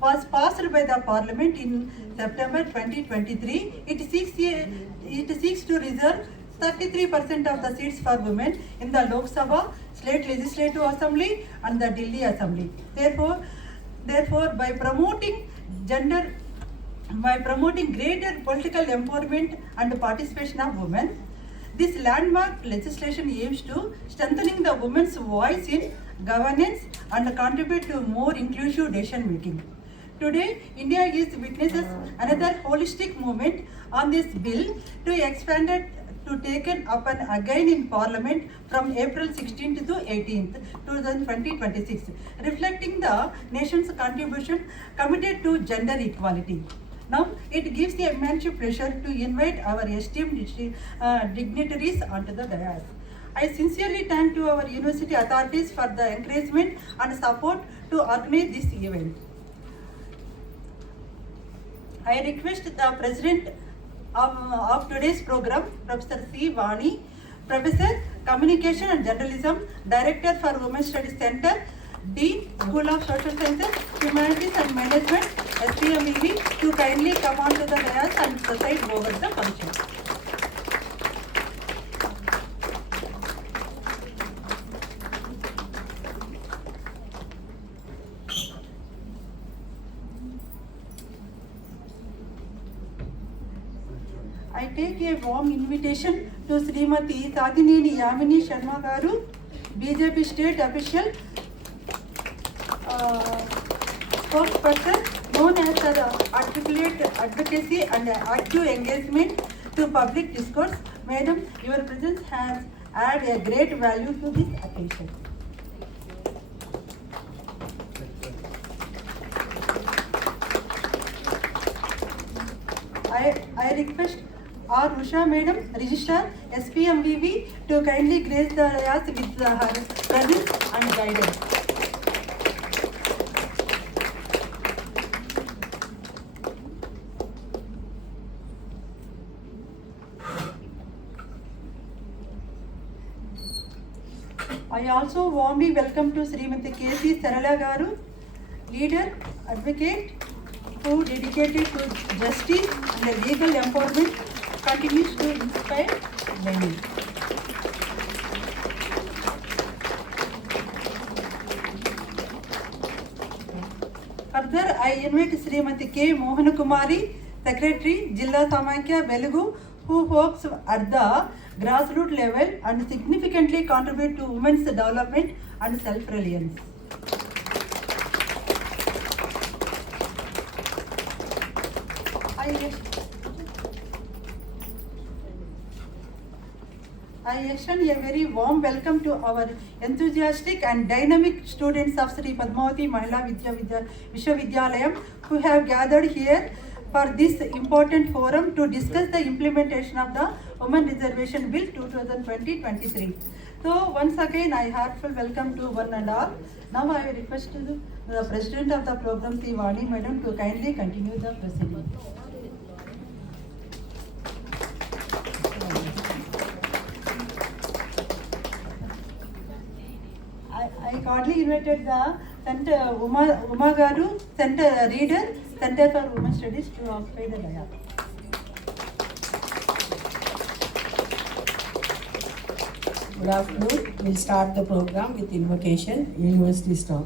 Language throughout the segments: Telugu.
was passed by the Parliament in September 2023. It seeks to reserve 33% of the seats for women in the Lok Sabha, State Legislative Assembly and the Delhi Assembly. Therefore, by promoting greater political empowerment and participation of women, this landmark legislation aims to strengthening the women's voice in governance and contribute to more inclusive decision making. Today, India is witnesses another holistic movement on this bill to expand it to taken up and again in Parliament from April 16th to 18th, 2026, reflecting the nation's contribution committed to gender equality. Now, it gives the immense pleasure to invite our esteemed dignitaries onto the dais. I sincerely thank to our university authorities for the encouragement and support to organize this event. I request the President of today's program, Professor C. Vani, Professor Communication and Journalism, Director for Women's Studies Center, Dean, School of Social Sciences, Humanities and Management, SPMEV, to kindly come on to the dais and preside over the function. I take a warm invitation to Srimati Sadineni Yamini Sharma Garu, BJP State Official, spokesperson known as the Articulate Advocacy and Active Engagement to Public Discourse. Madam, your presence has added a great value to this occasion. I request R. Usha Madam, Registrar, SPMVV, to kindly grace the dais with her presence and guidance. I also warmly welcome to Srimati K.C. Sarala Garu, leader, advocate, who dedicated to justice and legal empowerment continues to inspire many. Further, I invite Srimati K. Mohan Kumari, Secretary, Jilla Samakhya Velugu, who works at the grassroots level and significantly contribute to women's development and self-reliance. I extend a very warm welcome to our enthusiastic and dynamic students of Sri Padmavati Mahila Vishwavidyalayam who have gathered here for this important forum to discuss the implementation of the Women Reservation Bill 2020-23. So once again, I heartfelt welcome to one and all. Now I request the President of the program, Sri Vani Madam, to kindly continue the proceeding. I cordially invited the Center Uma Garu, Center Reader, Center for Women Studies, to occupy the dais. Good afternoon. We'll start the program with invocation, University Staff.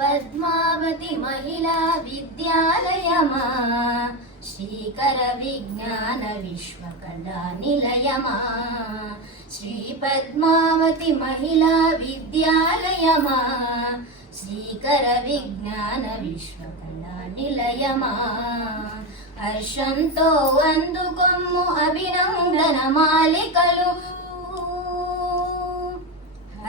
Padmavati మహిళా విద్యాలయమా శ్రీకర విజ్ఞాన విశ్వకళా నిలయమా శ్రీ పద్మావతి మహిళా విద్యాలయమా శ్రీకర విజ్ఞాన విశ్వకళా నిలయమా హర్షంతో అందుకొమ్ము అభినందన మాలికలు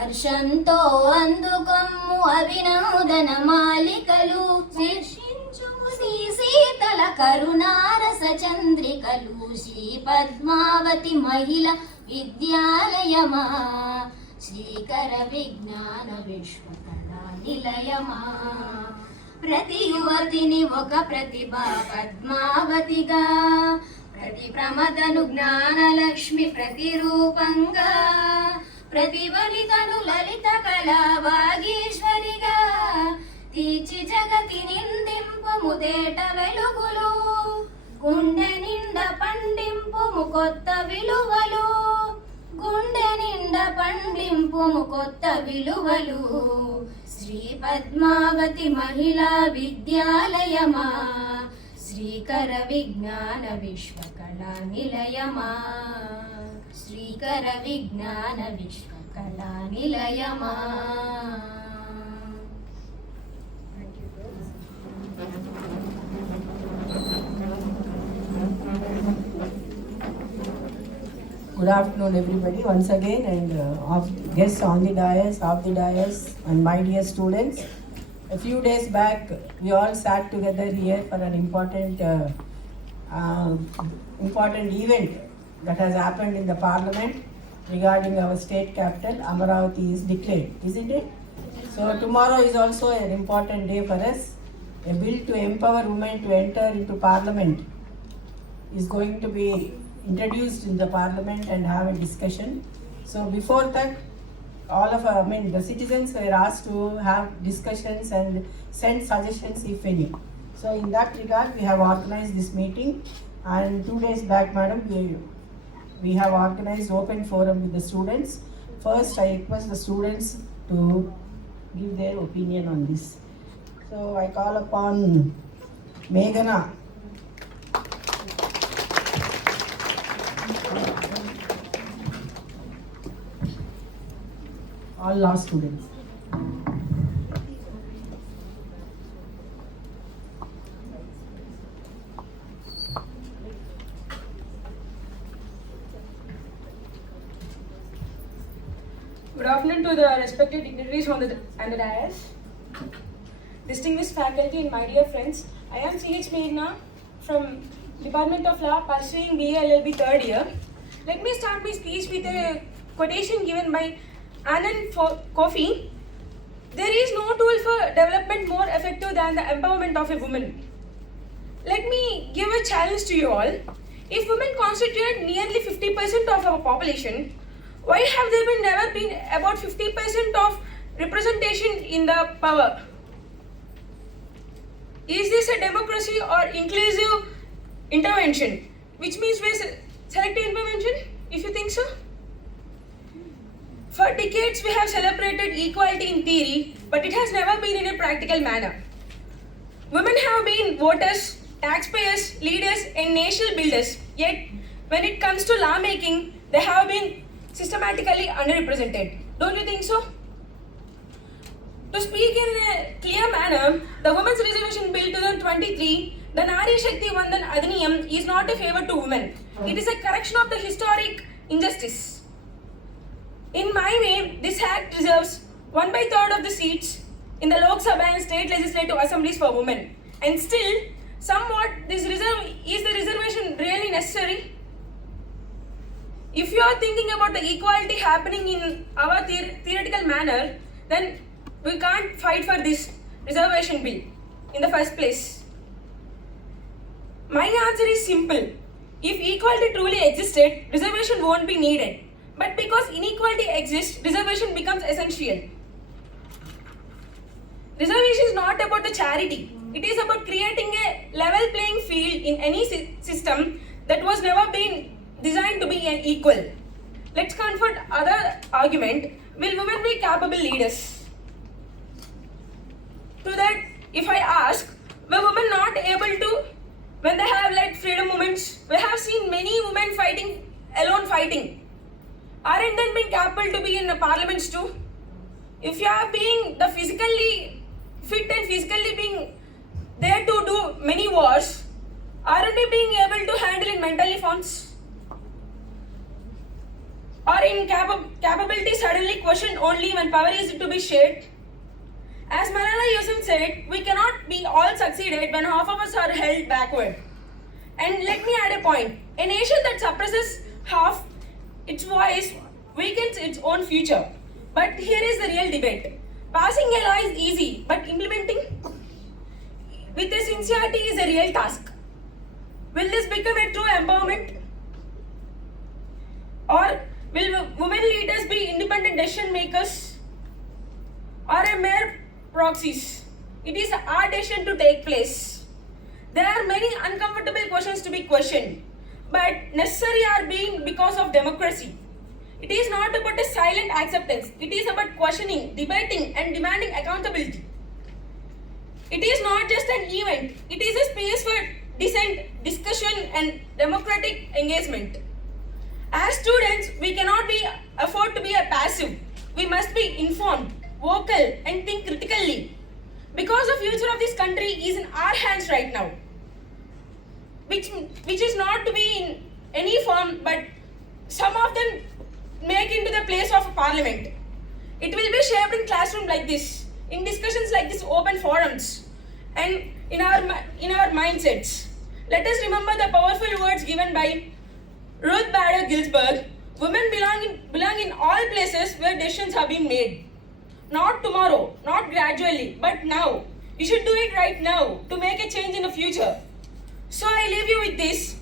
హర్షంతో అందుకొమ్ము అభినందన మాలికలు శీర్షించుము శ్రీ శీతల కరుణారస చంద్రికలు శ్రీ పద్మావతి మహిళ విద్యాలయమా శ్రీకర విజ్ఞాన విశ్వకళా నిలయమా ప్రతి యువతిని ఒక ప్రతిభ పద్మావతిగా ప్రతి ప్రమదను జ్ఞానలక్ష్మి ప్రతిరూపంగా ప్రతి వనితను లలిత కళా వాగీశ్వరిగా తీర్చి జగతి నిందింపుము తేట వెలుగులు గుండె నిండ పండింపుము కొత్త విలువలు గుండె నిండ పండింపుము కొత్త విలువలు శ్రీ పద్మావతి మహిళా విద్యాలయమా శ్రీకర విజ్ఞాన విశ్వకళా నిలయమా శ్రీకర విజ్ఞాన Vishwakala నిలయమా. Good afternoon, everybody, once again, and of guests on the dais, off the dais, and my dear students. A few days back, we all sat together here for an important event that has happened in the Parliament regarding our state capital. Amaravati is declared, isn't it? So tomorrow is also an important day for us. A bill to empower women to enter into Parliament is going to be introduced in the Parliament and have a discussion. So before that, the citizens were asked to have discussions and send suggestions if any. So in that regard, we have organized this meeting, and 2 days back, madam, we have organized open forum with the students. First, I request the students to give their opinion on this. So I call upon Meghana. All law students. Good afternoon to the respected dignitaries on the dais, distinguished faculty and my dear friends. I am C.H. Meghna from Department of Law, pursuing BA LLB third year. Let me start my speech with a quotation given by Anand Kofi. There is no tool for development more effective than the empowerment of a woman. Let me give a challenge to you all. If women constitute nearly 50% of our population, why have there never been about 50% of representation in the power? Is this a democracy or inclusive intervention? Which means we're selective intervention, if you think so? For decades, we have celebrated equality in theory, but it has never been in a practical manner. Women have been voters, taxpayers, leaders, and nation builders. Yet, when it comes to lawmaking, they have been systematically underrepresented. Don't you think so? To speak in a clear manner, the Women's Reservation Bill 2023, the Nari Shakti Vandan Adhiniyam, is not a favor to women. It is a correction of the historic injustice. In my way, this act reserves 1/3 of the seats in the Lok Sabha and state legislative assemblies for women. And still, somewhat, is the reservation really necessary? If you are thinking about the equality happening in our theoretical manner, then we can't fight for this reservation bill in the first place. My answer is simple. If equality truly existed, reservation won't be needed. But because inequality exists, reservation becomes essential. Reservation is not about the charity. It is about creating a level playing field in any system that was never been designed to be an equal. Let's confront other argument. Will women be capable leaders? To that, if I ask, were women not able to, when they have led freedom movements, we have seen many women alone fighting. Aren't they being capable to be in the parliaments too? If you are being the physically fit and physically being there to do many wars, aren't they being able to handle it mentally funds? or in capability suddenly questioned only when power is to be shared? As Malala Yousafzai said, we cannot be all succeeded when half of us are held backward. And let me add a point. A nation that suppresses half its voice weakens its own future. But here is the real debate. Passing a law is easy, but implementing with a sincerity is a real task. Will this become a true empowerment? Or will women leaders be independent decision makers or a mere proxies? It is our decision to take place. There are many uncomfortable questions to be questioned, but necessary are being because of democracy. It is not about a silent acceptance. It is about questioning, debating, and demanding accountability. It is not just an event. It is a space for dissent, discussion, and democratic engagement. As students, we cannot afford to be a passive. We must be informed, vocal, and think critically. Because the future of this country is in our hands right now. Which is not to be in any form, but some of them make into the place of a parliament. It will be shaped in classroom like this, in discussions like this, open forums, and in our mindsets. Let us remember the powerful words given by Ruth Bader Ginsburg. Women belong in all places where decisions have been made. Not tomorrow, not gradually, but now. You should do it right now to make a change in the future. So I leave you with this.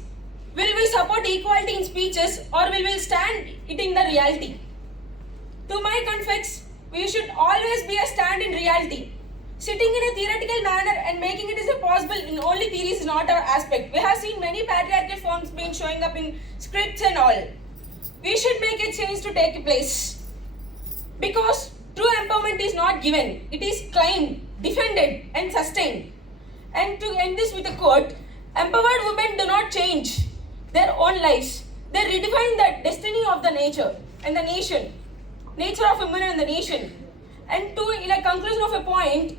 Will we support equality in speeches or will we stand it in the reality? To my convicts, we should always be a stand in reality. Sitting in a theoretical manner and making it as possible in only theories is not our aspect. We have seen many patriarchal forms being showing up in scripts and all. We should make a change to take place. Because true empowerment is not given. It is claimed, defended and sustained. And to end this with a quote, empowered women do not change their own lives. They redefine the destiny of the nature and the nation. Nature of women and the nation. And in a conclusion of a point,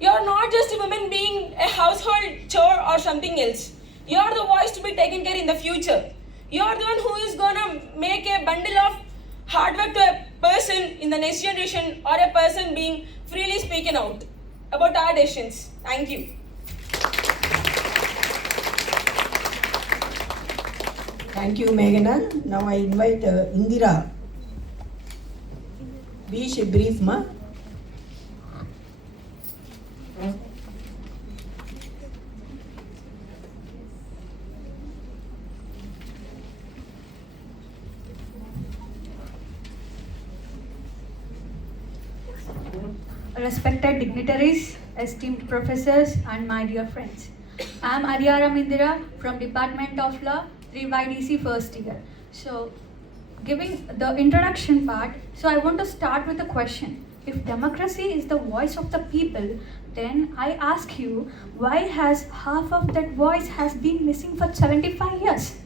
you are not just a woman being a household chore or something else. You are the voice to be taken care in the future. You are the one who is gonna make a bundle of hard work to a person in the next generation or a person being freely speaking out about our decisions. Thank you. Thank you, Meghana. Now I invite Indira. Be brief, ma. Respected dignitaries, esteemed professors, and my dear friends. I am Ariyaram Indira from Department of Law, 3YDC first year. So, giving the introduction part, so I want to start with a question. If democracy is the voice of the people, then I ask you, why has half of that voice has been missing for 75 years?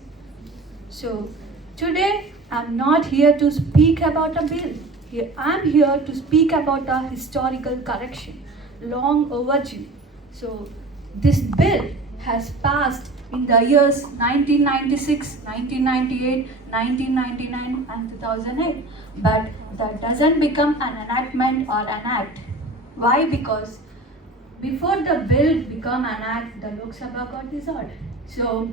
So, today I'm not here to speak about a bill. I'm here to speak about a historical correction, long overdue. So, this bill has passed in the years 1996, 1998, 1999 and 2008. But that doesn't become an enactment or an act. Why? Because before the bill become an act, the Lok Sabha got dissolved. So,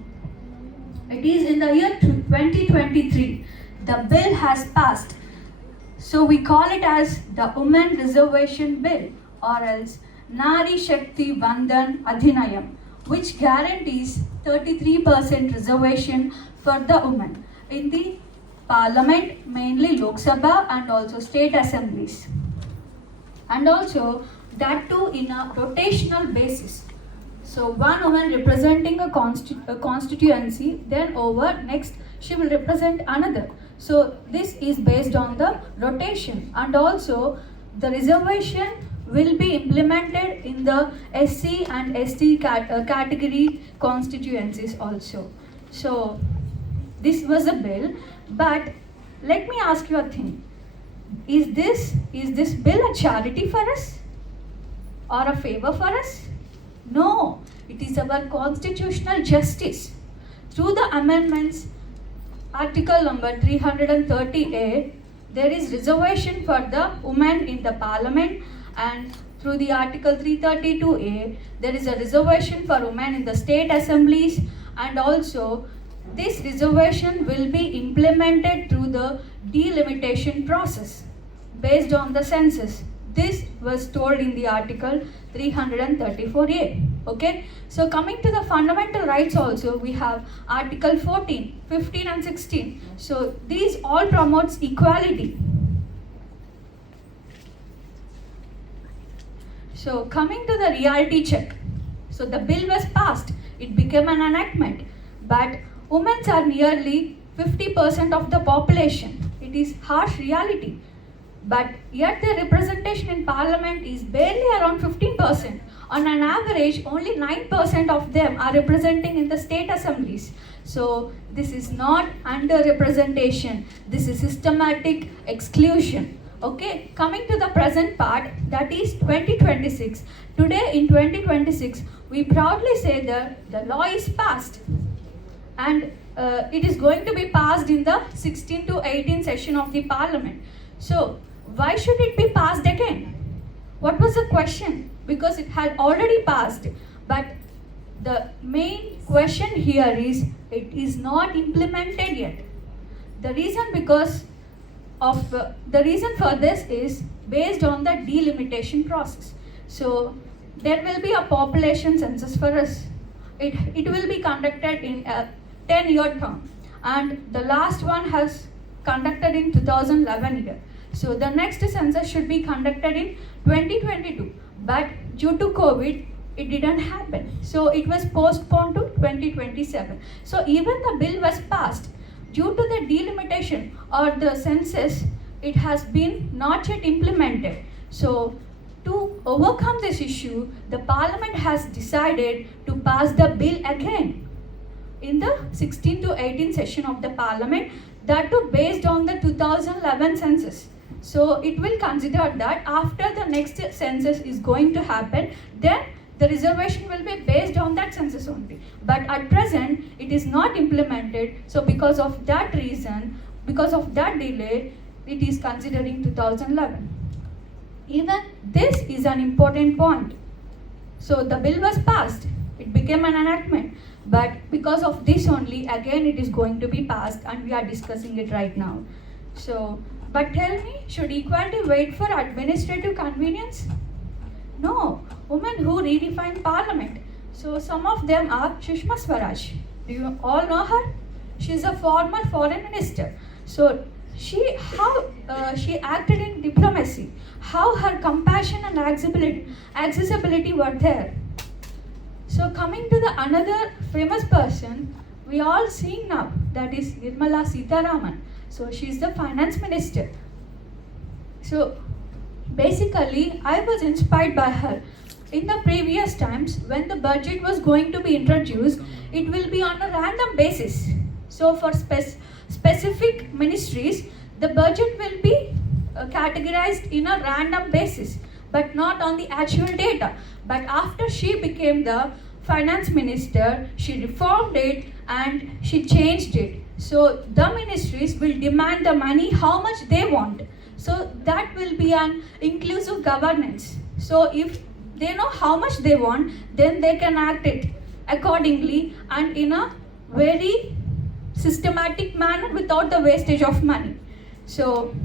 it is in the year 2023, the bill has passed. So we call it as the Women Reservation Bill, or else Nari Shakti Vandan Adhinayam, which guarantees 33% reservation for the women in the parliament, mainly Lok Sabha and also state assemblies. And also that too in a rotational basis. So one woman representing a constituency, then over next she will represent another. So this is based on the rotation, and also the reservation will be implemented in the SC and ST category constituencies also. So this was a bill, but let me ask you a thing. Is this bill a charity for us or a favor for us? No, it is our constitutional justice. Through the amendments, Article number 330A, there is reservation for the women in the parliament, and through the Article 332A, there is a reservation for women in the state assemblies, and also this reservation will be implemented through the delimitation process based on the census. This was told in the Article 334A. Okay, so coming to the fundamental rights also, we have Article 14, 15 and 16. So these all promotes equality. So coming to the reality check. So the bill was passed, it became an enactment, but women are nearly 50% of the population. It is harsh reality. But yet their representation in parliament is barely around 15%. On an average, only 9% of them are representing in the state assemblies. So this is not underrepresentation. This is systematic exclusion. Okay, coming to the present part, that is 2026. Today in 2026, we proudly say that the law is passed, and it is going to be passed in the 16 to 18 session of the parliament. So why should it be passed again? What was the question? Because it had already passed. But the main question here is it is not implemented yet. The reason for this is based on the delimitation process. So there will be a population census for us. It will be conducted in a 10-year term, and the last one has conducted in 2011 year. So the next census should be conducted in 2022, but due to COVID, it didn't happen. So it was postponed to 2027. So even the bill was passed, due to the delimitation or the census, it has been not yet implemented. So to overcome this issue, the parliament has decided to pass the bill again in the 16 to 18 session of the parliament, that too based on the 2011 census. So it will consider that after the next census is going to happen, then the reservation will be based on that census only. But at present, it is not implemented. So because of that reason, because of that delay, it is considering 2011. Even this is an important point. So the bill was passed, it became an enactment. But because of this only, again it is going to be passed, and we are discussing it right now. So, but tell me, should equality wait for administrative convenience? No, women who redefine parliament. So some of them are Sushma Swaraj. Do you all know her? She is a former foreign minister. So she acted in diplomacy, how her compassion and accessibility were there. So coming to the another famous person, we all seeing now, that is Nirmala Sitharaman. So she is the finance minister. So basically, I was inspired by her. In the previous times, when the budget was going to be introduced, it will be on a random basis. So for specific ministries, the budget will be categorized in a random basis, but not on the actual data. But after she became the finance minister, she reformed it and she changed it. So the ministries will demand the money how much they want. So that will be an inclusive governance. So if they know how much they want, then they can act it accordingly and in a very systematic manner without the wastage of money. So,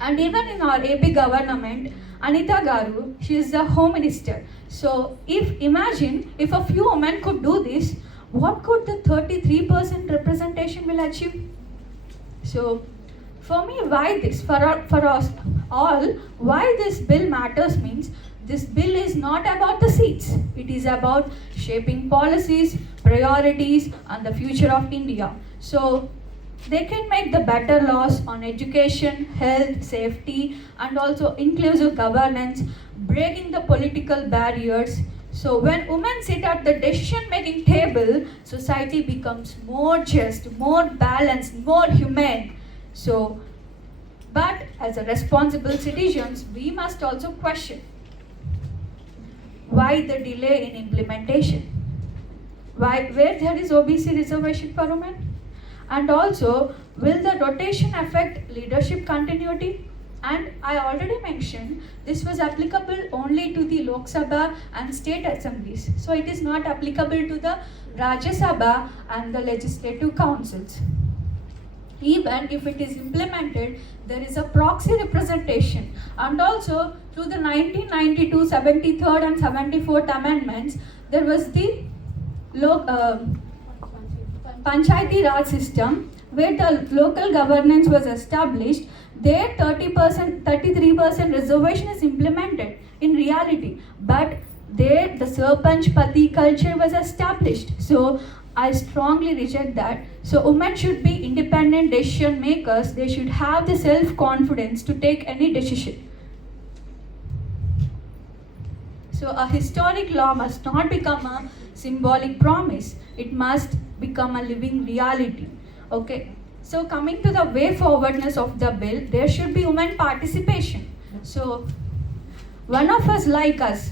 and even in our AP government, Anita Garu, she is the home minister. So imagine if a few women could do this, what could the 33% representation will achieve? So for me, why this? For us all, why this bill matters means this bill is not about the seats. It is about shaping policies, priorities, and the future of India. So they can make the better laws on education, health, safety, and also inclusive governance, breaking the political barriers. So when women sit at the decision-making table, society becomes more just, more balanced, more humane. So, but as a responsible citizens, we must also question why the delay in implementation? Where there is OBC reservation for women? And also, will the rotation affect leadership continuity? And I already mentioned this was applicable only to the Lok Sabha and state assemblies. So it is not applicable to the Rajya Sabha and the legislative councils. Even if it is implemented, there is a proxy representation. And also, through the 1992 73rd and 74th amendments, there was the Panchayati Raj system where the local governance was established. There 33% reservation is implemented in reality, but there the Sarpanch Pati culture was established. So I strongly reject that. So women should be independent decision makers. They should have the self-confidence to take any decision. So a historic law must not become a symbolic promise. It must become a living reality. Okay. So coming to the way forwardness of the bill, there should be women participation. So one of us like us,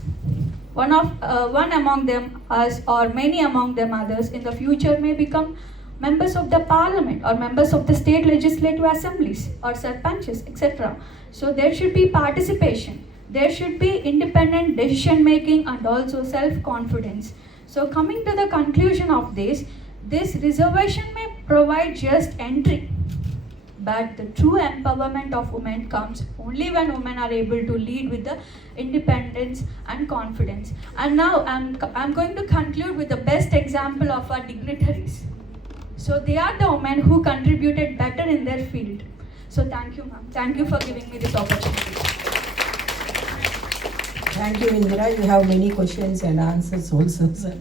one among them us or many among them others in the future may become members of the parliament or members of the state legislative assemblies or sarpanches, etc. So there should be participation. There should be independent decision making and also self-confidence. So coming to the conclusion of this reservation may provide just entry, but the true empowerment of women comes only when women are able to lead with the independence and confidence. And now I'm going to conclude with the best example of our dignitaries. So they are the women who contributed better in their field. So thank you, ma'am. Thank you for giving me this opportunity. Thank you, Indira. You have many questions and answers also, sir.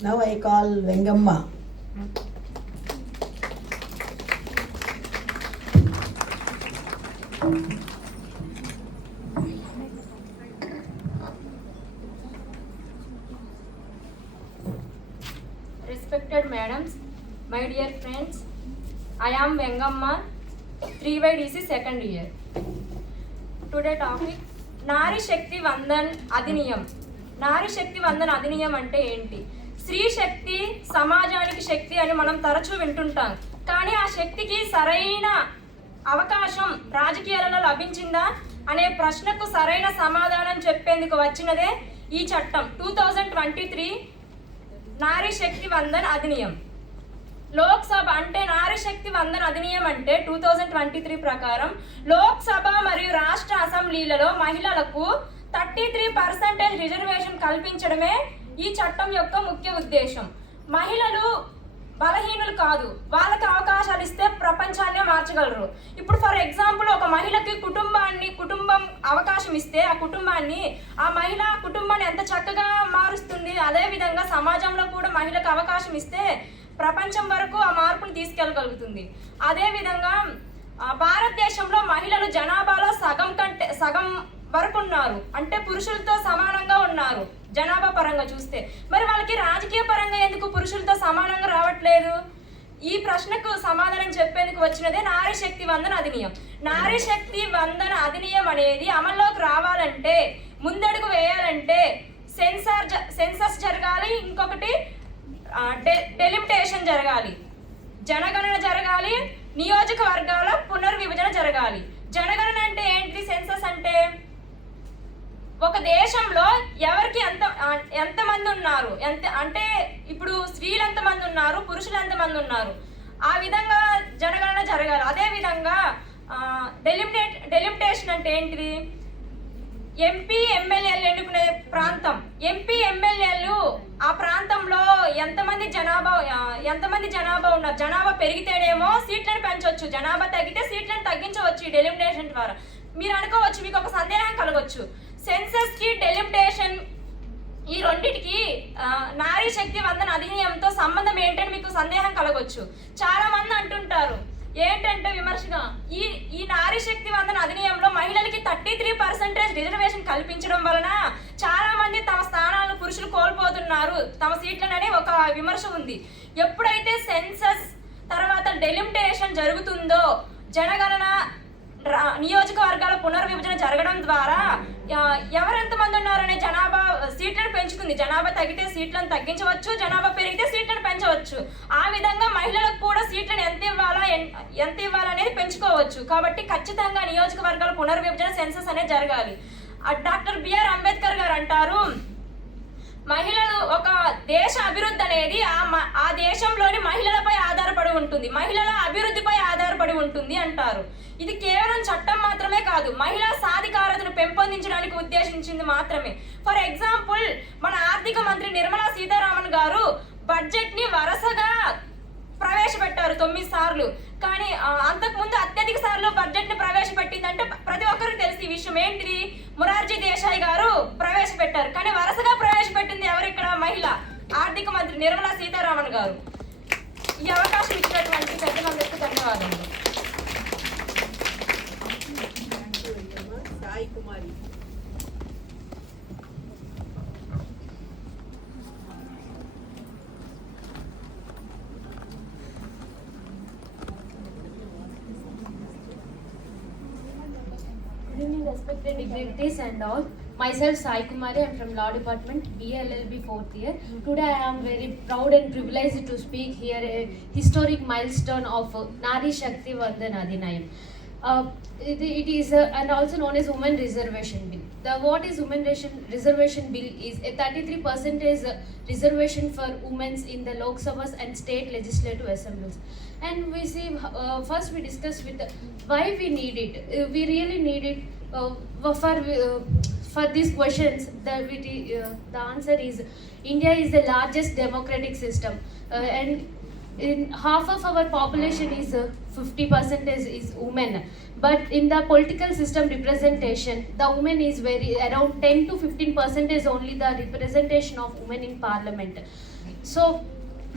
Now I call Vengamma. Respected madams, my dear friends, I am Vengamma, 3YDC second year. Today topic, Nari Shakti Vandan Adhiniyam. Nari Shakti Vandan Adhiniyam ante enti? స్త్రీ శక్తి సమాజానికి శక్తి అని మనం తరచూ వింటుంటాం. కానీ ఆ శక్తికి సరైన అవకాశం రాజకీయాలలో లభించిందా అనే ప్రశ్నకు సరైన సమాధానం చెప్పేందుకు వచ్చినదే ఈ చట్టం 2023 నారీ శక్తి వందన్ అధినియం. లోక్సభ అంటే నారీ శక్తి వందన్ అధినియం అంటే 2023 ప్రకారం లోక్సభ మరియు రాష్ట్ర అసెంబ్లీలలో మహిళలకు 33% రిజర్వేషన్ కల్పించడమే ఈ చట్టం యొక్క ముఖ్య ఉద్దేశం. మహిళలు బలహీనులు కాదు, వాళ్ళకి అవకాశాలు ఇస్తే ప్రపంచాన్నే మార్చగలరు. ఇప్పుడు ఫర్ ఎగ్జాంపుల్ ఒక మహిళకి కుటుంబం అవకాశం ఇస్తే ఆ మహిళ కుటుంబాన్ని ఎంత చక్కగా మారుస్తుంది. అదేవిధంగా సమాజంలో కూడా మహిళకు అవకాశం ఇస్తే ప్రపంచం వరకు ఆ మార్పును తీసుకెళ్ళగలుగుతుంది. అదేవిధంగా భారతదేశంలో మహిళలు జనాభాలో సగం వరకు ఉన్నారు, అంటే పురుషులతో సమానంగా ఉన్నారు జనాభా పరంగా చూస్తే. మరి వాళ్ళకి రాజకీయ పరంగా ఎందుకు పురుషులతో సమానంగా రావట్లేదు? ఈ ప్రశ్నకు సమాధానం చెప్పేందుకు వచ్చినదే నారీ శక్తి వందన అధినియం. నారీ శక్తి వందన అధినియం అనేది అమల్లోకి రావాలంటే, ముందడుగు వేయాలంటే సెన్సస్ జరగాలి, ఇంకొకటి డెలిమిటేషన్ జరగాలి, జనగణన జరగాలి, నియోజకవర్గాల పునర్విభజన జరగాలి. జనగణన అంటే ఏంటి? సెన్సస్ అంటే ఒక దేశంలో ఎవరికి ఎంతమంది ఉన్నారు, అంటే ఇప్పుడు స్త్రీలు ఎంతమంది ఉన్నారు, పురుషులు ఎంతమంది ఉన్నారు, ఆ విధంగా జనగణన జరగాలి. అదేవిధంగా డెలిమిటేషన్ అంటే ఏంటిది? ఎంపీ ఎమ్మెల్యేలు ఎన్నుకునే ప్రాంతం. ఎంపీ ఎమ్మెల్యేలు ఆ ప్రాంతంలో ఎంతమంది జనాభా ఉన్నారు, జనాభా పెరిగితేనేమో సీట్లను పెంచవచ్చు, జనాభా తగ్గితే సీట్లను తగ్గించవచ్చు ఈ డెలిమిటేషన్ ద్వారా. మీరు అనుకోవచ్చు, మీకు ఒక సందేహం కలగవచ్చు, సెన్సస్ కి డెలిమిటేషన్ ఈ రెండింటికి నారీ శక్తి వందన అధినియంతో సంబంధం ఏంటని మీకు సందేహం కలగవచ్చు. చాలా మంది అంటుంటారు ఏంటంటే విమర్శగా, ఈ నారీ శక్తి వందన అధినియంలో మహిళలకి 33% రిజర్వేషన్ కల్పించడం వలన చాలా మంది తమ స్థానాలను పురుషులు కోల్పోతున్నారు, తమ సీట్లనని ఒక విమర్శ ఉంది. ఎప్పుడైతే సెన్సస్ తర్వాత డెలిమిటేషన్ జరుగుతుందో, జనగణన నియోజకవర్గాల పునర్విభజన జరగడం ద్వారా ఎవరెంతమంది ఉన్నారనే జనాభా సీట్లను పెంచుతుంది. జనాభా తగ్గితే సీట్లను తగ్గించవచ్చు, జనాభా పెరిగితే సీట్లను పెంచవచ్చు. ఆ విధంగా మహిళలకు కూడా సీట్లను ఎంత ఇవ్వాలనేది పెంచుకోవచ్చు. కాబట్టి ఖచ్చితంగా నియోజకవర్గాల పునర్విభజన సెన్సస్ అనేది జరగాలి. డాక్టర్ బిఆర్ అంబేద్కర్ గారు అంటారు, మహిళలు ఒక దేశ అభివృద్ధి అనేది ఆ దేశంలోని మహిళలపై ఆధారపడి ఉంటుంది, మహిళల అభివృద్ధిపై ఆధారపడి ఉంటుంది అంటారు. ఇది కేవలం చట్టం మాత్రమే కాదు, మహిళా సాధికారతను పెంపొందించడానికి ఉద్దేశించింది మాత్రమే. ఫర్ ఎగ్జాంపుల్, మన ఆర్థిక మంత్రి నిర్మలా సీతారామన్ గారు బడ్జెట్ ని వరుసగా ప్రవేశపెట్టారు 9 సార్లు. కానీ అంతకుముందు అత్యధిక సార్లు బడ్జెట్ ని ప్రవేశపెట్టిందంటే ప్రతి ఒక్కరికి తెలిసి ఈ విషయం. ఏంటిది? మొరార్జీ దేశాయ్ గారు ప్రవేశపెట్టారు. కానీ వరుసగా ప్రవేశపెట్టింది ఎవరు? ఇక్కడ మహిళ ఆర్థిక మంత్రి నిర్మలా సీతారామన్ గారు. ఈ అవకాశం ఇచ్చినటువంటి పెద్దలందరికీ ధన్యవాదాలు. సాయి కుమారి. Good evening, respected dignitaries and all. Myself Sai Kumari, I am from Law Department, BLLB 4th year. Today I am very proud and privileged to speak here a historic milestone of Nari Shakti Vandan Adhinayam. It is and also known as Women Reservation Bill. What is Women Reservation Bill is a 33% reservation for women in the Lok Sabhas and state legislative assemblies. And we see first we discuss with why we need it. We really need it for these questions. The answer is India is the largest democratic system, and in half of our population is 50% is women. But in the political system representation, the women is around 10 to 15% is only the representation of women in parliament. So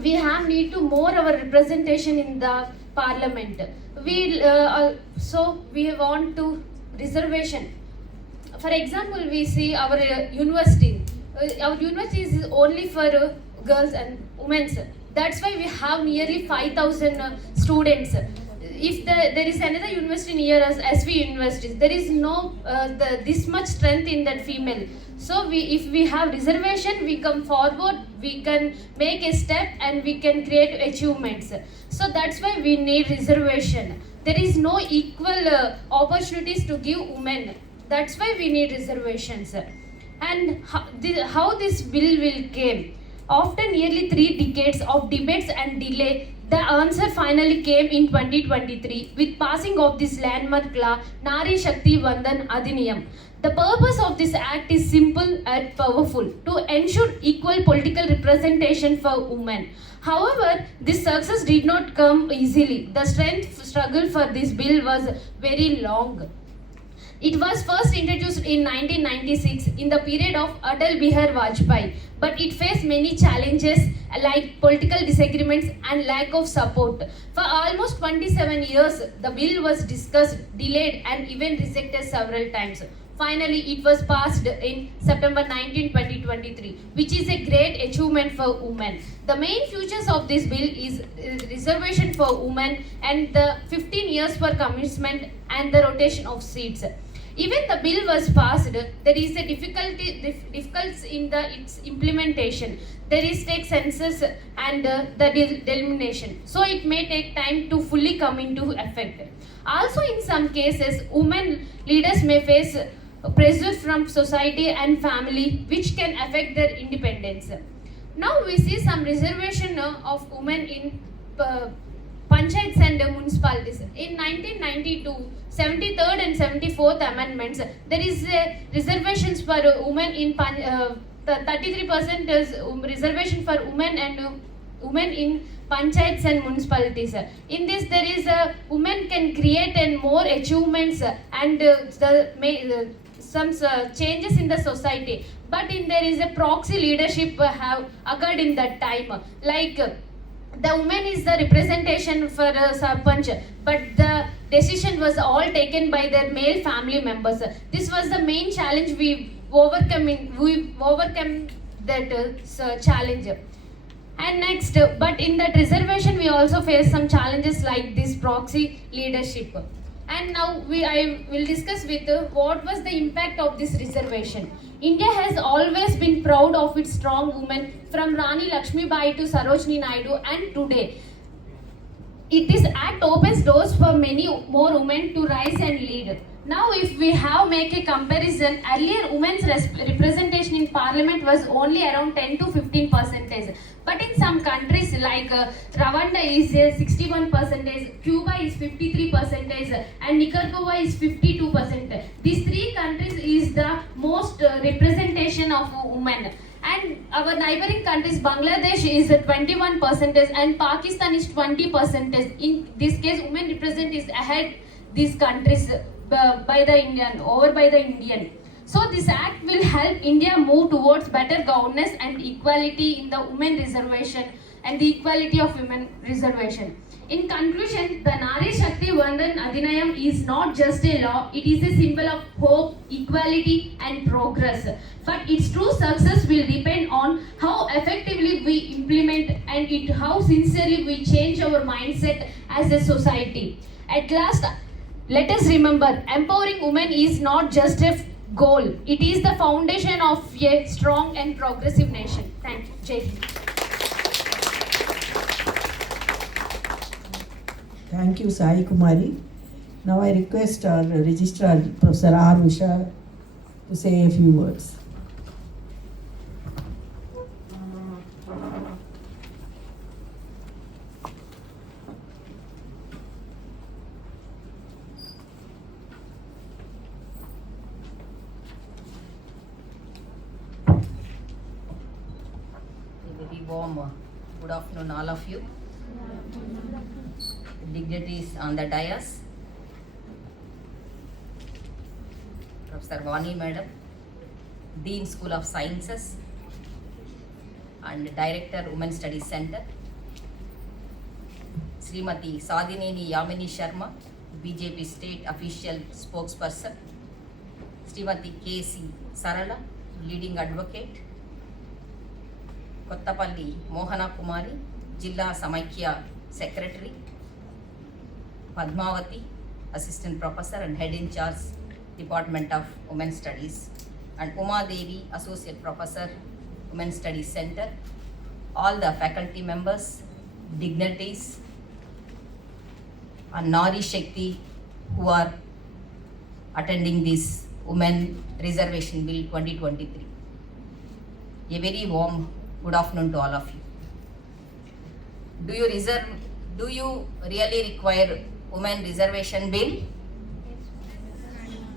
we have need to more our representation in the parliament. So we want to reservation. For example, we see our university. Our university is only for girls and women. That's why we have nearly 5,000 students. If there is another university near us, SV University, there is no this much strength in that female. So if we have reservation, we come forward, we can make a step and we can create achievements. So that's why we need reservation. There is no equal opportunities to give women. That's why we need reservations. And how this bill will came? After nearly 3 decades of debates and delay, the answer finally came in 2023 with passing of this landmark law, Nari Shakti Vandan Adhinayam. The purpose of this act is simple and powerful: to ensure equal political representation for women. However, this success did not come easily. The struggle for this bill was very long. It was first introduced in 1996 in the period of Atal Bihari Vajpayee, but it faced many challenges like political disagreements and lack of support. For almost 27 years, the bill was discussed, delayed, and even rejected several times. Finally, it was passed in September 19, 2023, which is a great achievement for women. The main features of this bill is reservation for women and the 15 years for commencement and the rotation of seats. Even the bill was passed, there is a difficulties in its implementation. There is take census and the delimitation. So it may take time to fully come into effect. Also, in some cases, women leaders may face pressure from society and family, which can affect their independence. Now we see some reservation of women in panchayats and municipalities. In 1992, 73rd and 74th amendments, there is reservations for women in 33% is reservation for women and women in panchayats and municipalities. In this, there is women can create and more achievements and some changes in the society. But there is a proxy leadership have occurred in that time, like the woman is the representation for Sarpanch, but the decision was all taken by their male family members. This was the main challenge we overcome that challenge. And next, but in that reservation we also face some challenges like this proxy leadership. And now I will discuss with what was the impact of this reservation. India has always been proud of its strong women, from Rani Lakshmi Bai to Sarojini Naidu, and today this act opens doors for many more women to rise and lead. Now, if we make a comparison, earlier women's representation in parliament was only around 10 to 15%. But in some countries like Rwanda is 61%, Cuba is 53%, and Nicaragua is 52%. These three countries is the most representation of women. And our neighboring countries, Bangladesh is 21% and Pakistan is 20%. In this case, women represent is ahead these countries by the Indian. So this act will help India move towards better governance and equality in the women reservation and the equality of women reservation. In conclusion, the Nari Shakti Vandan Adhinayam is not just a law, it is a symbol of hope, equality and progress. But its true success will depend on how effectively we implement and how sincerely we change our mindset as a society. At last, let us remember, empowering women is not just a goal, it is the foundation of a strong and progressive nation. Thank you. Jai Hind. Thank you, Sai Kumari. Now I request our Registrar, Professor R. Usha, to say a few words. A very warm good afternoon, all of you. Dignitaries on the dais, Professor Vani Madam, Dean School of Sciences and Director Women Studies Center, Srimati Sadineni Yamini Sharma, BJP State Official Spokesperson, Srimati K.C. Sarala, Leading Advocate, Kottapalli Mohana Kumari, Jilla Samaikya Secretary, Padmavati, Assistant Professor and Head in Charge, Department of Women Studies, and Uma Devi, Associate Professor, Women Studies Center, all the faculty members, dignitaries, and Nari Shakti who are attending this Women Reservation Bill 2023. A very warm good afternoon to all of you. Do you really require Women Reservation Bill?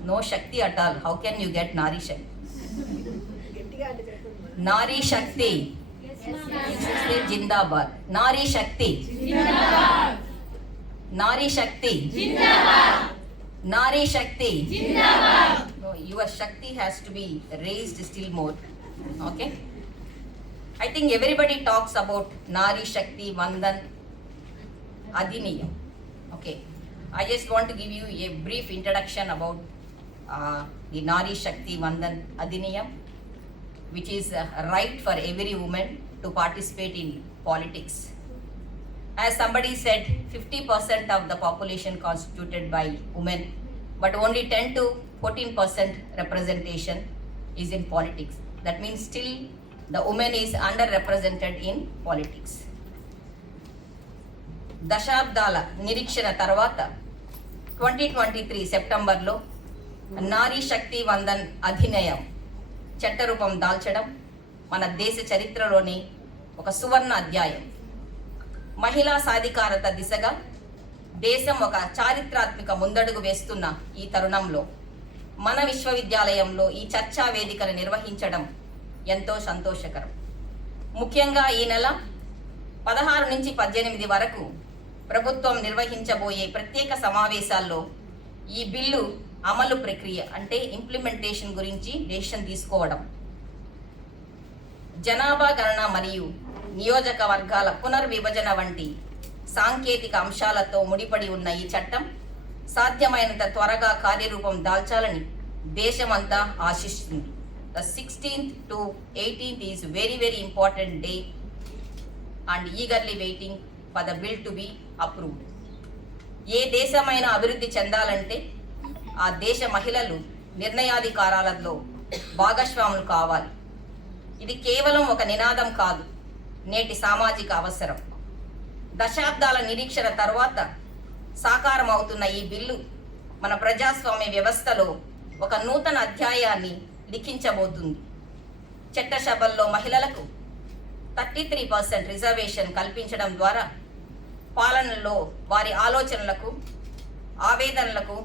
No Shakti at all. How can you get Nari Shakti? Nari Shakti. Say Jindabad. Nari Shakti. Jindabad. Nari Shakti. Jindabad. Nari Shakti. Jindabad. No, your Shakti has to be raised still more. Okay? I think everybody talks about Nari Shakti Vandan Adhinayam. Okay, I just want to give you a brief introduction about the Nari Shakti Vandan Adhinayam, which is a right for every woman to participate in politics. As somebody said, 50% of the population constituted by women, but only 10 to 14% representation is in politics. That means still the woman is underrepresented in politics. దశాబ్దాల నిరీక్షణ తర్వాత 2023 సెప్టెంబర్లో నారీ శక్తి వందన్ అధినియం చట్టరూపం దాల్చడం మన దేశ చరిత్రలోని ఒక సువర్ణ అధ్యాయం. మహిళా సాధికారత దిశగా దేశం ఒక చారిత్రాత్మక ముందడుగు వేస్తున్న ఈ తరుణంలో మన విశ్వవిద్యాలయంలో ఈ చర్చా వేదికను నిర్వహించడం ఎంతో సంతోషకరం. ముఖ్యంగా ఈ నెల 16 నుంచి 18 వరకు ప్రభుత్వం నిర్వహించబోయే ప్రత్యేక సమావేశాల్లో ఈ బిల్లు అమలు ప్రక్రియ అంటే ఇంప్లిమెంటేషన్ గురించి డెసిషన్ తీసుకోవడం, జనాభా గణన మరియు నియోజకవర్గాల పునర్విభజన వంటి సాంకేతిక అంశాలతో ముడిపడి ఉన్న ఈ చట్టం సాధ్యమైనంత త్వరగా కార్యరూపం దాల్చాలని దేశమంతా ఆశిస్తుంది. The 16th to 18th is very important day and eagerly waiting for the bill to be approved. ఏ దేశమైనా అభివృద్ధి చెందాలంటే ఆ దేశ మహిళలు నిర్ణయాధికారాలలో భాగస్వాములు కావాలి. ఇది కేవలం ఒక నినాదం కాదు, నేటి సామాజిక అవసరం. దశాబ్దాల నిరీక్షణ తర్వాత సాకారం అవుతున్న ఈ బిల్లు మన ప్రజాస్వామ్య వ్యవస్థలో ఒక నూతన అధ్యాయాన్ని లిఖించబోతుంది. చట్టసభల్లో మహిళలకు 33% రిజర్వేషన్ కల్పించడం ద్వారా పాలనలో వారి ఆలోచనలకు, ఆవేదనలకు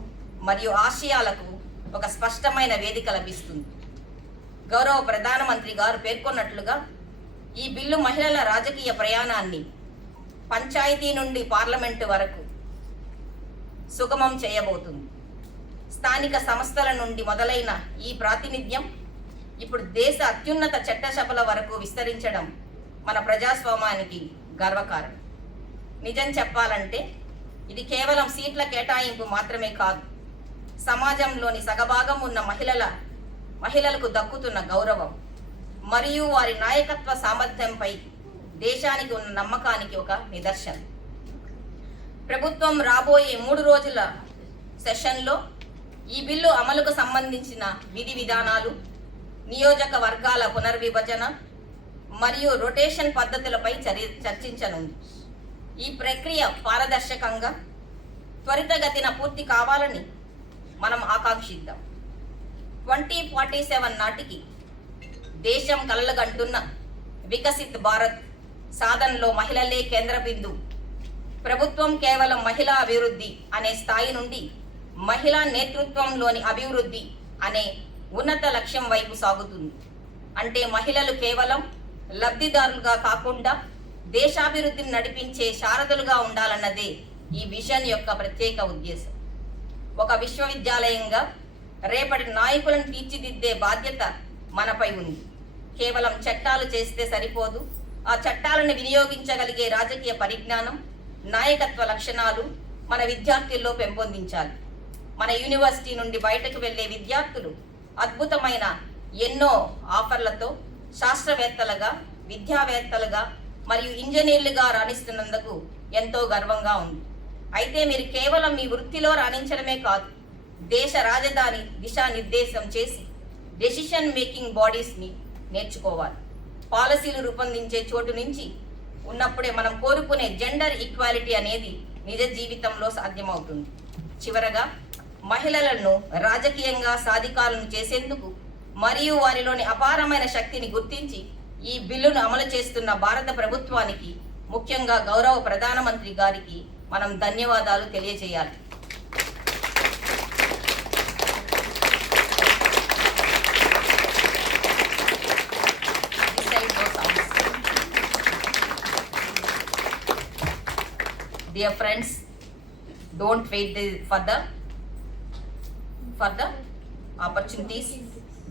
మరియు ఆశయాలకు ఒక స్పష్టమైన వేదిక లభిస్తుంది. గౌరవ ప్రధానమంత్రి గారు పేర్కొన్నట్లుగా ఈ బిల్లు మహిళల రాజకీయ ప్రయాణాన్ని పంచాయతీ నుండి పార్లమెంటు వరకు సుగమం చేయబోతుంది. స్థానిక సంస్థల నుండి మొదలైన ఈ ప్రాతినిధ్యం ఇప్పుడు దేశ అత్యున్నత చట్టసభల వరకు విస్తరించడం మన ప్రజాస్వామ్యానికి గర్వకారణం. నిజం చెప్పాలంటే ఇది కేవలం సీట్ల కేటాయింపు మాత్రమే కాదు, సమాజంలోని సగభాగం ఉన్న మహిళలకు దక్కుతున్న గౌరవం మరియు వారి నాయకత్వ సామర్థ్యంపై దేశానికి ఉన్న నమ్మకానికి ఒక నిదర్శనం. ప్రభుత్వం రాబోయే 3 రోజుల సెషన్లో ఈ బిల్లు అమలుకు సంబంధించిన విధి విధానాలు, నియోజకవర్గాల పునర్విభజన మరియు రొటేషన్ పద్ధతులపై చర్చించనుంది. ఈ ప్రక్రియ పారదర్శకంగా త్వరితగతిన పూర్తి కావాలని మనం ఆకాంక్షిద్దాం. 2047 నాటికి దేశం కలలుగంటున్న వికసిత్ భారత్ సాధనలో మహిళలే కేంద్ర బిందువు. ప్రభుత్వం కేవలం మహిళా అభివృద్ధి అనే స్థాయి నుండి మహిళా నేతృత్వంలోని అభివృద్ధి అనే ఉన్నత లక్ష్యం వైపు సాగుతుంది. అంటే మహిళలు కేవలం లబ్ధిదారులుగా కాకుండా దేశాభివృద్ధిని నడిపించే శారదులుగా ఉండాలన్నదే ఈ విజన్ యొక్క ప్రత్యేక ఉద్దేశం. ఒక విశ్వవిద్యాలయంగా రేపటి నాయకులను తీర్చిదిద్దే బాధ్యత మనపై ఉంది. కేవలం చట్టాలు చేస్తే సరిపోదు, ఆ చట్టాలను వినియోగించగలిగే రాజకీయ పరిజ్ఞానం, నాయకత్వ లక్షణాలు మన విద్యార్థుల్లో పెంపొందించాలి. మన యూనివర్సిటీ నుండి బయటకు వెళ్ళే విద్యార్థులు అద్భుతమైన ఎన్నో ఆఫర్లతో శాస్త్రవేత్తలుగా, విద్యావేత్తలుగా మరియు ఇంజనీర్లుగా రాణిస్తున్నందుకు ఎంతో గర్వంగా ఉంది. అయితే మీరు కేవలం మీ వృత్తిలో రాణించడమే కాదు, దేశ రాజధాని దిశానిర్దేశం చేసి డెసిషన్ మేకింగ్ బాడీస్ని నేర్చుకోవాలి. పాలసీలు రూపొందించే చోటు నుంచి ఉన్నప్పుడే మనం కోరుకునే జెండర్ ఈక్వాలిటీ అనేది నిజ జీవితంలో సాధ్యమవుతుంది. చివరగా మహిళలను రాజకీయంగా సాధికారులను చేసేందుకు మరియు వారిలోని అపారమైన శక్తిని గుర్తించి ఈ బిల్లును అమలు చేస్తున్న భారత ప్రభుత్వానికి, ముఖ్యంగా గౌరవ ప్రధానమంత్రి గారికి మనం ధన్యవాదాలు తెలియజేయాలి. Dear friends, don't wait for the opportunities.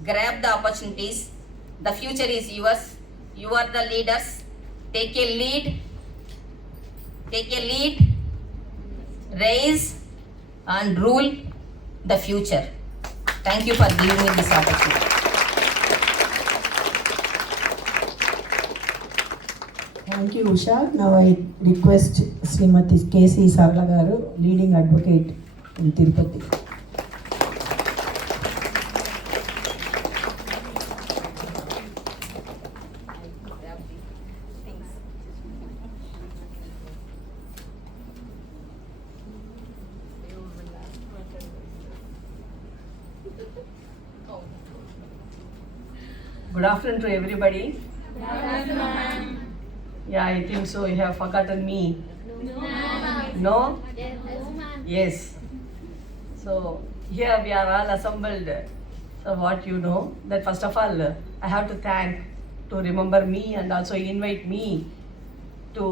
Grab the opportunities. The future is yours. You are the leaders. Take a lead. Raise and rule the future. Thank you for giving me this opportunity. Thank you, Usha. Now I request Srimati K.C. Sarla garu, leading advocate in Tirupati. Good afternoon to everybody. Good afternoon. Yeah, I think so. You have forgotten me. No? Yes. So here we are all assembled. So what you know that first of all I have to remember me and also invite me to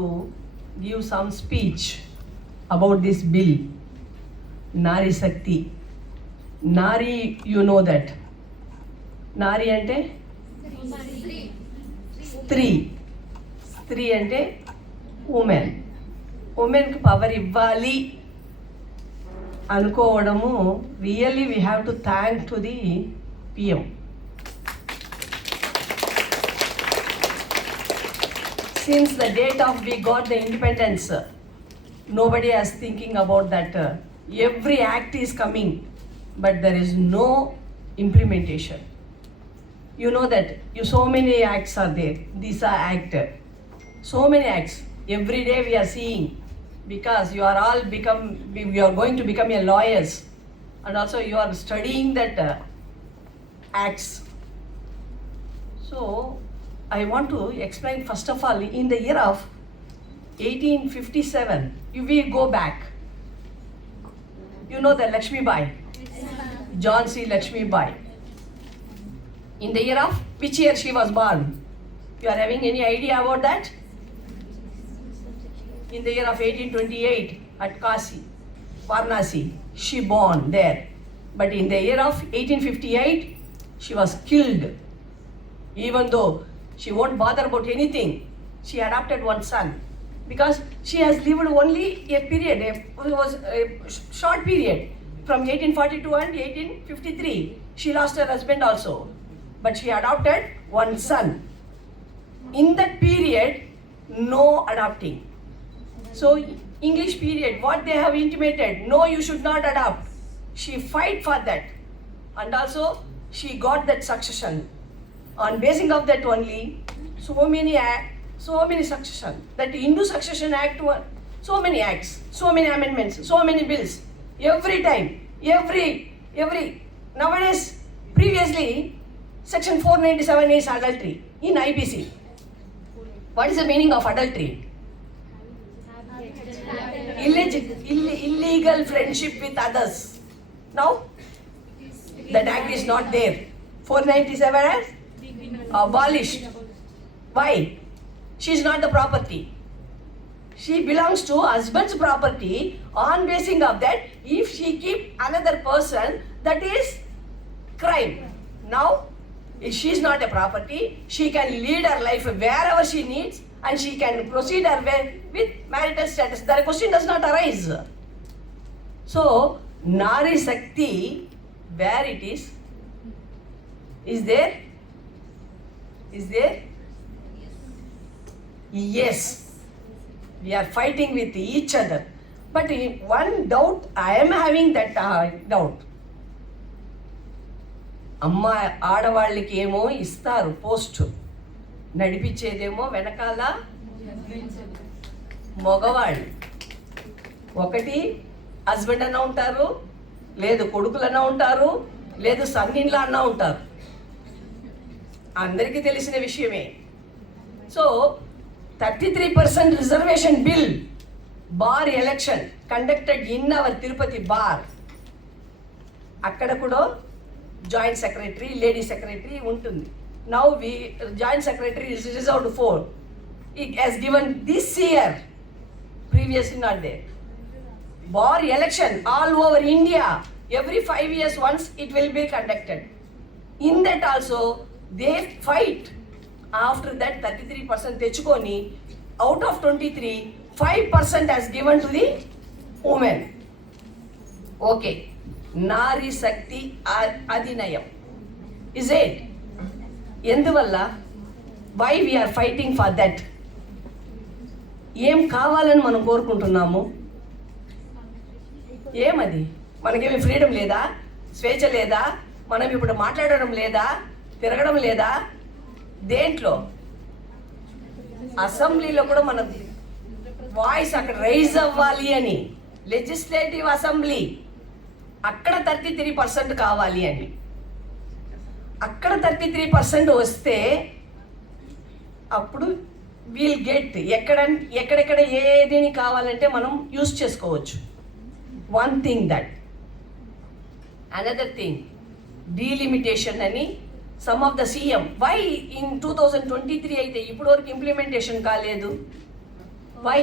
give some speech about this bill, Nari Shakti. Nari, you know that. Nari ante స్త్రీ అంటే ఉమెన్కి పవర్ ఇవ్వాలి అనుకోవడము really we have to thank to the PM. Since the date of we got the independence, nobody is thinking about that. Every act is coming, but there is no implementation. You know that so many acts are there. These are acted. So many acts. Every day we are seeing, because you are going to become a lawyers, and also you are studying that acts. So I want to explain first of all, in the year of 1857, if we go back, you know the Lakshmi Bai, John C. Lakshmi Bai. In the year of which year she was born? You are having any idea about that? In the year of 1828 at Kasi, Varanasi, she born there. But in the year of 1858, she was killed. Even though she won't bother about anything, she adopted one son. Because she has lived only a period, it was a short period, from 1842 and 1853. She lost her husband also, but she adopted one son. In that period, no adopting. So English period, what they have intimated, no, you should not adopt. She fight for that, and also she got that succession. On basing of that only, so many succession. That Hindu Succession Act, so many acts, so many amendments, so many bills. Every time, every nowadays, previously, Section 497 is adultery in IPC. What is the meaning of adultery? Illegal friendship with others. Now, that act is not there. 497 has abolished. Why? She is not the property. She belongs to husband's property. On basing of that, if she keep another person, that is crime. Now, if she is not a property, she can lead her life wherever she needs, and she can proceed her way with marital status. The question does not arise. So, Nari Shakti, where it is there? Is there? Yes. We are fighting with each other. But one doubt, I am having that doubt. అమ్మ ఆడవాళ్ళకి ఏమో ఇస్తారు పోస్ట్, నడిపించేదేమో వెనకాల మగవాళ్ళు. ఒకటి హస్బెండ్ అన్నా ఉంటారు, లేదు కొడుకులన్నా ఉంటారు, లేదు సన్నిన్లా అన్నా ఉంటారు. అందరికీ తెలిసిన విషయమే. So 33% reservation bill, bar election conducted in our Tirupati bar. అక్కడ కూడా జాయింట్ సెక్రటరీ, లేడీ సెక్రటరీ ఉంటుంది. Now joint secretary is reserved for. It has given this year, previously not there. Bar election all over India, every 5 years once it will be conducted. In that also they fight. After that 33% తెచ్చుకొని, out of 23, 5% has given to the women. Okay. Nari Shakti Adhinayam. Is it? ఎందువల్ల? Why we are fighting for that? ఏం కావాలని మనం కోరుకుంటున్నాము? ఏమది? మనకేమి ఫ్రీడమ్ లేదా? స్వేచ్ఛ లేదా? మనం ఇప్పుడు మాట్లాడడం లేదా? తిరగడం లేదా? దేంట్లో? అసెంబ్లీలో కూడా మన వాయిస్ అక్కడ రైజ్ అవ్వాలి అని, లెజిస్లేటివ్ అసెంబ్లీ అక్కడ 33% కావాలి అని. అక్కడ 33% వస్తే అప్పుడు వీల్ గెట్ ఎక్కడెక్కడ ఏదేని కావాలంటే మనం యూజ్ చేసుకోవచ్చు. One thing that. Another thing, delimitation అని some of the CM. Why in 2023 అయితే ఇప్పుడు వరకు ఇంప్లిమెంటేషన్ కాలేదు? వై?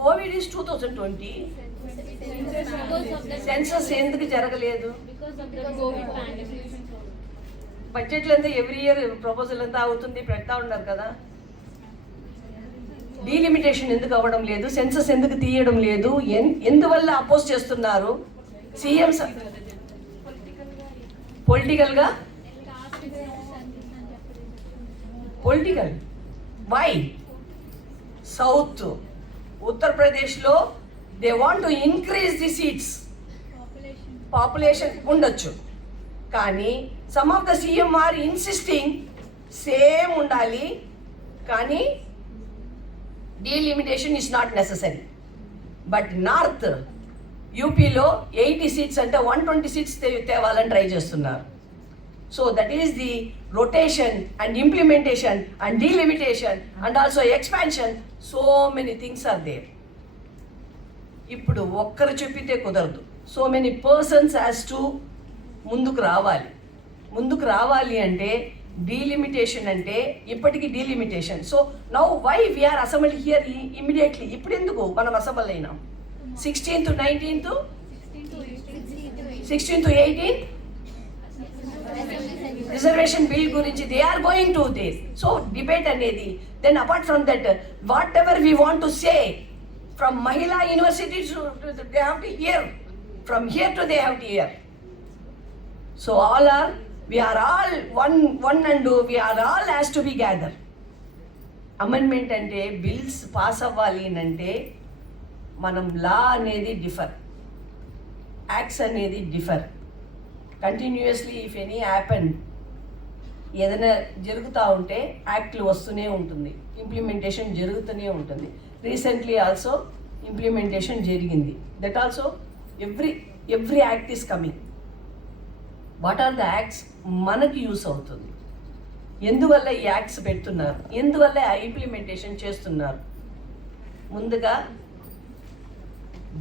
Covid is 2020. సెన్సస్ ఎందుకు జరగలేదు? బడ్జెట్లు అంతా ఎవ్రీ ఇయర్ ప్రపోజల్ అంతా అవుతుంది, పెడతా ఉన్నారు కదా. డీలిమిటేషన్ ఎందుకు అవ్వడం లేదు? సెన్సస్ ఎందుకు తీయడం లేదు? ఎందువల్ల అపోజ్ చేస్తున్నారు? CM political. వై? సౌత్, ఉత్తరప్రదేశ్లో they want to increase the seats, population ఉండొచ్చు, కానీ some of the CM are insisting same ఉండాలి, కానీ delimitation is not necessary. But north యూపీలో 80 సీట్స్ అంటే 120 సీట్స్ తేవాలని ట్రై చేస్తున్నారు. So that is the rotation and implementation and delimitation and also expansion, so many things are there. ఇప్పుడు ఒక్కరు చెప్పితే కుదరదు, so many persons has to ముందుకు రావాలి అంటే డీలిమిటేషన్ అంటే ఇప్పటికీ delimitation. So now why we are assembly here immediately, ఇప్పుడు ఎందుకు మనం అసెంబ్లీ అయినాం? 16th to 19th, 16th to 18th reservation bill గురించి they are going to this. So debate అనేది, then apart from that whatever we want to say from మహిళా universities they have to hear, from here to they have to hear. So we are all one and we are all has to be gather. Amendment అంటే బిల్స్ పాస్ అవ్వాలి అంటే మనం లా అనేది డిఫర్, యాక్ట్స్ అనేది differ. Continuously if any happen, ఏదైనా జరుగుతూ ఉంటే యాక్ట్లు వస్తూనే ఉంటుంది, ఇంప్లిమెంటేషన్ జరుగుతూనే ఉంటుంది. రీసెంట్లీ ఆల్సో ఇంప్లిమెంటేషన్ జరిగింది. That also every act is coming. What are the acts మనకి యూస్ అవుతుంది, ఎందువల్ల ఈ యాక్ట్స్ పెడుతున్నారు, ఎందువల్ల ఇంప్లిమెంటేషన్ చేస్తున్నారు? ముందుగా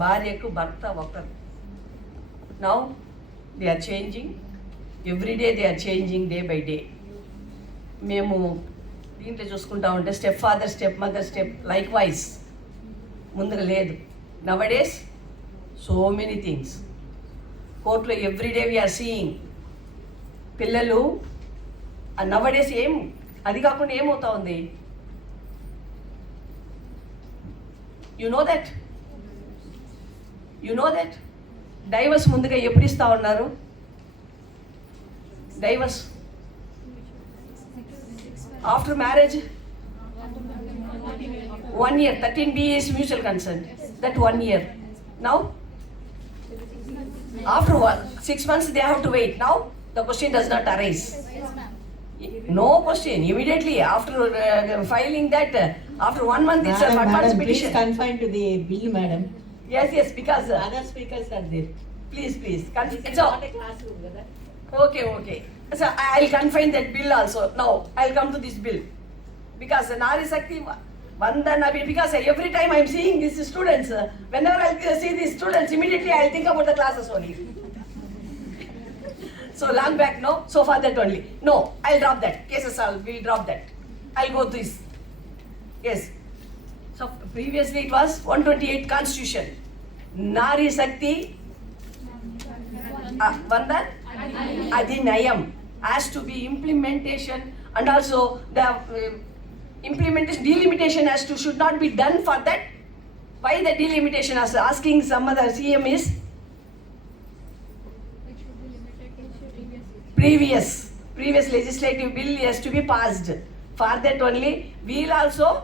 భార్యకు భర్త ఒకరు. Now they are changing every day, they are changing day by day. మేము దీంట్లో చూసుకుంటా ఉంటే step father, step mother, step likewise ముందుగా లేదు. నవడేస్ సో మెనీ థింగ్స్ కోర్టులో ఎవ్రీ డే వీఆర్ సీయింగ్. పిల్లలు నవడేస్ ఏం, అది కాకుండా ఏమవుతా ఉంది, యు నో దట్ డైవర్స్ ముందుగా ఎప్పుడు ఇస్తా ఉన్నారు? Divorce after marriage 1 year, 13B is mutual consent, that 1 year. Now after 6 months they have to wait. Now the question does not arise. No question, immediately after filing that, after 1 month itself advance petition. Please confine to the bill, madam. Yes, because Other speakers are there. please. This is So, not a classroom, brother. okay. So I'll confine that bill also. Now I'll come to this bill because Nari Shakti Vandan, because every time I'm seeing these students, whenever I see these students, immediately I'll think about the classes only. So long back, no, so far that only. No, I'll drop that. Cases we'll drop that. I'll go this. Yes. So previously it was 128 Constitution. Nari Shakti Vandan Adhinayam has to be implementation, and also the implementation, delimitation should not be done for that. Why the delimitation? As asking some other CM is previous legislative bill has to be passed. For that only we'll also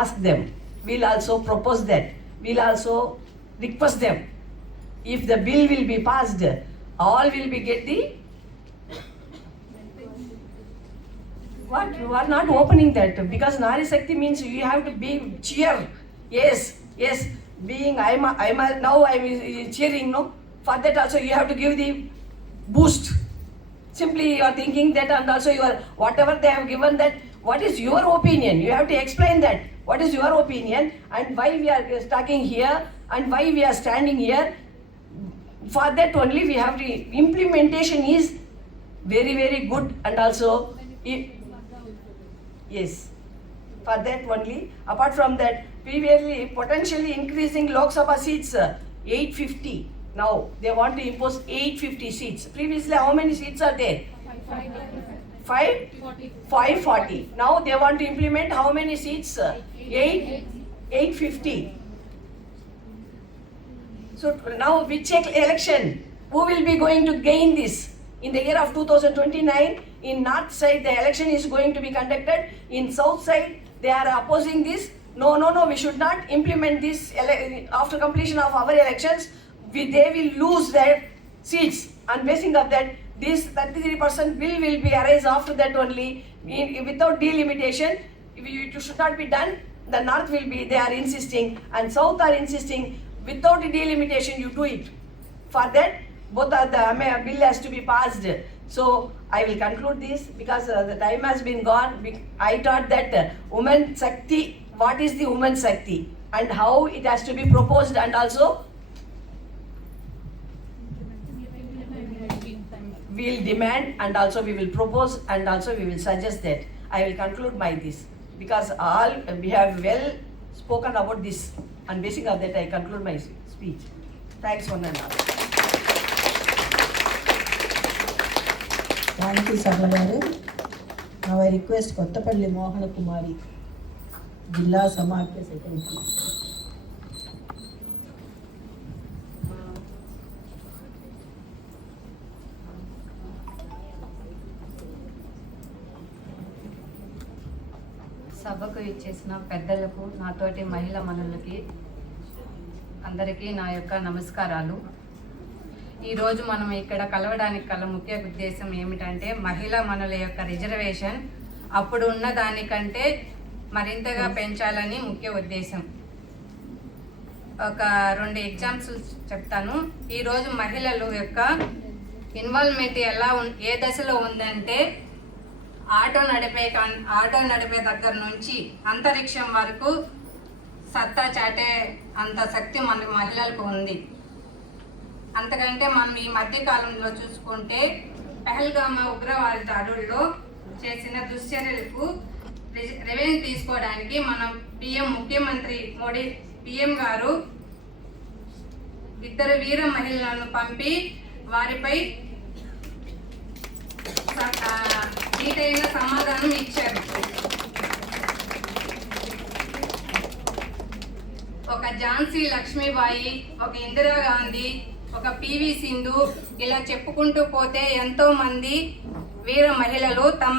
ask them, we'll also propose that, we'll also request them. If the bill will be passed, all will be get the what? You are not opening that, because Nari Shakti means you have to be cheer. Yes. Being now I'm cheering, no. For that also you have to give the boost. Simply you are thinking that, and also you are whatever they have given that. What is your opinion? You have to explain that. What is your opinion and why we are talking here and why we are standing here? For that only we have to implementation is very good, and also yes. For that only, apart from that, previously potentially increasing Lok Sabha seats 850. Now they want to impose 850 seats. Previously how many seats are there? 540. Now they want to implement how many seats? 850. So now which election? Who will be going to gain this? In the year of 2029, In north side, the election is going to be conducted. In south side, they are opposing this. No, we should not implement this after completion of our elections. They will lose their seats. On basing of that, this 33% bill will be arise after that only. Without delimitation, it should not be done. The north will be, they are insisting, and south are insisting. Without delimitation, you do it. For that, both of the bill has to be passed. So I will conclude this because the time has been gone. I thought that woman Shakti, what is the woman Shakti and how it has to be proposed, and also we will demand, and also we will propose, and also we will suggest that. I will conclude by this because all we have well spoken about this. On basis of that, I conclude my speech. Thanks one and all. Thank you, Sabla garu. Now I request Kottapalli Mohana Kumari, Jilla Samakya Secretary. సభకు ఇచ్చేసిన పెద్దలకు, నాతోటి మహిళా మనులకి అందరికీ నా యొక్క నమస్కారాలు. ఈరోజు మనం ఇక్కడ కలవడానికి గల ముఖ్య ఉద్దేశం ఏమిటంటే మహిళా మనుల యొక్క రిజర్వేషన్ అప్పుడు ఉన్న దానికంటే మరింతగా పెంచాలని ముఖ్య ఉద్దేశం. ఒక 2 ఎగ్జాంపుల్స్ చెప్తాను. ఈరోజు మహిళల యొక్క ఇన్వాల్వ్మెంట్ ఏ దశలో ఉందంటే ఆటో నడిపే దగ్గర నుంచి అంతరిక్షం వరకు సత్తా చాటే అంత శక్తి మన మహిళలకు ఉంది. అంతకంటే మనం ఈ మధ్య కాలంలో చూసుకుంటే పెహల్గామా ఉగ్రవాద దాడుల్లో చేసిన దుశ్చర్యలకు రెవెన్యూ తీసుకోవడానికి మనం ముఖ్యమంత్రి మోడీ పిఎం గారు 2 వీర మహిళలను పంపి వారిపై డీటెయిల్ సమాధానం ఇచ్చారు. ఒక ఝాన్సీ లక్ష్మీబాయి, ఒక ఇందిరాగాంధీ, ఒక పివి సింధు, ఇలా చెప్పుకుంటూ పోతే ఎంతో మంది వీర మహిళలు తమ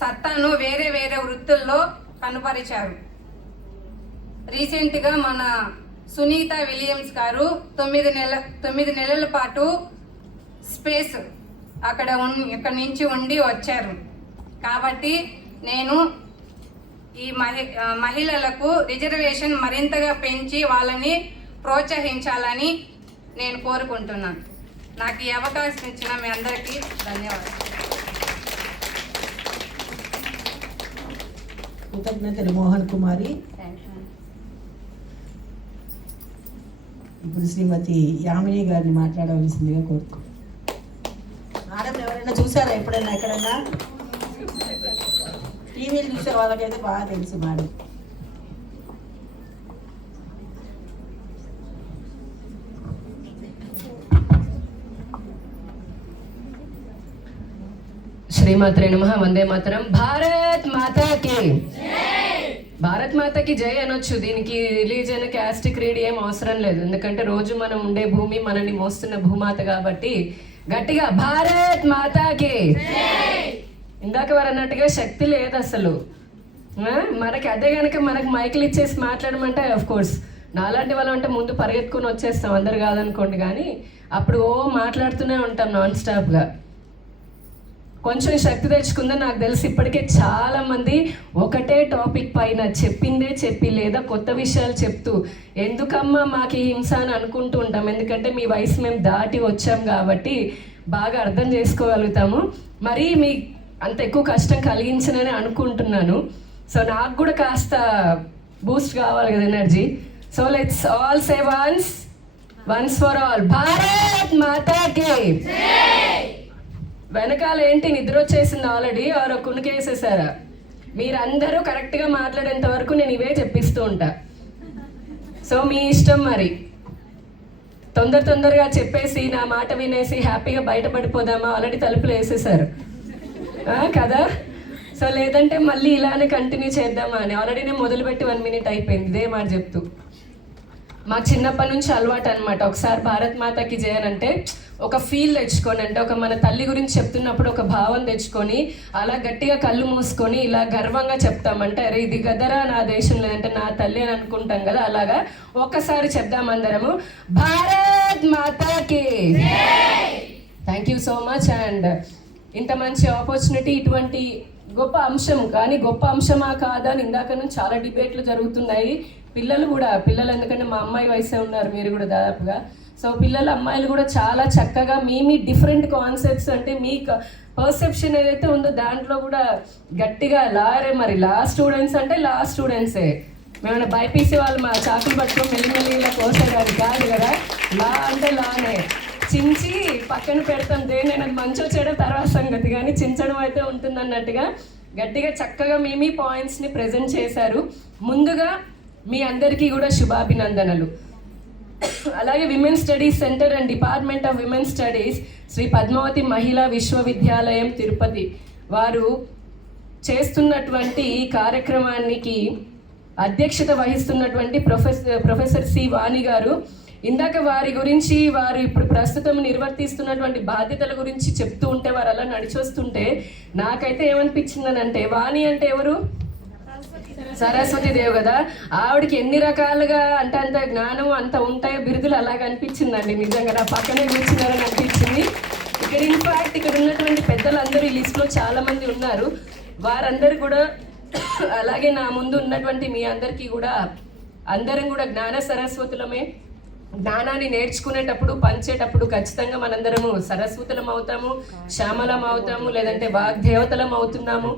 సత్తాను వేరే వృత్తుల్లో కనుపరిచారు. రీసెంట్గా మన సునీత విలియమ్స్ గారు 9 నెలల పాటు స్పేస్ ఇక్కడ నుంచి ఉండి వచ్చారు. కాబట్టి నేను ఈ మహిళలకు రిజర్వేషన్ మరింతగా పెంచి వాళ్ళని ప్రోత్సహించాలని నేను కోరుకుంటున్నాను. నాకు ఈ అవకాశం ఇచ్చిన మీ అందరికీ ధన్యవాదాలు. కృతజ్ఞతలు మోహన్ కుమారి. ఇప్పుడు శ్రీమతి యామిని గారిని మాట్లాడవలసిందిగా కోరుకు. మేడం ఎవరైనా చూసారా ఎప్పుడైనా ఎక్కడైనా? టీవీలు చూసే వాళ్ళకైతే బాగా తెలుసు మేడం. శ్రీమాత్రే నమః. వందే మాతరం. భారత్ మాతాకి భారత్ మాతాకి జై అనొచ్చు. దీనికి రిలీజన్, క్యాస్ట్, క్రీడ్ ఏం అవసరం లేదు. ఎందుకంటే రోజు మనం ఉండే భూమి మనని మోస్తున్న భూమాత కాబట్టి గట్టిగా భారత్ మాతాకి. ఇందాక వారు అన్నట్టుగా శక్తి లేదు అసలు మనకి. అదే కనుక మనకు మైకులు ఇచ్చేసి మాట్లాడమంటే ఆఫ్ కోర్స్ నాలాంటి వాళ్ళు అంటే ముందు పరిగెత్తుకుని వచ్చేస్తాం, అందరు కాదనుకోండి. కానీ అప్పుడు మాట్లాడుతూనే ఉంటాం నాన్ స్టాప్గా. కొంచెం శక్తి తెచ్చుకుందని నాకు తెలిసి ఇప్పటికే చాలామంది ఒకటే టాపిక్ పైన చెప్పిందే చెప్పి లేదా కొత్త విషయాలు చెప్తూ ఎందుకమ్మా మాకు హింస అని అనుకుంటూ ఉంటాం. ఎందుకంటే మీ వయసు మేము దాటి వచ్చాం కాబట్టి బాగా అర్థం చేసుకోగలుగుతాము. మరి మీ అంత ఎక్కువ కష్టం కలిగించనని అనుకుంటున్నాను. సో నాకు కూడా కాస్త బూస్ట్ కావాలి కదా, energy. So let's all say once for all Bharat మాతాకి. వెనకాల ఏంటి నిద్ర వచ్చేసింది ఆల్రెడీ, ఎవరో కునుకేసేసారా? మీరందరూ కరెక్ట్గా మాట్లాడేంత వరకు నేను ఇవే చెప్పిస్తూ ఉంటా. సో మీ ఇష్టం. మరి తొందరగా చెప్పేసి నా మాట వినేసి హ్యాపీగా బయటపడిపోదామా? ఆల్రెడీ తలుపులు వేసేసారు కదా. సో లేదంటే మళ్ళీ ఇలానే కంటిన్యూ చేద్దామా అని. ఆల్రెడీ నేను మొదలుపెట్టి 1 minute అయిపోయింది ఇదే మాట చెప్తూ. మాకు చిన్నప్పటి నుంచి అలవాటు అనమాట. ఒకసారి భారత్ మాతాకి జయనంటే ఒక ఫీల్ తెచ్చుకొని, అంటే ఒక మన తల్లి గురించి చెప్తున్నప్పుడు ఒక భావం తెచ్చుకొని అలా గట్టిగా కళ్ళు మూసుకొని ఇలా గర్వంగా చెప్తామంటే అరే ఇది గదరా నా దేశం, లేదంటే నా తల్లి అని అనుకుంటాం కదా. అలాగా ఒక్కసారి చెప్దాం అందరము, భారత్ మాతాకి. Thank you so much. And ఇంత మంచి ఆపర్చునిటీ, ఇటువంటి గొప్ప అంశం, కానీ గొప్ప అంశమా కాదా అని ఇందాక నుంచి చాలా డిబేట్లు జరుగుతున్నాయి. పిల్లలు ఎందుకంటే మా అమ్మాయి వయసే ఉన్నారు, మీరు కూడా దాదాపుగా. సో పిల్లలు అమ్మాయిలు కూడా చాలా చక్కగా మీ డిఫరెంట్ కాన్సెప్ట్స్, అంటే మీ పర్సెప్షన్ ఏదైతే ఉందో దాంట్లో కూడా గట్టిగా మరి లా స్టూడెంట్స్ అంటే లా స్టూడెంట్సే. మేమైనా బైపీసీ వాళ్ళు మా చాకులు పట్టుకొని మెల్లిమెల్లి ఇలా కోసేదాన్ని కాదు కదా. లా అంటే లానే చించి పక్కన పెడతాం, దేని మంచో చెడో తర్వాత సంగతి, కానీ చించడం అయితే ఉంటుంది అన్నట్టుగా గట్టిగా చక్కగా మీ పాయింట్స్ని ప్రజెంట్ చేశారు. ముందుగా మీ అందరికీ కూడా శుభాభినందనలు. అలాగే women studies centre and department of women studies Shri Padmavati Mahila Visvavidyalayam Tirupati వారు చేస్తున్నటువంటి ఈ కార్యక్రమానికి అధ్యక్షత వహిస్తున్నటువంటి ప్రొఫెసర్ సి వాణి గారు, ఇందాక వారి గురించి, వారు ఇప్పుడు ప్రస్తుతం నిర్వర్తిస్తున్నటువంటి బాధ్యతల గురించి చెప్తూ ఉంటే, వారు అలా నడిచొస్తుంటే నాకైతే ఏమనిపించిందనంటే, వాణి అంటే ఎవరు? సరస్వతి దేవి కదా. ఆవిడకి ఎన్ని రకాలుగా అంటే అంత జ్ఞానం అంత ఉంటాయో బిరుదులు అలాగ అనిపించిందండి. నిజంగా నా పక్కనే కూర్చున్నారని అనిపించింది. ఇక్కడ ఇన్ఫాక్ట్ ఇక్కడ ఉన్నటువంటి పెద్దలందరూ ఈ లిస్ట్లో చాలా మంది ఉన్నారు. వారందరూ కూడా అలాగే నా ముందు ఉన్నటువంటి మీ అందరికీ కూడా అందరం కూడా జ్ఞాన సరస్వతులమే. జ్ఞానాన్ని నేర్చుకునేటప్పుడు పంచేటప్పుడు ఖచ్చితంగా మనందరము సరస్వతులం అవుతాము, శ్యామలం అవుతాము, లేదంటే వాగ్దేవతలం అవుతున్నాము.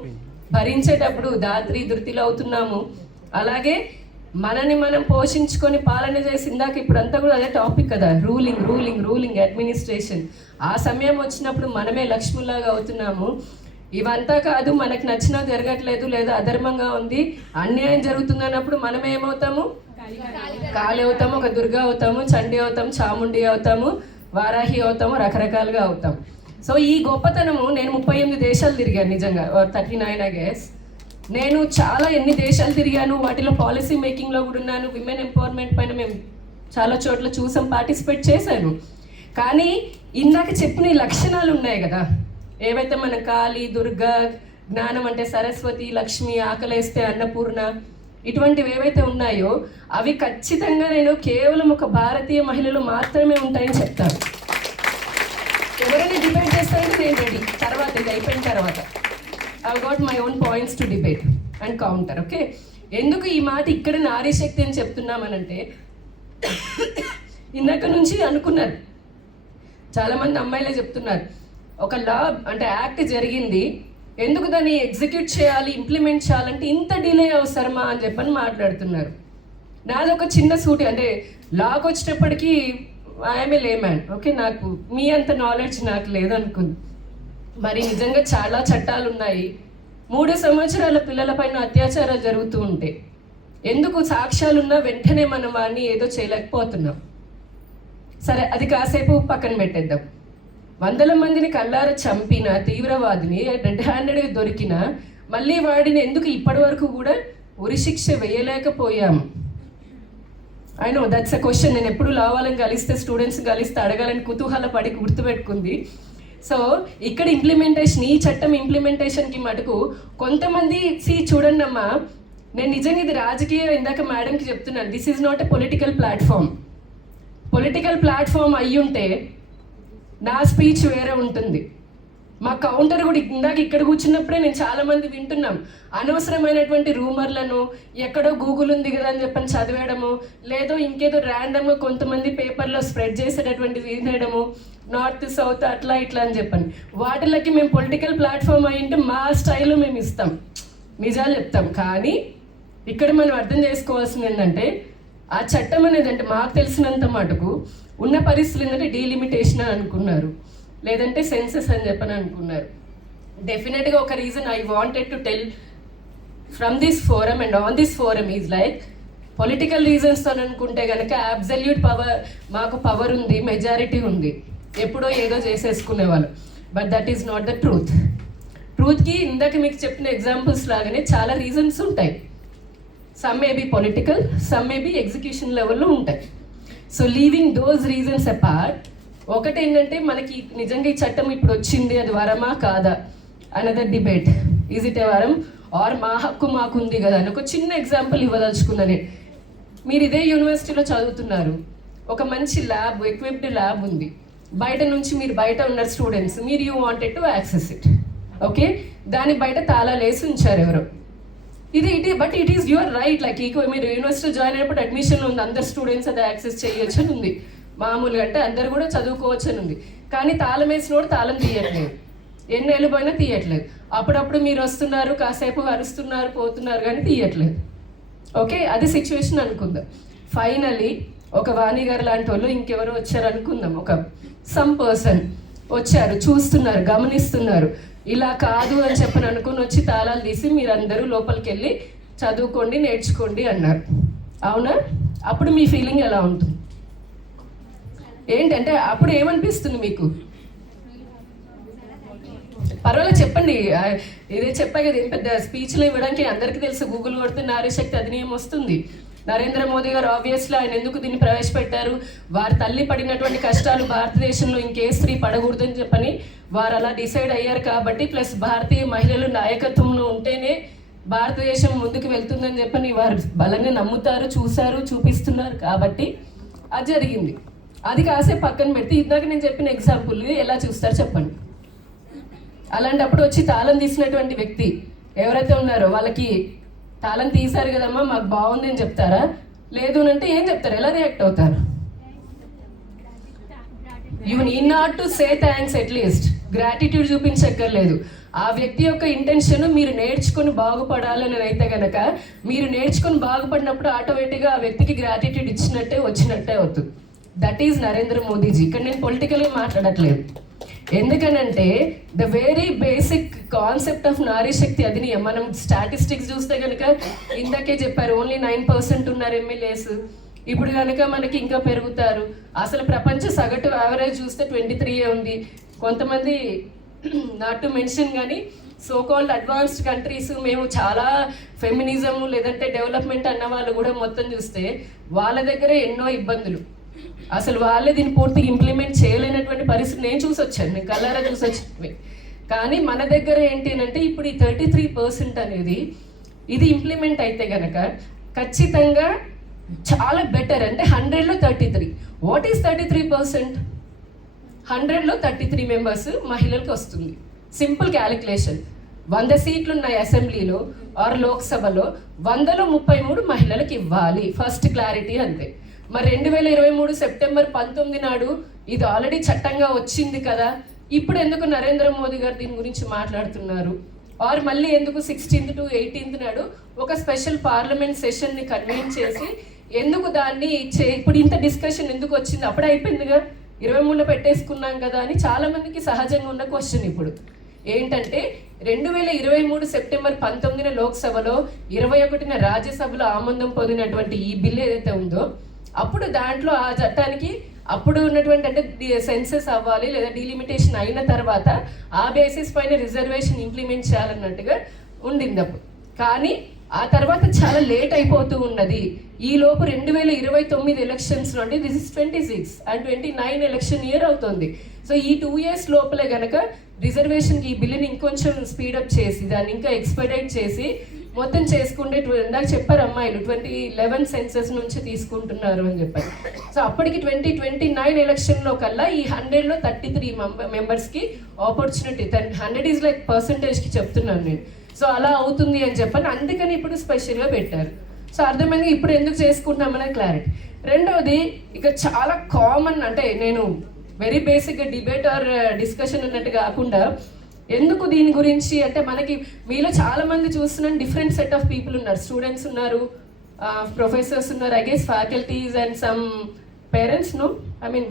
భరించేటప్పుడు దాత్రి ధృతిలో అవుతున్నాము. అలాగే మనని మనం పోషించుకొని పాలన చేసి, ఇందాక ఇప్పుడు అంతా కూడా అదే టాపిక్ కదా, రూలింగ్ అడ్మినిస్ట్రేషన్. ఆ సమయం వచ్చినప్పుడు మనమే లక్ష్ములాగా అవుతున్నాము. ఇవంతా కాదు, మనకు నచ్చినా జరగట్లేదు, లేదా అధర్మంగా ఉంది, అన్యాయం జరుగుతుంది అన్నప్పుడు మనం ఏమవుతాము? కాళీ అవుతాము, ఒక దుర్గా అవుతాము, చండీ అవుతాము, చాముండి అవుతాము, వారాహి అవుతాము, రకరకాలుగా అవుతాం. సో ఈ గొప్పతనము, నేను 38 దేశాలు తిరిగాను నిజంగా, 39 ఐ గెస్. నేను చాలా ఎన్ని దేశాలు తిరిగాను, వాటిలో పాలసీ మేకింగ్లో కూడా ఉన్నాను. విమెన్ ఎంపవర్మెంట్ పైన మేము చాలా చోట్ల చూసాం, పార్టిసిపేట్ చేశాను. కానీ ఇందాక చెప్పిన లక్షణాలు ఉన్నాయి కదా, ఏవైతే మన కాళీ, దుర్గా, జ్ఞానం అంటే సరస్వతి, లక్ష్మి, ఆకలేస్తే అన్నపూర్ణ, ఇటువంటివి ఏవైతే ఉన్నాయో అవి ఖచ్చితంగా నేను కేవలం ఒక భారతీయ మహిళలు మాత్రమే ఉంటాయని చెప్తాను. ఎవరైనా డిబేట్ చేస్తారంటే నేను రెడీ. తర్వాత ఇది అయిపోయిన తర్వాత I got my own points to debate and counter. Okay, ఎందుకు ఈ మాట ఇక్కడ నారీ శక్తి అని చెప్తున్నామనంటే, ఇందాక నుంచి అనుకున్నారు చాలామంది అమ్మాయిలే చెప్తున్నారు, ఒక లా అంటే యాక్ట్ జరిగింది, ఎందుకు దాన్ని ఎగ్జిక్యూట్ చేయాలి, ఇంప్లిమెంట్ చేయాలంటే ఇంత డిలే అవసరమా అని చెప్పని మాట్లాడుతున్నారు. నాది ఒక చిన్న సూటి, అంటే లాకి వచ్చేటప్పటికి ఐఎమ్ ఏ లేమ్యాన్. ఓకే, నాకు మీ అంత నాలెడ్జ్ నాకు లేదనుకుంది. మరి నిజంగా చాలా చట్టాలు ఉన్నాయి. 3 సంవత్సరాల పిల్లలపైన అత్యాచారాలు జరుగుతూ ఉంటే ఎందుకు సాక్ష్యాలున్నా వెంటనే మనం వాడిని ఏదో చేయలేకపోతున్నాం. సరే, అది కాసేపు పక్కన పెట్టేద్దాం. 100 మందిని కళ్ళార చంపిన తీవ్రవాదిని రెడ్ హ్యాండెడ్గా దొరికిన మళ్ళీ వాడిని ఎందుకు ఇప్పటి వరకు కూడా ఉరిశిక్ష వేయలేకపోయాము? I know that's a question. నేను ఎప్పుడు లావాలని కలిస్తే, స్టూడెంట్స్ కలిస్తే అడగాలని కుతూహల పడి గుర్తుపెట్టుకుంది. సో ఇక్కడ ఇంప్లిమెంటేషన్, ఈ చట్టం ఇంప్లిమెంటేషన్కి మటుకు కొంతమంది చూడండి అమ్మా, నేను నిజంగా ఇది రాజకీయ, ఇందాక మేడంకి చెప్తున్నాను, this is not a political platform. Political platform అయ్యుంటే నా స్పీచ్ వేరే ఉంటుంది. మా కౌంటర్ కూడా ఇందాక ఇక్కడ కూర్చున్నప్పుడే నేను చాలామంది వింటున్నాం, అనవసరమైనటువంటి రూమర్లను ఎక్కడో గూగుల్ ఉంది కదా అని చెప్పని చదివేయడము, లేదో ఇంకేదో ర్యాండమ్గా కొంతమంది పేపర్లో స్ప్రెడ్ చేసేటటువంటి వినేయడము, నార్త్ సౌత్ అట్లా ఇట్లా అని చెప్పని, వాటిలకి మేము పొలిటికల్ ప్లాట్ఫామ్ అయ్యింటే మా స్టైల్లో మేము ఇస్తాం, నిజాలు చెప్తాం. కానీ ఇక్కడ మనం అర్థం చేసుకోవాల్సింది ఏంటంటే, ఆ చట్టం అనేది అంటే మాకు తెలిసినంత మటుకు ఉన్న పరిస్థితులు ఏంటంటే డీలిమిటేషన్ అని అనుకున్నారు, లేదంటే సెన్సెస్ అని చెప్పని అనుకున్నారు. డెఫినెట్గా ఒక reason I wanted to tell from this forum and on this forum is like political రీజన్స్తో అనుకుంటే కనుక అబ్సల్యూట్ పవర్, మాకు పవర్ ఉంది, మెజారిటీ ఉంది, ఎప్పుడో ఏదో చేసేసుకునేవాళ్ళు. But that is not the truth. ట్రూత్కి ఇందాక మీకు చెప్పిన ఎగ్జాంపుల్స్ లాగానే చాలా రీజన్స్ ఉంటాయి. Some may be political, some may be execution లెవెల్లో ఉంటాయి. So leaving those reasons apart, ఒకటి ఏంటంటే మనకి నిజంగా ఈ చట్టం ఇప్పుడు వచ్చింది, అది వరమా కాదా అనదర్ డిబేట్. ఈజ్ ఇట్ ఏ వరం ఆర్ మా హక్కు మాకుంది కదా అని ఒక చిన్న ఎగ్జాంపుల్ ఇవ్వదలుచుకున్నది. మీరు ఇదే యూనివర్సిటీలో చదువుతున్నారు, ఒక మంచి ల్యాబ్, ఎక్విప్డ్ ల్యాబ్ ఉంది, బయట నుంచి మీరు బయట ఉన్న స్టూడెంట్స్, మీరు you wanted to access it, okay, దాని బయట తాళాలు వేసి ఉంచారు ఎవరో. But it is your right. Like మీరు యూనివర్సిటీ జాయిన్ అయినప్పుడు అడ్మిషన్ ఉంది, అందరు స్టూడెంట్స్ అది యాక్సెస్ చేయొచ్చు అని ఉంది, మామూలుగా అంటే అందరు కూడా చదువుకోవచ్చు అని ఉంది. కానీ తాళం వేసినోడు తాళం తీయట్లేదు, ఎన్నేళ్ళు పోయినా తీయట్లేదు. అప్పుడప్పుడు మీరు వస్తున్నారు, కాసేపు అరుస్తున్నారు, పోతున్నారు, కానీ తీయట్లేదు. ఓకే, అది సిచ్యువేషన్ అనుకుందాం. ఫైనలీ ఒక వాణి గారు లాంటి వాళ్ళు ఇంకెవరో వచ్చారు అనుకుందాం, ఒక సమ్ పర్సన్ వచ్చారు, చూస్తున్నారు, గమనిస్తున్నారు, ఇలా కాదు అని చెప్పని అనుకుని వచ్చి తాళాలు తీసి మీరందరూ లోపలికి వెళ్ళి చదువుకోండి, నేర్చుకోండి అన్నారు. అవునా? అప్పుడు మీ ఫీలింగ్ ఎలా ఉంటుంది? ఏంటంటే అప్పుడు ఏమనిపిస్తుంది మీకు? పర్వాలేదు చెప్పండి, ఇదే చెప్పా కదా, ఏం పెద్ద స్పీచ్లు ఇవ్వడానికి అందరికీ తెలుసు. గూగుల్ కొడితే నారీ శక్తి అధినియం వస్తుంది. నరేంద్ర మోదీ గారు ఆబ్వియస్లీ ఆయన ఎందుకు దీన్ని ప్రవేశపెట్టారు, వారి తల్లి పడినటువంటి కష్టాలు భారతదేశంలో ఇంకే స్త్రీ పడకూడదని చెప్పని వారు అలా డిసైడ్ అయ్యారు కాబట్టి, ప్లస్ భారతీయ మహిళలు నాయకత్వంలో ఉంటేనే భారతదేశం ముందుకు వెళ్తుందని చెప్పని వారు బలంగా నమ్ముతారు, చూశారు, చూపిస్తున్నారు కాబట్టి అది జరిగింది. అది కాసేపు పక్కన పెడితే ఇందాక నేను చెప్పిన ఎగ్జాంపుల్ ఎలా చూస్తారు చెప్పండి. అలాంటప్పుడు వచ్చి తాళం తీసినటువంటి వ్యక్తి ఎవరైతే ఉన్నారో వాళ్ళకి తాళం తీశారు కదమ్మా మాకు బాగుంది అని చెప్తారా? లేదు అంటే ఏం చెప్తారు? ఎలా రియాక్ట్ అవుతారు? You need not to say thanks, at least gratitude చూపించక్కర్లేదు. ఆ వ్యక్తి యొక్క ఇంటెన్షన్ మీరు నేర్చుకుని బాగుపడాలని అయితే గనక, మీరు నేర్చుకుని బాగుపడినప్పుడు ఆటోమేటిక్గా ఆ వ్యక్తికి గ్రాటిట్యూడ్ ఇచ్చినట్టే వచ్చినట్టే అవుతుంది. That is Narendra Modiji. ఇక్కడ నేను పొలిటికల్గా మాట్లాడట్లేదు. ఎందుకనంటే the very basic concept of Nari Shakti Adhiniyam, మనం స్టాటిస్టిక్స్ చూస్తే కనుక ఇందాకే చెప్పారు ఓన్లీ 9% ఉన్నారు ఎమ్మెల్యేస్. ఇప్పుడు కనుక మనకి ఇంకా పెరుగుతారు. అసలు ప్రపంచ సగటు యావరేజ్ చూస్తే 23 ఉంది. కొంతమంది నాట్ టు మెన్షన్ కానీ సో కాల్డ్ అడ్వాన్స్డ్ కంట్రీస్, మేము చాలా ఫెమినిజం లేదంటే డెవలప్మెంట్ అన్న వాళ్ళు కూడా మొత్తం చూస్తే వాళ్ళ దగ్గర ఎన్నో ఇబ్బందులు, అసలు వాళ్ళే దీన్ని పూర్తిగా ఇంప్లిమెంట్ చేయలేనటువంటి పరిస్థితి నేను చూసొచ్చాను, నేను కళ్ళారా చూసొచ్చాను. కానీ మన దగ్గర ఏంటి అంటే ఇప్పుడు ఈ 33% అనేది ఇది ఇంప్లిమెంట్ అయితే గనక ఖచ్చితంగా చాలా బెటర్. అంటే 100లో 33. What is 33%? 100లో 33 మెంబర్స్ మహిళలకు వస్తుంది. Simple calculation. 100 సీట్లు ఉన్నాయి అసెంబ్లీలో ఆర్ లోక్సభలో, 100లో 33 మహిళలకు ఇవ్వాలి. ఫస్ట్ క్లారిటీ అంతే. మరి 2023 సెప్టెంబర్ 19 నాడు ఇది ఆల్రెడీ చట్టంగా వచ్చింది కదా, ఇప్పుడు ఎందుకు నరేంద్ర మోదీ గారు దీని గురించి మాట్లాడుతున్నారు? ఆర్ మళ్ళీ ఎందుకు 16th to 18th నాడు ఒక స్పెషల్ పార్లమెంట్ సెషన్ని కన్వీన్ చేసి ఎందుకు దాన్ని ఇప్పుడు ఇంత డిస్కషన్ ఎందుకు వచ్చింది? అప్పుడే అయిపోయిందిగా, 23లో పెట్టేసుకున్నాం కదా అని చాలా మందికి సహజంగా ఉన్న క్వశ్చన్. ఇప్పుడు ఏంటంటే 2023 సెప్టెంబర్ 19 లోక్సభలో, 21న రాజ్యసభలో ఆమోదం పొందినటువంటి ఈ బిల్ ఏదైతే ఉందో, అప్పుడు దాంట్లో ఆ చట్టానికి అప్పుడు ఉన్నటువంటి అంటే సెన్సెస్ అవ్వాలి లేదా డీలిమిటేషన్ అయిన తర్వాత ఆ బేసిస్ పైన రిజర్వేషన్ ఇంప్లిమెంట్ చేయాలన్నట్టుగా ఉండింది అప్పుడు. కానీ ఆ తర్వాత చాలా లేట్ అయిపోతూ ఉన్నది. ఈ లోపు 2029 ఎలక్షన్స్ నుండి this is 26 and 29 election year అవుతుంది. సో ఈ 2 years లోపలే గనక రిజర్వేషన్కి ఈ బిల్లుని ఇంకొంచెం స్పీడప్ చేసి దాన్ని ఇంకా ఎక్స్పెడైట్ చేసి మొత్తం చేసుకుంటే, ఇందాక చెప్పారు అమ్మాయిలు 2011 సెన్సెస్ నుంచి తీసుకుంటున్నారు అని చెప్పారు. సో అప్పటికి 2029 ఎలక్షన్లో కల్లా ఈ 100లో 33 మెంబర్స్కి ఆపర్చునిటీ, 100 ఈజ్ లైక్ పర్సంటేజ్కి చెప్తున్నాను నేను. సో అలా అవుతుంది అని చెప్పని అందుకని ఇప్పుడు స్పెషల్గా పెట్టారు. సో అర్థమైంది ఇప్పుడు ఎందుకు చేసుకుంటున్నామనే క్లారిటీ. రెండవది ఇక చాలా కామన్, అంటే నేను వెరీ బేసిక్గా డిబేట్ ఆర్ డిస్కషన్ అన్నట్టు కాకుండా ఎందుకు దీని గురించి అంటే మనకి మీలో చాలా మంది చూస్తున్నాను డిఫరెంట్ సెట్ ఆఫ్ పీపుల్ ఉన్నారు. స్టూడెంట్స్ ఉన్నారు, ప్రొఫెసర్స్ ఉన్నారు, I guess faculties and some parents, no I mean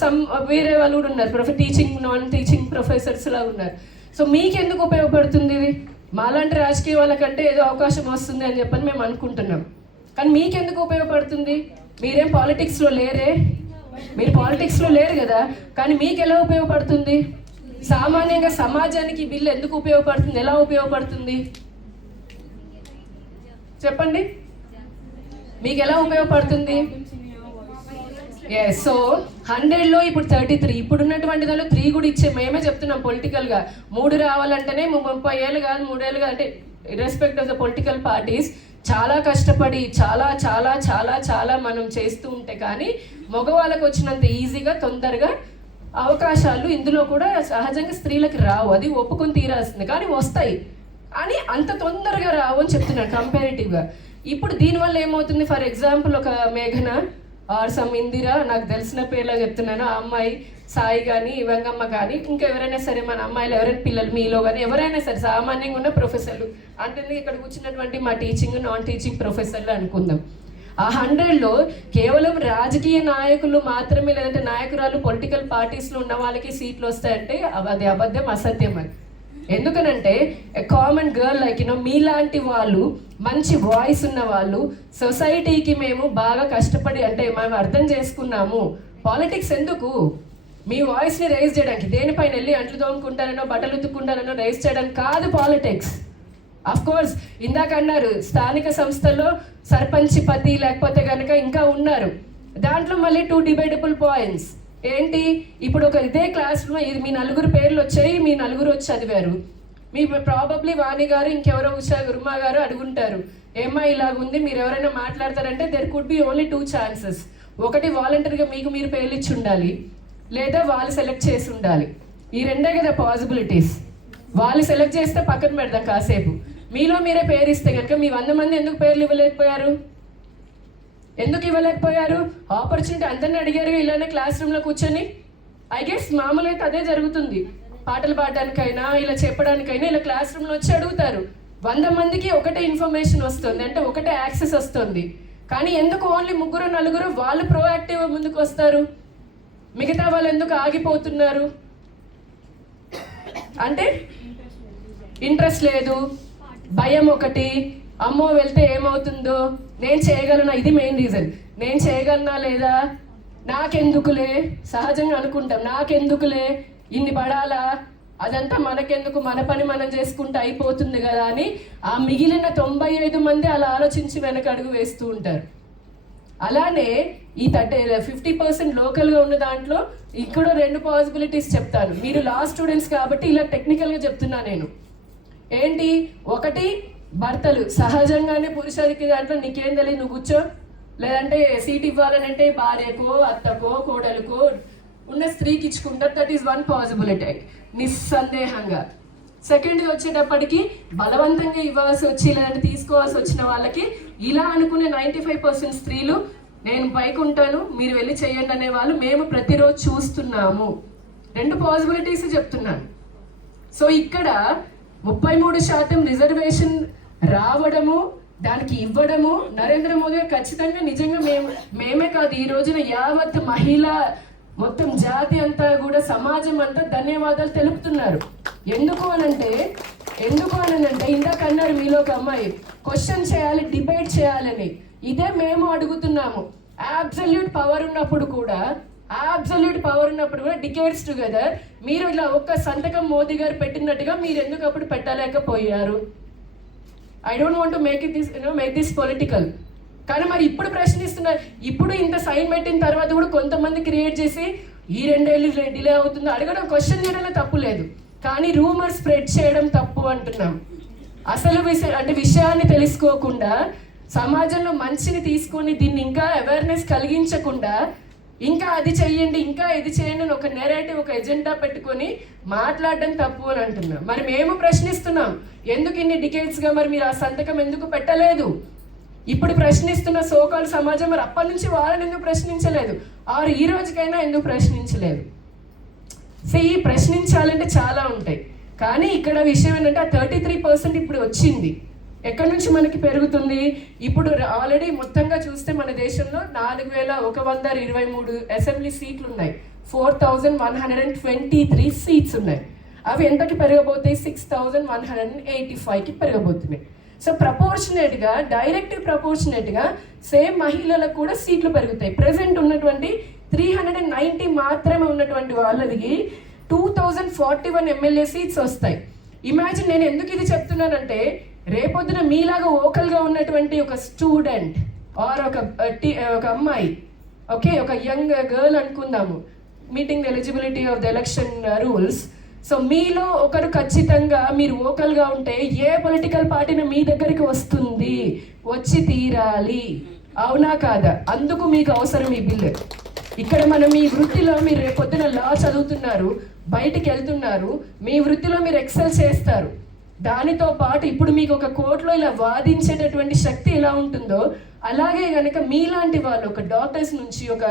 some వేరే వాళ్ళు కూడా ఉన్నారు, టీచింగ్ నాన్ టీచింగ్ ప్రొఫెసర్స్ లా ఉన్నారు. సో మీకు ఎందుకు ఉపయోగపడుతుంది ఇది? మాలాంటి రాజకీయ వాళ్ళకంటే ఏదో అవకాశం వస్తుంది అని చెప్పని మేము అనుకుంటున్నాం. కానీ మీకెందుకు ఉపయోగపడుతుంది? మీరేం పాలిటిక్స్లో లేరే, మీరు పాలిటిక్స్లో లేరు కదా, కానీ మీకు ఎలా ఉపయోగపడుతుంది? సామాన్యంగా సమాజానికి బిల్లు ఎందుకు ఉపయోగపడుతుంది, ఎలా ఉపయోగపడుతుంది చెప్పండి? మీకు ఎలా ఉపయోగపడుతుంది? సో 100లో ఇప్పుడు 33, ఇప్పుడు ఉన్నటువంటి దానిలో 3 కూడా ఇచ్చే మేమే చెప్తున్నాం పొలిటికల్గా 3 రావాలంటేనే 30 ఏళ్ళు కాదు 3 ఏళ్ళు కాదు, అంటే ఇర్రెస్పెక్ట్ ఆఫ్ ద పొలిటికల్ పార్టీస్ చాలా కష్టపడి చాలా చాలా చాలా చాలా మనం చేస్తూ ఉంటే కానీ మగవాళ్ళకు వచ్చినంత ఈజీగా తొందరగా అవకాశాలు ఇందులో కూడా సహజంగా స్త్రీలకు రావు, అది ఒప్పుకొని తీరాల్సింది, కానీ వస్తాయి అని అంత తొందరగా రావు అని చెప్తున్నాను కంపారిటివ్గా. ఇప్పుడు దీనివల్ల ఏమవుతుంది, ఫర్ ఎగ్జాంపుల్ ఒక మేఘన ఆర్ సమ్ ఇందిరా, నాకు తెలిసిన పేర్లో చెప్తున్నాను, ఆ అమ్మాయి సాయి కానీ వెంగమ్మ కానీ ఇంకా ఎవరైనా సరే మన అమ్మాయిలు ఎవరైనా పిల్లలు మీలో కానీ ఎవరైనా సరే సామాన్యంగా ఉన్న ప్రొఫెసర్లు అంటే ఇక్కడ కూర్చున్నటువంటి మా టీచింగ్ నాన్ టీచింగ్ ప్రొఫెసర్లు అనుకుందాం. ఆ 100లో కేవలం రాజకీయ నాయకులు మాత్రమే లేదంటే నాయకురాలు పొలిటికల్ పార్టీస్లో ఉన్న వాళ్ళకి సీట్లు వస్తాయంటే అది అబద్ధం, అసత్యం అని. ఎందుకనంటే కామన్ గర్ల్ లైక్ మీలాంటి వాళ్ళు మంచి వాయిస్ ఉన్న వాళ్ళు సొసైటీకి మేము బాగా కష్టపడి అంటే మేము అర్థం చేసుకున్నాము పాలిటిక్స్ ఎందుకు, మీ వాయిస్ని రైజ్ చేయడానికి, దేనిపైన వెళ్ళి అంట్లు తోముకుంటారనో బట్టలు ఉతుక్కుంటారనో రైజ్ చేయడానికి కాదు పాలిటిక్స్. అఫ్ కోర్స్ ఇందాక అన్నారు స్థానిక సంస్థల్లో సర్పంచ్ పతి లేకపోతే కనుక ఇంకా ఉన్నారు, దాంట్లో మళ్ళీ 2 డిబేటబుల్ పాయింట్స్ ఏంటి, ఇప్పుడు ఒక ఇదే క్లాస్లో మీ 4 పేర్లు వచ్చాయి, మీ 4 వచ్చి చదివారు, మీ ప్రాబబ్లీ వాణి గారు ఇంకెవరో ఉషా గురుమా గారు అడుగుంటారు ఏమ్మా ఇలాగుంది మీరు ఎవరైనా మాట్లాడతారంటే there could be only 2 chances, ఒకటి వాలంటరీగా మీకు మీరు పేర్లు ఇచ్చి ఉండాలి లేదా వాళ్ళు సెలెక్ట్ చేసి ఉండాలి, ఈ రెండే కదా పాసిబిలిటీస్. వాళ్ళు సెలెక్ట్ చేస్తే పక్కన పెడదాం కాసేపు, మీలో మీరే పేరు ఇస్తే కనుక మీ 100 మంది ఎందుకు పేర్లు ఇవ్వలేకపోయారు, ఎందుకు ఇవ్వలేకపోయారు? ఆపర్చునిటీ అందరిని అడిగారు ఇలానే క్లాస్ రూమ్లో కూర్చొని. ఐ గెస్ మామూలు అయితే అదే జరుగుతుంది, పాటలు పాడడానికైనా ఇలా చెప్పడానికైనా ఇలా క్లాస్ రూమ్లో వచ్చి అడుగుతారు. 100 మందికి ఒకటే ఇన్ఫర్మేషన్ వస్తుంది అంటే ఒకటే యాక్సెస్ వస్తుంది, కానీ ఎందుకు ఓన్లీ 3 4 వాళ్ళు ప్రోయాక్టివ్గా ముందుకు వస్తారు, మిగతా వాళ్ళు ఎందుకు ఆగిపోతున్నారు అంటే ఇంట్రెస్ట్ లేదు, భయం ఒకటి, అమ్మో వెళ్తే ఏమవుతుందో, నేను చేయగలనా, ఇది మెయిన్ రీజన్. నేను చేయగలనా లేదా, నాకెందుకులే, సహజంగా అనుకుంటాం నాకెందుకులే ఇన్ని పడాలా, అదంతా మనకెందుకు, మన పని మనం చేసుకుంటే అయిపోతుంది కదా అని ఆ మిగిలిన 95 మంది అలా ఆలోచించి వెనక అడుగు వేస్తూ ఉంటారు. అలానే ఈ 50% లోకల్గా ఉన్న దాంట్లో ఇక్కడ 2 పాసిబిలిటీస్ చెప్తాను. మీరు లా స్టూడెంట్స్ కాబట్టి ఇలా టెక్నికల్గా చెప్తున్నా నేను. ఏంటి, ఒకటి భర్తలు సహజంగానే పురుషుడికి దాంట్లో నీకేం తెలియదు నువ్వు కూర్చో, లేదంటే సీట్ ఇవ్వాలని అంటే భార్యకో అత్తకో కోడలకో ఉన్న స్త్రీకి ఇచ్చుకుంటారు, దట్ ఈస్ 1 పాసిబిలిటీ నిస్సందేహంగా. సెకండ్ వచ్చేటప్పటికి బలవంతంగా ఇవ్వాల్సి వచ్చి లేదంటే తీసుకోవాల్సి వచ్చిన వాళ్ళకి ఇలా అనుకునే 95% స్త్రీలు నేను పైకి ఉంటాను మీరు వెళ్ళి చేయండి అనే వాళ్ళు మేము ప్రతిరోజు చూస్తున్నాము. 2 పాసిబిలిటీస్ చెప్తున్నాను. సో ఇక్కడ 33% రిజర్వేషన్ రావడము, దానికి ఇవ్వడము నరేంద్ర మోదీ ఖచ్చితంగా నిజంగా మేమే కాదు ఈ రోజున యావత్ మహిళా మొత్తం జాతి అంతా కూడా సమాజం అంతా ధన్యవాదాలు తెలుపుతున్నారు. ఎందుకు అనంటే ఇందాక అన్నారు మీలో ఒక అమ్మాయి క్వశ్చన్ చేయాలి డిబేట్ చేయాలని, ఇదే మేము అడుగుతున్నాము. అబ్సల్యూట్ పవర్ ఉన్నప్పుడు కూడా డికేట్స్ టుగెదర్ మీరు ఇలా ఒక్క సంతకం మోదీ గారు పెట్టినట్టుగా మీరు ఎందుకు అప్పుడు పెట్టలేకపోయారు? I don't want to make this political. కానీ మరి ఇప్పుడు ప్రశ్నిస్తున్నారు, ఇప్పుడు ఇంత సైన్ పెట్టిన తర్వాత కూడా కొంతమంది క్రియేట్ చేసి ఈ 2 ఏళ్ళు డిలే అవుతుంది అడగడం, క్వశ్చన్ చేయడంలో తప్పు లేదు, కానీ రూమర్ స్ప్రెడ్ చేయడం తప్పు అంటున్నాం. అసలు విషయాన్ని తెలుసుకోకుండా సమాజంలో మంచిని తీసుకొని దీన్ని ఇంకా అవేర్నెస్ కలిగించకుండా ఇంకా అది చెయ్యండి ఇంకా ఇది చేయండి అని ఒక నెరేటివ్ ఒక ఎజెండా పెట్టుకొని మాట్లాడడం తప్పు అని అంటున్నాం. మరి మేము ప్రశ్నిస్తున్నాం, ఎందుకు ఇన్ని డికేట్స్గా మరి మీరు ఆ సంతకం ఎందుకు పెట్టలేదు? ఇప్పుడు ప్రశ్నిస్తున్న సోకాల్ సమాజం మరి అప్పటి నుంచి వాళ్ళని ఎందుకు ప్రశ్నించలేదు, ఆరు ఈ రోజుకైనా ఎందుకు ప్రశ్నించలేదు? సో ఈ ప్రశ్నించాలంటే చాలా ఉంటాయి, కానీ ఇక్కడ విషయం ఏంటంటే ఆ 33% ఇప్పుడు వచ్చింది. ఎక్కడి నుంచి మనకి పెరుగుతుంది? ఇప్పుడు ఆల్రెడీ మొత్తంగా చూస్తే మన దేశంలో 4123 అసెంబ్లీ సీట్లు ఉన్నాయి, 4123 సీట్స్ ఉన్నాయి. అవి ఎంతకి పెరగబోతాయి? 6185కి పెరగబోతున్నాయి. సో ప్రపోర్షనేట్గా డైరెక్ట్ ప్రపోర్షనేట్గా సేమ్ మహిళలకు కూడా సీట్లు పెరుగుతాయి. ప్రెసెంట్ ఉన్నటువంటి 390 మాత్రమే ఉన్నటువంటి వాళ్ళకి 2041 ఎమ్మెల్యే సీట్స్ వస్తాయి. ఇమాజిన్, నేను ఎందుకు ఇది చెప్తున్నానంటే రేపొద్దున మీలాగా ఓకల్గా ఉన్నటువంటి ఒక స్టూడెంట్ ఆర్ ఒక అమ్మాయి ఓకే, ఒక యంగ్ గర్ల్ అనుకుందాము, meeting the eligibility of the election rules. So మీలో ఒకరు ఖచ్చితంగా మీరు ఓకల్గా ఉంటే ఏ పొలిటికల్ పార్టీని మీ దగ్గరికి వస్తుంది, వచ్చి తీరాలి, అవునా కాదా? అందుకు మీకు అవసరం ఈ బిల్లు. ఇక్కడ మనం మీ వృత్తిలో మీరు రేపు పొద్దున లా చదువుతున్నారు, బయటికి వెళ్తున్నారు, మీ వృత్తిలో మీరు ఎక్సెల్ చేస్తారు. దానితో పాటు ఇప్పుడు మీకు ఒక కోర్టులో ఇలా వాదించేటటువంటి శక్తి ఎలా ఉంటుందో అలాగే కనుక మీలాంటి వాళ్ళు ఒక డాక్టర్స్ నుంచి, ఒక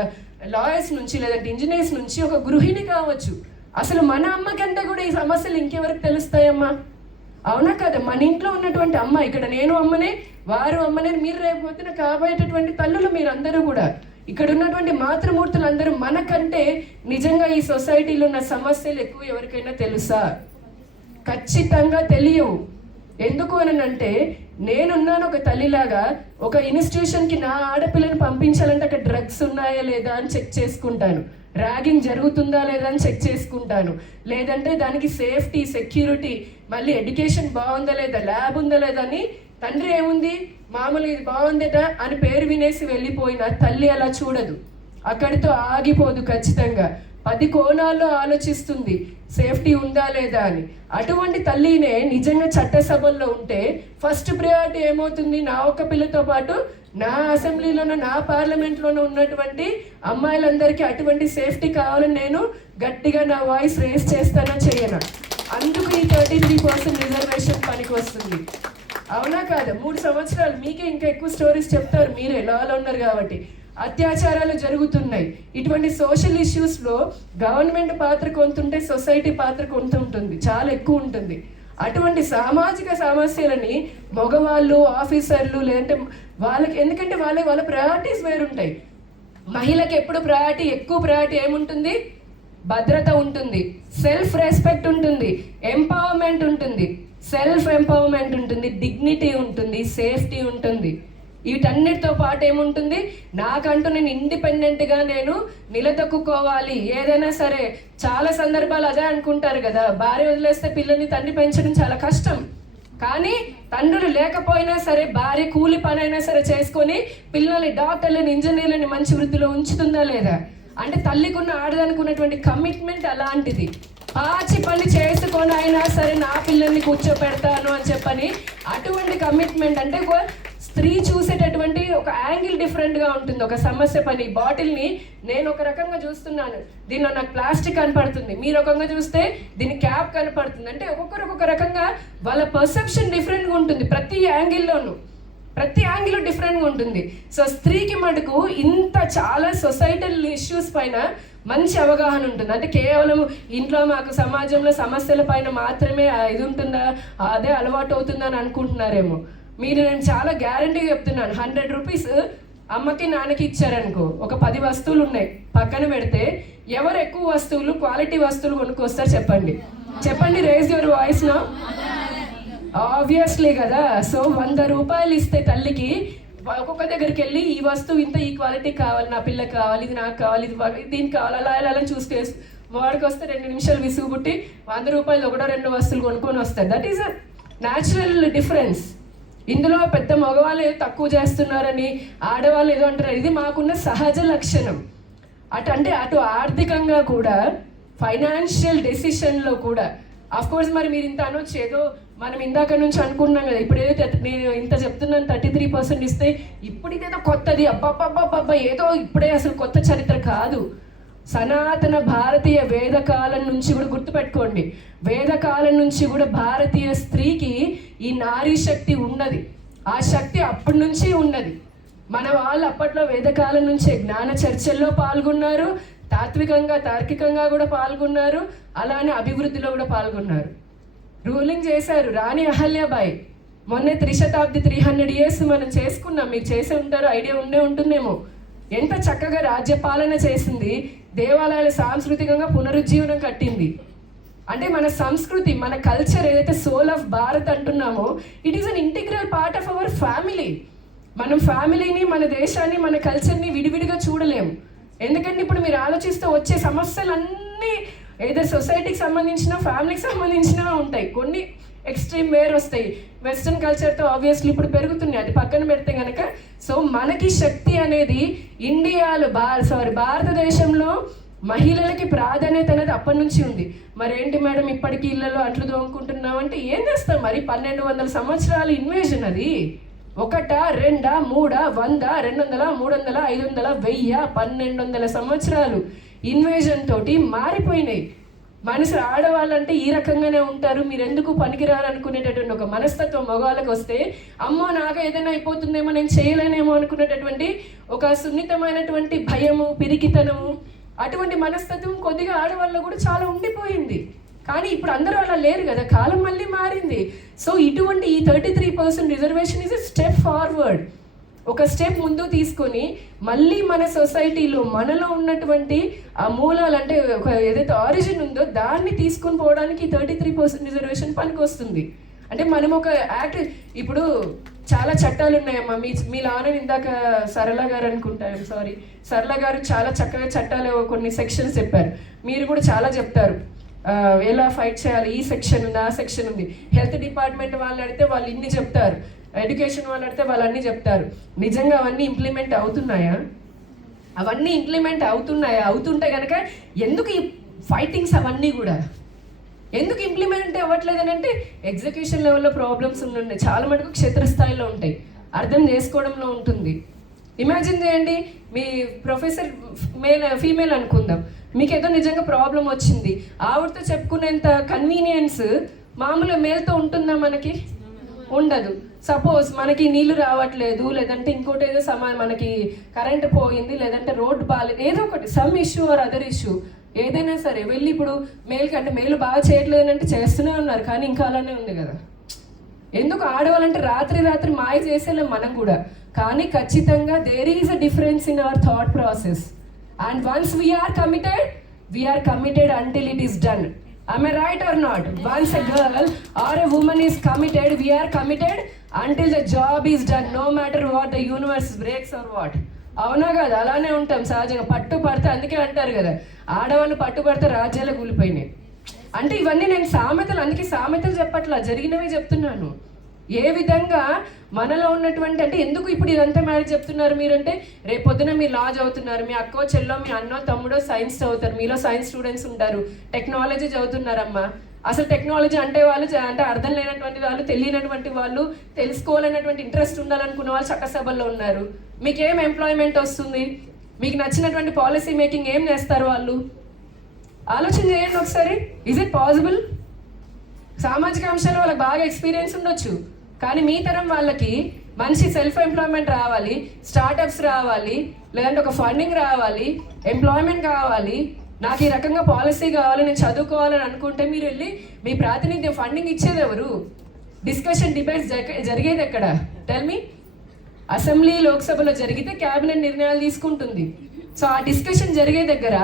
లాయర్స్ నుంచి, లేదంటే ఇంజనీర్స్ నుంచి ఒక గృహిణి కావచ్చు. అసలు మన అమ్మ కంటే కూడా ఈ సమస్యలు ఇంకెవరికి తెలుస్తాయమ్మా, అవునా కదా? మన ఇంట్లో ఉన్నటువంటి అమ్మ, ఇక్కడ నేను అమ్మనే, వారు అమ్మనే, మీరు రేపు పొద్దున కాబోయేటటువంటి తల్లులు మీరందరూ కూడా, ఇక్కడ ఉన్నటువంటి మాతృమూర్తులు అందరూ మనకంటే నిజంగా ఈ సొసైటీలో ఉన్న సమస్యలు ఎక్కువ ఎవరికైనా తెలుసా? ఖచ్చితంగా తెలియవు. ఎందుకు అని అంటే నేనున్నాను ఒక తల్లిలాగా, ఒక ఇన్స్టిట్యూషన్కి నా ఆడపిల్లని పంపించాలంటే అక్కడ డ్రగ్స్ ఉన్నాయా లేదా అని చెక్ చేసుకుంటాను, ర్యాగింగ్ జరుగుతుందా లేదా అని చెక్ చేసుకుంటాను, లేదంటే దానికి సేఫ్టీ, సెక్యూరిటీ, మళ్ళీ ఎడ్యుకేషన్ బాగుందా లేదా, ల్యాబ్ ఉందా లేదా అని. తండ్రి ఏముంది, మామూలు ఇది బాగుందట అని పేరు వినేసి వెళ్ళిపోయిన తల్లి అలా చూడదు, అక్కడితో ఆగిపోదు. ఖచ్చితంగా 10 కోణాల్లో ఆలోచిస్తుంది, సేఫ్టీ ఉందా లేదా అని. అటువంటి తల్లినే నిజంగా చట్టసభల్లో ఉంటే ఫస్ట్ ప్రయారిటీ ఏమవుతుంది, నా ఒక్క పిల్లతో పాటు నా అసెంబ్లీలోనూ నా పార్లమెంట్లోనూ ఉన్నటువంటి అమ్మాయిలందరికీ అటువంటి సేఫ్టీ కావాలని నేను గట్టిగా నా వాయిస్ రేస్ చేస్తానో చేయను. అందుకు ఈ 33% రిజర్వేషన్ పనికి వస్తుంది, అవునా కాదు? 3 సంవత్సరాలు మీకే ఇంకా ఎక్కువ స్టోరీస్ చెప్తారు, మీరే లాలో ఉన్నారు కాబట్టి. అత్యాచారాలు జరుగుతున్నాయి. ఇటువంటి సోషల్ ఇష్యూస్లో గవర్నమెంట్ పాత్ర కొంత ఉంటే సొసైటీ పాత్ర కొంత ఉంటుంది, చాలా ఎక్కువ ఉంటుంది. అటువంటి సామాజిక సమస్యలని మగవాళ్ళు, ఆఫీసర్లు, లేదంటే వాళ్ళకి, ఎందుకంటే వాళ్ళ ప్రయారిటీస్ వేరుంటాయి. మహిళకి ఎప్పుడు ప్రయారిటీ, ఎక్కువ ప్రయారిటీ ఏముంటుంది? భద్రత ఉంటుంది, సెల్ఫ్ రెస్పెక్ట్ ఉంటుంది, ఎంపవర్మెంట్ ఉంటుంది, సెల్ఫ్ ఎంపవర్మెంట్ ఉంటుంది, డిగ్నిటీ ఉంటుంది, సేఫ్టీ ఉంటుంది. వీటన్నిటితో పాటు ఏముంటుంది, నాకంటూ నేను ఇండిపెండెంట్గా నేను నిలదొక్కుకోవాలి. ఏదైనా సరే చాలా సందర్భాలు అదే అనుకుంటారు కదా, భార్య వదిలేస్తే పిల్లల్ని తండ్రి పెంచడం చాలా కష్టం. కానీ తండ్రులు లేకపోయినా సరే భార్య కూలి పని అయినా సరే చేసుకొని పిల్లల్ని, డాక్టర్లని, ఇంజనీర్లని మంచి వృత్తిలో ఉంచుతుందా లేదా? అంటే తల్లికి ఉన్న, ఆడదానికి ఉన్నటువంటి కమిట్మెంట్ అలాంటిది. పాచి పని చేసుకొని అయినా సరే నా పిల్లల్ని కూర్చోపెడతాను అని చెప్పని అటువంటి కమిట్మెంట్. అంటే స్త్రీ చూసేటటువంటి ఒక యాంగిల్ డిఫరెంట్గా ఉంటుంది. ఒక సమస్య పని, బాటిల్ని నేను ఒక రకంగా చూస్తున్నాను, దీనిలో నాకు ప్లాస్టిక్ కనపడుతుంది, మీరు ఒక రకంగా చూస్తే దీని క్యాప్ కనపడుతుంది. అంటే ఒక్కొక్కరు ఒక్కొక్క రకంగా వాళ్ళ పర్సెప్షన్ డిఫరెంట్గా ఉంటుంది, ప్రతి యాంగిల్ డిఫరెంట్గా ఉంటుంది. సో స్త్రీకి మటుకు ఇంత చాలా సొసైటల్ ఇష్యూస్ పైన మంచి అవగాహన ఉంటుంది. అంటే కేవలం ఇంట్లో మాకు సమాజంలో సమస్యల పైన మాత్రమే ఇది ఉంటుందా, అదే అలవాటు అవుతుందా అని అనుకుంటున్నారేమో. నేను చాలా గ్యారంటీగా చెప్తున్నాను, 100 రూపీస్ అమ్మకి నాన్నకి ఇచ్చారనుకో, ఒక 10 వస్తువులు ఉన్నాయి, పక్కన పెడితే ఎవరు ఎక్కువ వస్తువులు, క్వాలిటీ వస్తువులు కొనుక్కొస్తారు చెప్పండి, రేజ్ యువర్ వాయిస్ నా. ఆబ్వియస్లీ కదా. సో 100 రూపాయలు ఇస్తే తల్లికి ఒక్కొక్క దగ్గరికి వెళ్ళి ఈ వస్తువు ఇంత, ఈ క్వాలిటీ కావాలి, నా పిల్లకి కావాలి, ఇది నాకు కావాలి, ఇది దీనికి కావాలి, అలా చూసుకే వాడికి వస్తే 2 నిమిషాలు విసుగు పుట్టి 100 రూపాయలు 1-2 వస్తువులు కొనుక్కొని వస్తారు. That is a natural difference. ఇందులో పెద్ద మగవాళ్ళు ఏదో తక్కువ చేస్తున్నారని, ఆడవాళ్ళు ఏదో అంటారు, ఇది మాకున్న సహజ లక్షణం. అంటే అటు ఆర్థికంగా కూడా, ఫైనాన్షియల్ డెసిషన్లో కూడా. ఆఫ్ కోర్స్ మరి మీరు ఇంత అనొచ్చు, ఏదో మనం ఇందాక నుంచి అనుకున్నాం కదా, ఇప్పుడు ఏదో నేను ఇంత చెప్తున్నాను 33% ఇస్తే ఇప్పుడు ఇదేదో కొత్తది, అబ్బాబ్బాబ్బా ఏదో ఇప్పుడే, అసలు కొత్త చరిత్ర కాదు. సనాతన భారతీయ వేదకాలం నుంచి కూడా గుర్తుపెట్టుకోండి, వేదకాలం నుంచి కూడా భారతీయ స్త్రీకి ఈ నారీ శక్తి ఉన్నది. ఆ శక్తి అప్పటి నుంచి ఉన్నది. మన వాళ్ళు అప్పట్లో వేదకాలం నుంచే జ్ఞాన చర్చల్లో పాల్గొన్నారు, తాత్వికంగా, తార్కికంగా కూడా పాల్గొన్నారు, అలానే అభివృద్ధిలో కూడా పాల్గొన్నారు, రూలింగ్ చేశారు. రాణి అహల్యాబాయి మొన్నే 300 years మనం చేసుకున్నాం, మీరు చేసే ఉంటారు, ఐడియా ఉంటుందేమో. ఎంత చక్కగా రాజ్యపాలన చేసింది, దేవాలయాలు సాంస్కృతికంగా పునరుజ్జీవనం కట్టింది. అంటే మన సంస్కృతి, మన కల్చర్ ఏదైతే సోల్ ఆఫ్ భారత్ అంటున్నామో, it is an integral part of our family. మనం ఫ్యామిలీని, మన దేశాన్ని, మన కల్చర్ని విడివిడిగా చూడలేము. ఎందుకంటే ఇప్పుడు మీరు ఆలోచిస్తే వచ్చే సమస్యలన్నీ ఏదో సొసైటీకి సంబంధించిన, ఫ్యామిలీకి సంబంధించిన ఉంటాయి. కొన్ని ఎక్స్ట్రీమ్ వేర్ వస్తాయి. వెస్ట్రన్ కల్చర్తో ఆబ్వియస్లీ ఇప్పుడు పెరుగుతున్నాయి, అది పక్కన పెడితే కనుక. సో మనకి శక్తి అనేది ఇండియాలో భారతదేశంలో మహిళలకి ప్రాధాన్యత అనేది అప్పటి నుంచి ఉంది. మరేంటి మేడం ఇప్పటికీ ఇళ్లలో అంట్లు తోముకుంటున్నాం అంటే ఏం చేస్తాం మరి? 1200 సంవత్సరాల ఇన్వేషన్ అది. 1, 2, 3, 100, 200, 300, 500, 1000, 1200 సంవత్సరాలు ఇన్వేషన్ తోటి మారిపోయినాయి. మనుషులు ఆడవాళ్ళంటే ఈ రకంగానే ఉంటారు, మీరు ఎందుకు పనికిరారు అనుకునేటటువంటి ఒక మనస్తత్వం మగవాళ్ళకి వస్తే, అమ్మో నాకు ఏదైనా అయిపోతుందేమో, నేను చేయలేనేమో అనుకునేటటువంటి ఒక సున్నితమైనటువంటి భయము, పిరికితనము, అటువంటి మనస్తత్వం కొద్దిగా ఆడవాళ్ళలో కూడా చాలా ఉండిపోయింది. కానీ ఇప్పుడు అందరూ అలా లేరు కదా, కాలం మళ్ళీ మారింది. సో ఇటువంటి ఈ 33% reservation is a step forward, ఒక స్టెప్ ముందు తీసుకొని మళ్ళీ మన సొసైటీలో మనలో ఉన్నటువంటి ఆ మూలాలు అంటే ఒక ఏదైతే ఆరిజిన్ ఉందో దాన్ని తీసుకొని పోవడానికి 33% రిజర్వేషన్ పనికి వస్తుంది. అంటే మనం ఒక యాక్ట్, ఇప్పుడు చాలా చట్టాలు ఉన్నాయమ్మా. మీ లానని ఇందాక సరళ గారు అనుకుంటారు, సరళ గారు చాలా చక్కగా చట్టాలు కొన్ని సెక్షన్స్ చెప్పారు. మీరు కూడా చాలా చెప్తారు ఎలా ఫైట్ చేయాలి, ఈ సెక్షన్ ఉంది, ఆ సెక్షన్ ఉంది. హెల్త్ డిపార్ట్మెంట్ వాళ్ళని అడిగితే వాళ్ళు ఇన్ని చెప్తారు, ఎడ్యుకేషన్ వాళ్ళు అడిగితే వాళ్ళు అన్నీ చెప్తారు. నిజంగా అవన్నీ ఇంప్లిమెంట్ అవుతున్నాయా? అవన్నీ ఇంప్లిమెంట్ అవుతున్నాయా? అవుతుంటే కనుక ఎందుకు ఈ ఫైటింగ్స్ అవన్నీ కూడా ఎందుకు ఇంప్లిమెంట్ అవ్వట్లేదని అంటే ఎగ్జిక్యూషన్ లెవెల్లో ప్రాబ్లమ్స్ ఉన్నాయి, చాలా మటుకు క్షేత్రస్థాయిలో ఉంటాయి, అర్థం చేసుకోవడంలో ఉంటుంది. ఇమాజిన్ చేయండి, మీ ప్రొఫెసర్ ఫీమేల్ అనుకుందాం, మీకు ఏదో నిజంగా ప్రాబ్లం వచ్చింది, ఆవిడతో చెప్పుకునేంత కన్వీనియన్స్ మామూలుగా మేల్తో ఉంటుందా? మనకి ఉండదు. సపోజ్ మనకి నీళ్లు రావట్లేదు, లేదంటే ఇంకోటి ఏదో మనకి కరెంట్ పోయింది, లేదంటే రోడ్డు బాగాలేదు, ఏదో ఒకటి some issue or other issue ఏదైనా సరే వెళ్ళి ఇప్పుడు మేల్కి అంటే మేలు బాగా చేయట్లేదు అంటే చేస్తూనే ఉన్నారు, కానీ ఇంకా అలానే ఉంది కదా. ఎందుకు ఆడవాళ్ళంటే రాత్రి మాయ చేసేలేం మనం కూడా, కానీ ఖచ్చితంగా there is a difference in our thought process. And once we are committed until it is done. Am I right or not? Once a girl or a woman is committed, we are committed until the job is done, no matter what the universe breaks or what. అవునా కదా? అలానే ఉంటాం సహజంగా. పట్టు పడితే, అందుకే అంటారు కదా ఆడవాళ్ళు పట్టు పడితే రాజ్యాలు కూలిపోయినాయి అంటే. ఇవన్నీ నేను సామెతలు, అందుకే సామెతలు చెప్పట్లా, జరిగినవే చెప్తున్నాను. ఏ విధంగా మనలో ఉన్నటువంటి అంటే ఎందుకు ఇప్పుడు ఇదంతా మ్యారేజ్ చెప్తున్నారు మీరంటే, రేపు పొద్దున మీరు లా చదువుతున్నారు, మీ అక్కో చెల్లో మీ అన్నో తమ్ముడో సైన్స్ చదువుతారు, మీలో సైన్స్ స్టూడెంట్స్ ఉంటారు, టెక్నాలజీ చదువుతున్నారమ్మా. అసలు టెక్నాలజీ అంటే వాళ్ళు అంటే అర్థం లేనటువంటి వాళ్ళు, తెలియనటువంటి వాళ్ళు, తెలుసుకోవాలన్నటువంటి ఇంట్రెస్ట్ ఉండాలనుకున్న వాళ్ళు చట్టసభల్లో ఉన్నారు. మీకేం ఎంప్లాయ్మెంట్ వస్తుంది? మీకు నచ్చినటువంటి పాలసీ మేకింగ్ ఏం చేస్తారు వాళ్ళు? ఆలోచన చేయండి ఒకసారి. Is it possible? సామాజిక అంశాలు వాళ్ళకి బాగా ఎక్స్పీరియన్స్ ఉండొచ్చు, కానీ మీ తరం వాళ్ళకి మంచి సెల్ఫ్ ఎంప్లాయ్మెంట్ రావాలి, స్టార్టప్స్ రావాలి, లేదంటే ఒక ఫండింగ్ రావాలి, ఎంప్లాయ్మెంట్ కావాలి, నాకు ఈ రకంగా పాలసీ కావాలి, నేను చదువుకోవాలని అనుకుంటే మీరు వెళ్ళి మీ ప్రాతినిధ్యం ఫండింగ్ ఇచ్చేది ఎవరు? డిస్కషన్ డిబేట్స్ జరిగేది ఎక్కడ? Tell me. అసెంబ్లీ లోక్సభలో జరిగితే క్యాబినెట్ నిర్ణయాలు తీసుకుంటుంది. సో ఆ డిస్కషన్ జరిగే దగ్గర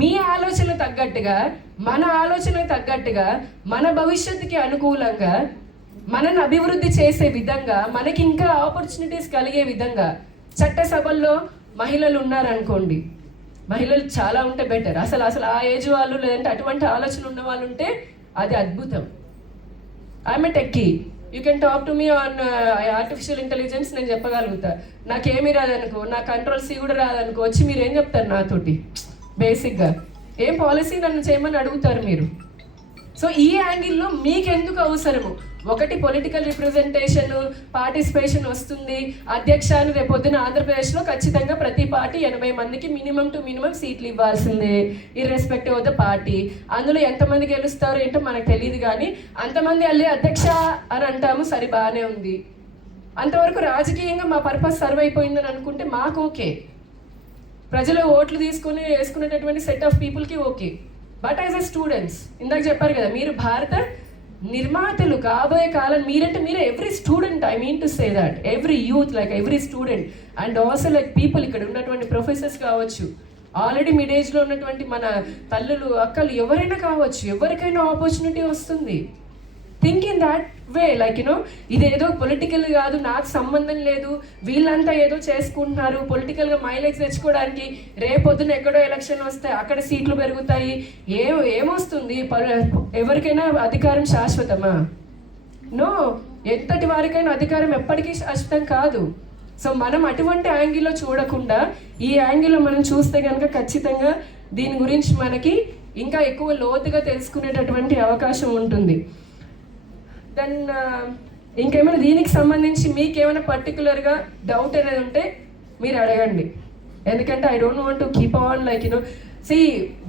మీ ఆలోచనలు తగ్గట్టుగా, మన ఆలోచనలకు తగ్గట్టుగా, మన భవిష్యత్తుకి అనుకూలంగా, మనను అభివృద్ధి చేసే విధంగా, మనకి ఇంకా ఆపర్చునిటీస్ కలిగే విధంగా చట్టసభల్లో మహిళలు ఉన్నారనుకోండి, మహిళలు చాలా ఉంటే బెటర్. అసలు ఆ ఏజ్ వాళ్ళు, లేదంటే అటువంటి ఆలోచన ఉన్న వాళ్ళు ఉంటే అది అద్భుతం. I'm a techie, you can talk to me on artificial intelligence, నేను చెప్పగలుగుతా. నాకేమీ రాదనుకో, నా కంట్రోల్ సి కూడా రాదనుకో, వచ్చి మీరు ఏం చెప్తారు నాతోటి? బేసిక్గా ఏం పాలసీ నన్ను చేయమని అడుగుతారు మీరు. సో ఈ యాంగిల్లో మీకెందుకు అవసరము? ఒకటి పొలిటికల్ రిప్రజెంటేషన్, పార్టిసిపేషన్ వస్తుంది. అధ్యక్షాన్ని రేపొద్దున ఆంధ్రప్రదేశ్లో ఖచ్చితంగా ప్రతి పార్టీ 80 మందికి మినిమం సీట్లు ఇవ్వాల్సిందే, ఇర్రెస్పెక్టివ్ ఆఫ్ ద పార్టీ. అందులో ఎంతమంది గెలుస్తారో ఏంటో మనకు తెలియదు, కానీ అంతమంది అల్లే అధ్యక్ష అని అంటాము, సరే బాగానే ఉంది. అంతవరకు రాజకీయంగా మా పర్పస్ సర్వ్ అయిపోయిందని అనుకుంటే మాకు ఓకే, ప్రజలు ఓట్లు తీసుకుని వేసుకునేటటువంటి సెట్ ఆఫ్ పీపుల్కి okay. But as a students, ఇందాక చెప్పారు కదా మీరు భారత నిర్మాతలు కాబోయే కాలం, మీరే every student, I mean to say that every youth, like every student and also like people, ఇక్కడ ఉన్నటువంటి ప్రొఫెసర్స్ కావచ్చు, ఆల్రెడీ మిడ్ ఏజ్లో ఉన్నటువంటి మన తల్లులు, అక్కలు, ఎవరైనా కావచ్చు, ఎవరికైనా ఆపర్చునిటీ వస్తుంది. Think in that way, like you know, ఇదేదో పొలిటికల్ కాదు, నాకు సంబంధం లేదు, వీళ్ళంతా ఏదో చేసుకుంటున్నారు పొలిటికల్గా మైలేజ్ తెచ్చుకోవడానికి, రేపొద్దున ఎక్కడో ఎలక్షన్ వస్తే అక్కడ సీట్లు పెరుగుతాయి, ఏమొస్తుంది? ఎవరికైనా అధికారం శాశ్వతమా? నో, ఎంతటి వారికైనా అధికారం ఎప్పటికీ శాశ్వతం కాదు. సో మనం అటువంటి యాంగిల్లో చూడకుండా ఈ యాంగిల్లో మనం చూస్తే కనుక ఖచ్చితంగా దీని గురించి మనకి ఇంకా ఎక్కువ లోతుగా తెలుసుకునేటటువంటి అవకాశం ఉంటుంది. దెన్ ఇంకేమైనా దీనికి సంబంధించి మీకేమైనా పర్టికులర్గా డౌట్ అనేది ఉంటే మీరు అడగండి. ఎందుకంటే I don't want to keep on like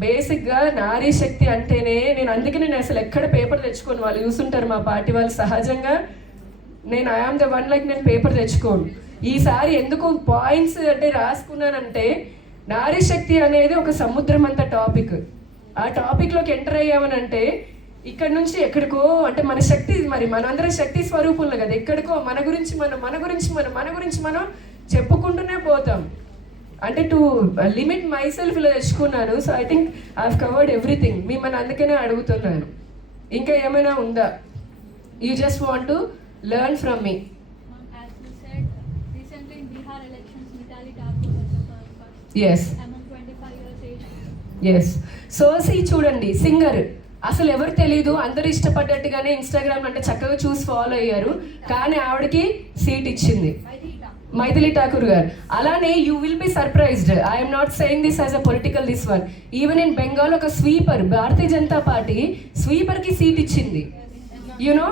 బేసిక్గా నారీ శక్తి అంటేనే అందుకే నేను అసలు ఎక్కడ పేపర్ తెచ్చుకోను. వాళ్ళు చూసుంటారు మా పార్టీ వాళ్ళు, సహజంగా నేను ఐఆమ్ ద వన్ లైక్ నేను పేపర్ తెచ్చుకోను. ఈసారి ఎందుకు పాయింట్స్ అంటే రాసుకున్నానంటే నారీ శక్తి అనేది ఒక సముద్రం అంత టాపిక్. ఆ టాపిక్లోకి ఎంటర్ అయ్యామనంటే ఇక్కడ నుంచి ఎక్కడికో అంటే మన శక్తి, మరి మనందరం శక్తి స్వరూపులు కదా, ఎక్కడికో మన గురించి మనం చెప్పుకుంటూనే పోతాం. అంటే టు లిమిట్ మై సెల్ఫ్ ఇలా తెచ్చుకున్నాను. So I think I have covered everything. మిమ్మల్ని అందుకనే అడుగుతున్నాను, ఇంకా ఏమైనా ఉందా? You just want to learn from me. Yes yes. సోసి చూడండి, సింగర్, అసలు ఎవరు తెలీదు, అందరూ ఇష్టపడ్డట్టుగానే ఇన్స్టాగ్రామ్ అంటే చక్కగా చూసి ఫాలో అయ్యారు, కానీ ఆవిడకి సీట్ ఇచ్చింది మైథిలి ఠాకూర్ గారు. అలానే you will be surprised, I'm not saying this as a political this one, even in Bengal ఒక స్వీపర్, భారతీయ జనతా పార్టీ స్వీపర్కి సీట్ ఇచ్చింది. You know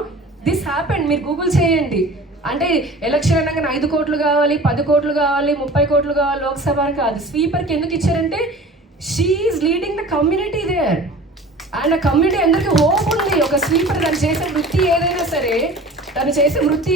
this happened. మీరు గూగుల్ చేయండి. అంటే ఎలక్షన్ అనగానే 5 కోట్లు కావాలి, 10 కోట్లు కావాలి, 30 కోట్లు కావాలి లోక్సభ కాదు. స్వీపర్కి ఎందుకు ఇచ్చారంటే she is leading the community there. And ఆ కమ్యూనిటీ అందరికీ హోప్ ఉంది. ఒక స్వీపర్ తను చేసే వృత్తి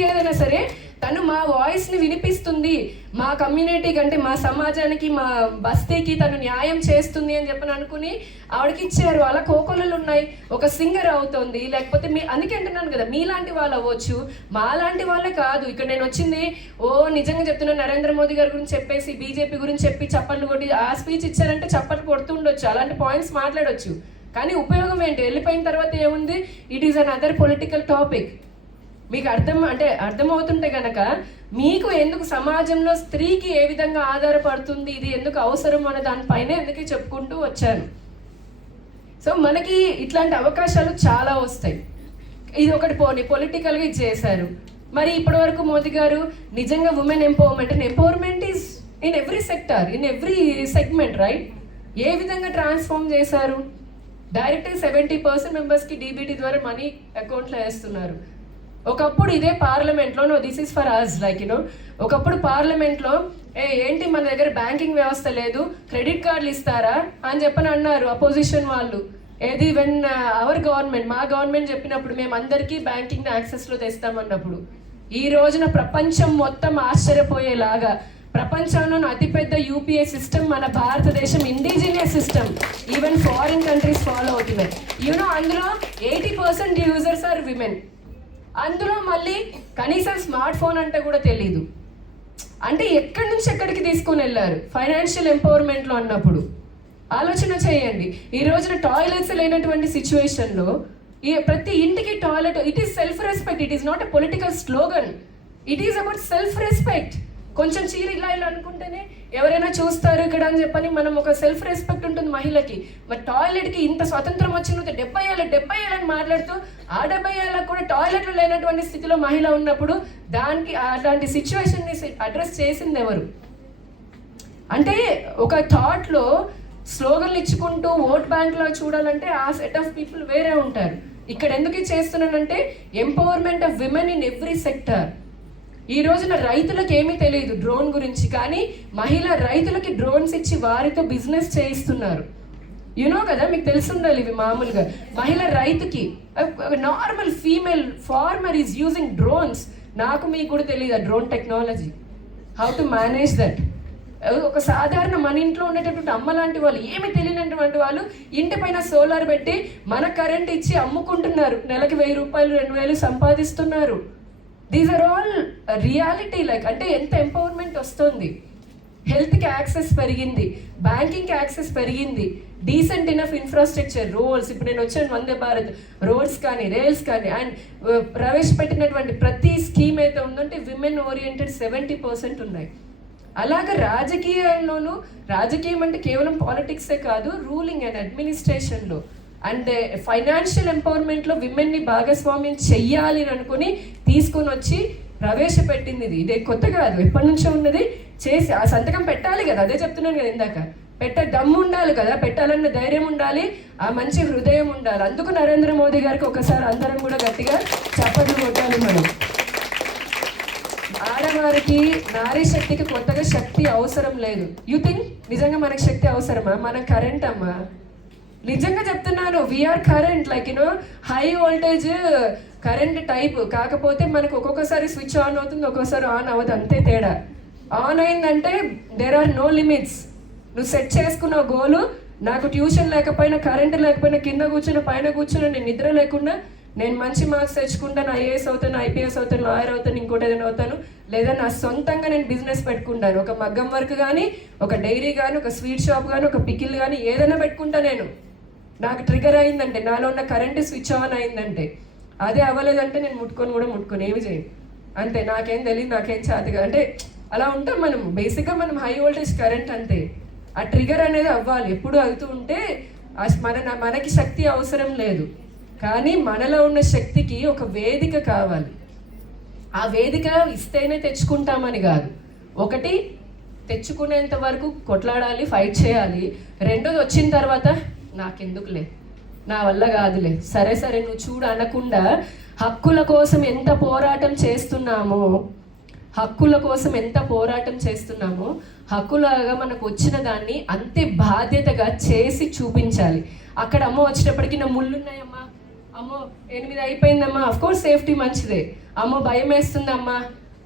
ఏదైనా సరే తను మా వాయిస్ని వినిపిస్తుంది, మా కమ్యూనిటీకి అంటే మా సమాజానికి, మా బస్తీకి తను న్యాయం చేస్తుంది అని చెప్పని అనుకుని ఆవిడకి ఇచ్చారు. అలా కోకొలలు ఉన్నాయి. ఒక సింగర్ అవుతుంది, లేకపోతే అందుకే అంటున్నాను కదా, మీలాంటి వాళ్ళు అవ్వచ్చు, మాలాంటి వాళ్ళే కాదు. ఇక్కడ నేను వచ్చింది నిజంగా చెప్తున్నాను, నరేంద్ర మోదీ గారి గురించి చెప్పేసి బీజేపీ గురించి చెప్పి చప్పట్లు కొట్టి ఆ స్పీచ్ ఇచ్చారంటే చప్పట్లు కొడుతుండొచ్చు, అలాంటి పాయింట్స్ మాట్లాడొచ్చు. కానీ ఉపయోగం ఏంటి? వెళ్ళిపోయిన తర్వాత ఏముంది? It is an other political topic. మీకు అర్థమవుతుంటే కనుక మీకు ఎందుకు సమాజంలో స్త్రీకి ఏ విధంగా ఆధారపడుతుంది, ఇది ఎందుకు అవసరం అనే దానిపైనే ఎందుకు చెప్పుకుంటూ వచ్చాను. సో మనకి ఇట్లాంటి అవకాశాలు చాలా వస్తాయి. ఇది ఒకటి పొలిటికల్గా ఇది చేశారు. మరి ఇప్పటి వరకు మోదీ గారు నిజంగా women empowerment is in every sector, in every segment, right? ఏ విధంగా ట్రాన్స్ఫార్మ్ చేశారు? డైరెక్ట్గా 70% మెంబర్స్కి డీబీటీ ద్వారా మనీ అకౌంట్లో వేస్తున్నారు. ఒకప్పుడు ఇదే పార్లమెంట్లో this is for us like ఒకప్పుడు పార్లమెంట్లో ఏంటి మన దగ్గర బ్యాంకింగ్ వ్యవస్థ లేదు, క్రెడిట్ కార్డులు ఇస్తారా అని చెప్పని అన్నారు అపోజిషన్ వాళ్ళు. ఏది వెన్ అవర్ గవర్నమెంట్, మా గవర్నమెంట్ చెప్పినప్పుడు మేము అందరికీ బ్యాంకింగ్ యాక్సెస్లో తెస్తామన్నప్పుడు ఈ రోజున ప్రపంచం మొత్తం ఆశ్చర్యపోయేలాగా ప్రపంచంలోని అతిపెద్ద యూపీఐ సిస్టమ్ మన భారతదేశం indigenous system, even foreign countries follow అవుతున్నాయి. అందులో 80% యూజర్స్ ఆర్ విమెన్. అందులో మళ్ళీ కనీసం స్మార్ట్ ఫోన్ అంటే కూడా తెలీదు. అంటే ఎక్కడి నుంచి ఎక్కడికి తీసుకొని వెళ్ళారు ఫైనాన్షియల్ ఎంపవర్మెంట్లో అన్నప్పుడు. ఆలోచన చేయండి. ఈ రోజున టాయిలెట్స్ లేనటువంటి సిచ్యువేషన్లో ప్రతి ఇంటికి toilet. It is self respect, it is not a political slogan, it is about self respect. కొంచెం చీర ఇలా అనుకుంటేనే ఎవరైనా చూస్తారు ఇక్కడ అని చెప్పని మనం ఒక సెల్ఫ్ రెస్పెక్ట్ ఉంటుంది మహిళకి. మరి టాయిలెట్కి ఇంత స్వతంత్రం వచ్చిన 70 ఏళ్ళని మాట్లాడుతూ ఆ 70 ఏళ్ళకు కూడా టాయిలెట్లు లేనటువంటి స్థితిలో మహిళ ఉన్నప్పుడు దానికి అలాంటి సిచ్యువేషన్ని అడ్రస్ చేసింది ఎవరు? అంటే ఒక థాట్లో స్లోగన్లు ఇచ్చుకుంటూ ఓట్ బ్యాంక్లో చూడాలంటే ఆ సెట్ ఆఫ్ పీపుల్ వేరే ఉంటారు. ఇక్కడ ఎందుకు చేస్తున్నానంటే empowerment of women in every sector. ఈ రోజున రైతులకు ఏమీ తెలియదు డ్రోన్ గురించి, కానీ రైతులకి డ్రోన్స్ ఇచ్చి వారితో బిజినెస్ చేయిస్తున్నారు. కదా, మీకు తెలుసుండాలి ఇవి మామూలుగా. మహిళ రైతుకి normal female farmer is using drones. నాకు మీకు కూడా తెలియదు ఆ drone technology, how to manage that. ఒక సాధారణ మన ఇంట్లో ఉండేటటువంటి అమ్మ లాంటి వాళ్ళు, ఏమి తెలియనటువంటి వాళ్ళు ఇంటి పైన సోలార్ పెట్టి మన కరెంట్ ఇచ్చి అమ్ముకుంటున్నారు. నెలకి 1000 రూపాయలు 2000 సంపాదిస్తున్నారు. These are all reality. Like అంటే ఎంత ఎంపవర్మెంట్ వస్తుంది. హెల్త్కి యాక్సెస్ పెరిగింది, బ్యాంకింగ్కి యాక్సెస్ పెరిగింది, డీసెంట్ ఇనఫ్ ఇన్ఫ్రాస్ట్రక్చర్, రోడ్స్. ఇప్పుడు నేను వచ్చాను వందే భారత్, రోడ్స్ కానీ రైల్స్ కానీ, అండ్ ప్రవేశపెట్టినటువంటి ప్రతి స్కీమ్ అయితే ఉందంటే విమెన్ ఓరియంటెడ్ 70% ఉన్నాయి. అలాగే రాజకీయాల్లోనూ, రాజకీయం అంటే కేవలం పాలిటిక్సే కాదు, రూలింగ్ అండ్ అడ్మినిస్ట్రేషన్లో అండ్ ఫైనాన్షియల్ ఎంపవర్మెంట్లో విమెన్ని భాగస్వామ్యం చెయ్యాలి అని అనుకుని తీసుకొని వచ్చి ప్రవేశపెట్టింది ఇది. ఇదే కొత్త కాదు, ఎప్పటి నుంచో ఉన్నది. చేసి ఆ సంతకం పెట్టాలి కదా, అదే చెప్తున్నాను కదా ఇందాక. దమ్ము ఉండాలి కదా, పెట్టాలన్న ధైర్యం ఉండాలి, ఆ మంచి హృదయం ఉండాలి. అందుకు నరేంద్ర మోదీ గారికి ఒకసారి అందరం కూడా గట్టిగా చప్పట్లు కొట్టాలి. మనం ఆడవారికి నారీ శక్తికి కొత్తగా శక్తి అవసరం లేదు. యూ థింక్ నిజంగా మనకి శక్తి అవసరమా? మన కరెంట్ అమ్మా, నిజంగా చెప్తున్నాను. We are current, like you know high voltage current type. కాకపోతే మనకు ఒక్కొక్కసారి స్విచ్ ఆన్ అవుతుంది, ఒక్కొక్కసారి ఆన్ అవ్వదు, అంతే తేడా. ఆన్ అయిందంటే దేర్ ఆర్ నో లిమిట్స్. నువ్వు సెట్ చేసుకున్న గోలు, నాకు ట్యూషన్ లేకపోయినా, కరెంట్ లేకపోయినా, కింద కూర్చున్న పైన కూర్చున్న, నేను నిద్ర లేకుండా నేను మంచి మార్క్స్ తెచ్చుకుంటాను, ఐఏఎస్ అవుతాను, ఐపీఎస్ అవుతాను, లాయర్ అవుతాను, ఇంకోటి ఏదైనా అవుతాను, లేదా నా సొంతంగా నేను బిజినెస్ పెట్టుకుంటాను. ఒక మగ్గం వర్క్ కానీ, ఒక డైరీ కానీ, ఒక స్వీట్ షాప్ కానీ, ఒక పికిల్ కానీ, ఏదైనా పెట్టుకుంటా నేను. నాకు ట్రిగర్ అయిందంటే, నాలో ఉన్న కరెంట్ స్విచ్ ఆన్ అయిందంటే, అదే అవ్వలేదంటే నేను ముట్టుకొని ఏమి చేయను. అంతే, నాకేం తెలియదు, నాకేం చేతగా అంటే అలా ఉంటాం మనం. బేసిక్గా మనం హై వోల్టేజ్ కరెంట్ అంతే. ఆ ట్రిగర్ అనేది అవ్వాలి. ఎప్పుడు అవుతూ ఉంటే మనకి శక్తి అవసరం లేదు, కానీ మనలో ఉన్న శక్తికి ఒక వేదిక కావాలి. ఆ వేదిక ఇస్తేనే తెచ్చుకుంటామని కాదు. ఒకటి, తెచ్చుకునేంత వరకు కొట్లాడాలి, ఫైట్ చేయాలి. రెండోది, వచ్చిన తర్వాత నాకెందుకులే, నా వల్ల కాదులే, సరే నువ్వు చూడు అనకుండా హక్కుల కోసం ఎంత పోరాటం చేస్తున్నామో, హక్కులాగా మనకు వచ్చిన దాన్ని అంతే బాధ్యతగా చేసి చూపించాలి. అక్కడ అమ్మ వచ్చేటప్పటికి నా ముళ్ళున్నాయమ్మా, అమ్మో 8 అయిపోయిందమ్మా, అఫ్కోర్స్ సేఫ్టీ మంచిదే, అమ్మో భయం వేస్తుందమ్మా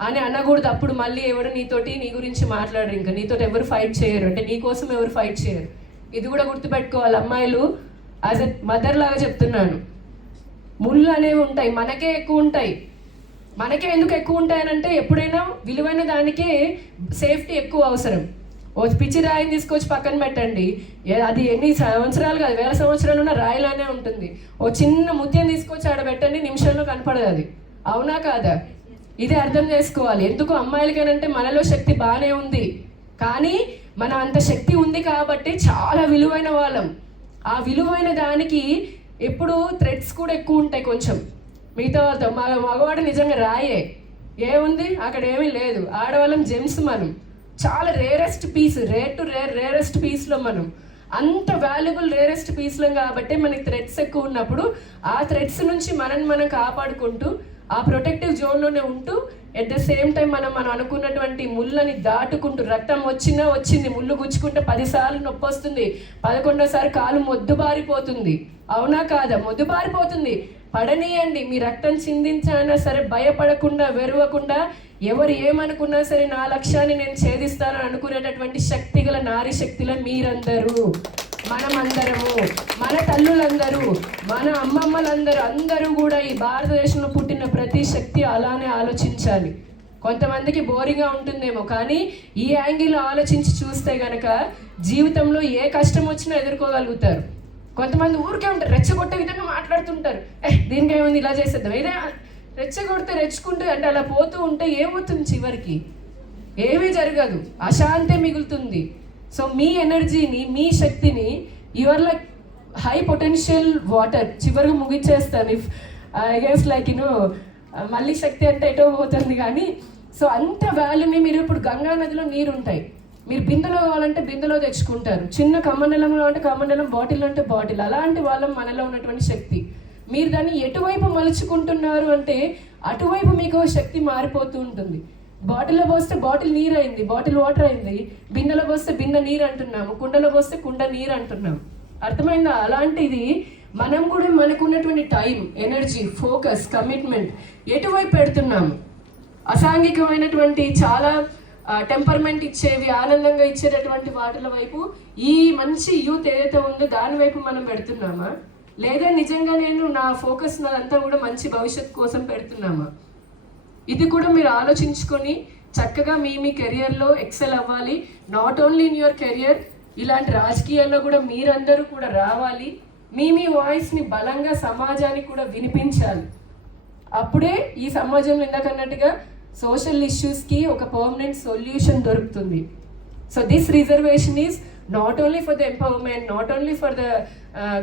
అని అనకూడదు. అప్పుడు మళ్ళీ ఎవరు నీ గురించి మాట్లాడరు, ఇంకా నీతో ఎవరు ఫైట్ చేయరు, అంటే నీ కోసం ఎవరు ఫైట్ చేయరు. ఇది కూడా గుర్తుపెట్టుకోవాలి అమ్మాయిలు. యాజ్ ఎ మదర్ లాగా చెప్తున్నాను, ముళ్ళు అనేవి ఉంటాయి, మనకే ఎక్కువ ఉంటాయి. మనకే ఎందుకు ఎక్కువ ఉంటాయనంటే, ఎప్పుడైనా విలువైన దానికే సేఫ్టీ ఎక్కువ అవసరం. ఓ పిచ్చి రాయిని తీసుకొచ్చి పక్కన పెట్టండి, అది ఎన్ని సంవత్సరాలు కాదు, 1000 సంవత్సరాలు ఉన్న రాయిలానే ఉంటుంది. ఓ చిన్న ముత్యం తీసుకొచ్చి ఆడ పెట్టండి, నిమిషంలో కనపడదు అది. అవునా కాదా? ఇది అర్థం చేసుకోవాలి. ఎందుకు అమ్మాయిలకేనంటే మనలో శక్తి బాగానే ఉంది, కానీ మనం అంత శక్తి ఉంది కాబట్టి చాలా విలువైన వాళ్ళం. ఆ విలువైన దానికి ఎప్పుడు థ్రెడ్స్ కూడా ఎక్కువ ఉంటాయి కొంచెం. మిగతా వాళ్ళతో మగవాడు నిజంగా రాయే, ఏముంది అక్కడ ఏమీ లేదు. ఆడవాళ్ళం జెమ్స్, మనం చాలా రేరెస్ట్ పీస్, రేరెస్ట్ పీస్లో మనం అంత వాల్యుబుల్ రేరెస్ట్ పీస్లో కాబట్టి మనకి థ్రెడ్స్ ఎక్కువ ఉన్నప్పుడు ఆ థ్రెడ్స్ నుంచి మనం కాపాడుకుంటూ ఆ ప్రొటెక్టివ్ జోన్లోనే ఉంటూ ఎట్ ద సేమ్ టైం మనం అనుకున్నటువంటి ముళ్ళని దాటుకుంటూ, రక్తం వచ్చింది, ముళ్ళు గుచ్చుకుంటే 10 సార్లు నొప్పి వస్తుంది, 11వ కాలు మొద్దుబారిపోతుంది. అవునా కాదా? మొద్దుబారిపోతుంది. పడనీయండి, మీ రక్తం చిందించైనా సరే భయపడకుండా, వెరవకుండా, ఎవరు ఏమనుకున్నా సరే నా లక్ష్యాన్ని నేను ఛేదిస్తానని అనుకునేటటువంటి శక్తి గల నారీ శక్తిలో మీరందరూ, మనమందరము, మన తల్లులందరూ, మన అమ్మమ్మలందరూ, అందరూ కూడా ఈ భారతదేశంలో పుట్టిన ప్రతి శక్తి అలానే ఆలోచించాలి. కొంతమందికి బోరింగ్గా ఉంటుందేమో, కానీ ఈ యాంగిల్లో ఆలోచించి చూస్తే గనక జీవితంలో ఏ కష్టం వచ్చినా ఎదుర్కోగలుగుతారు. కొంతమంది ఊరికే ఉంటారు, రెచ్చగొట్టే విధంగా మాట్లాడుతుంటారు, దీనికి ఏముంది ఇలా చేసేద్దాం, ఏదే రెచ్చుకుంటూ అంటే అలా పోతూ ఉంటే ఏమవుతుంది? చివరికి ఏమీ జరగదు, అశాంతే మిగులుతుంది. సో మీ ఎనర్జీని, మీ శక్తిని, your like high potential water. చివరికి ముగిచ్చేస్తాను. ఇఫ్ ఐ గెస్ లైక్ మళ్ళీ శక్తి అంటే ఎటో పోతుంది కానీ, సో అంత వాల్యూని మీరు ఇప్పుడు గంగా నదిలో నీరు ఉంటాయి, మీరు బిందెలో కావాలంటే బిందెలో తెచ్చుకుంటారు, చిన్న కమ్మనెలంలో అంటే కమ్మనెలం, బాటిల్ అంటే బాటిల్. అలాంటి వాళ్ళం మనలో ఉన్నటువంటి శక్తి. మీరు దాన్ని ఎటువైపు మలుచుకుంటున్నారు అంటే అటువైపు మీకు శక్తి మారిపోతూ ఉంటుంది. బాటిల్లో పోస్తే బాటిల్ నీరు అయింది, బాటిల్ వాటర్ అయింది, బిందెలో పోస్తే బిందె నీరు అంటున్నాము, కుండలో పోస్తే కుండ నీరు అంటున్నాము. అర్థమైందా? అలాంటిది మనం కూడా మనకున్నటువంటి టైం, ఎనర్జీ, ఫోకస్, కమిట్మెంట్ ఎటువైపు పెడుతున్నాము? అసాంఘికమైనటువంటి చాలా టెంపర్మెంట్ ఇచ్చేవి, ఆనందంగా ఇచ్చేటటువంటి వాటిల వైపు, ఈ మంచి యూత్ ఏదైతే ఉందో దాని వైపు మనం పెడుతున్నామా, లేదా నిజంగా నేను నా ఫోకస్ నాదంతా కూడా మంచి భవిష్యత్తు కోసం పెడుతున్నామా? ఇది కూడా మీరు ఆలోచించుకొని చక్కగా మీ కెరియర్లో ఎక్సెల్ అవ్వాలి. Not only in your career, ఇలాంటి రాజకీయాల్లో కూడా మీరందరూ కూడా రావాలి. మీ వాయిస్ని బలంగా సమాజానికి కూడా వినిపించాలి. అప్పుడే ఈ సమాజంలో ఇందాకన్నట్టుగా సోషల్ ఇష్యూస్కి ఒక పర్మనెంట్ సొల్యూషన్ దొరుకుతుంది. So this reservation is not only for the empowerment, not only for the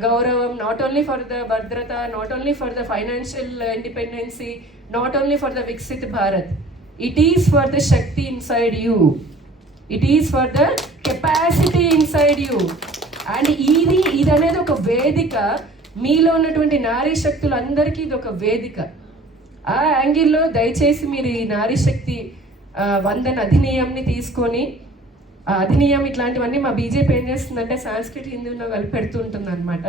gauravam, not only for the bhadrata, not only for the financial independency, not only for the Viksit Bharat. It is for the Shakti inside you. It is for the capacity inside you. And ఇది అనేది ఒక వేదిక, మీలో ఉన్నటువంటి నారీ శక్తులందరికీ ఇది ఒక వేదిక. ఆ యాంగిల్లో దయచేసి మీరు ఈ నారీ శక్తి వందన అధినియంని తీసుకొని, ఆ అధినియం ఇట్లాంటివన్నీ మా బీజేపీ ఏం చేస్తుందంటే సాంస్క్రిట్ హిందీలో కలిపి పెడుతూ ఉంటుంది అనమాట.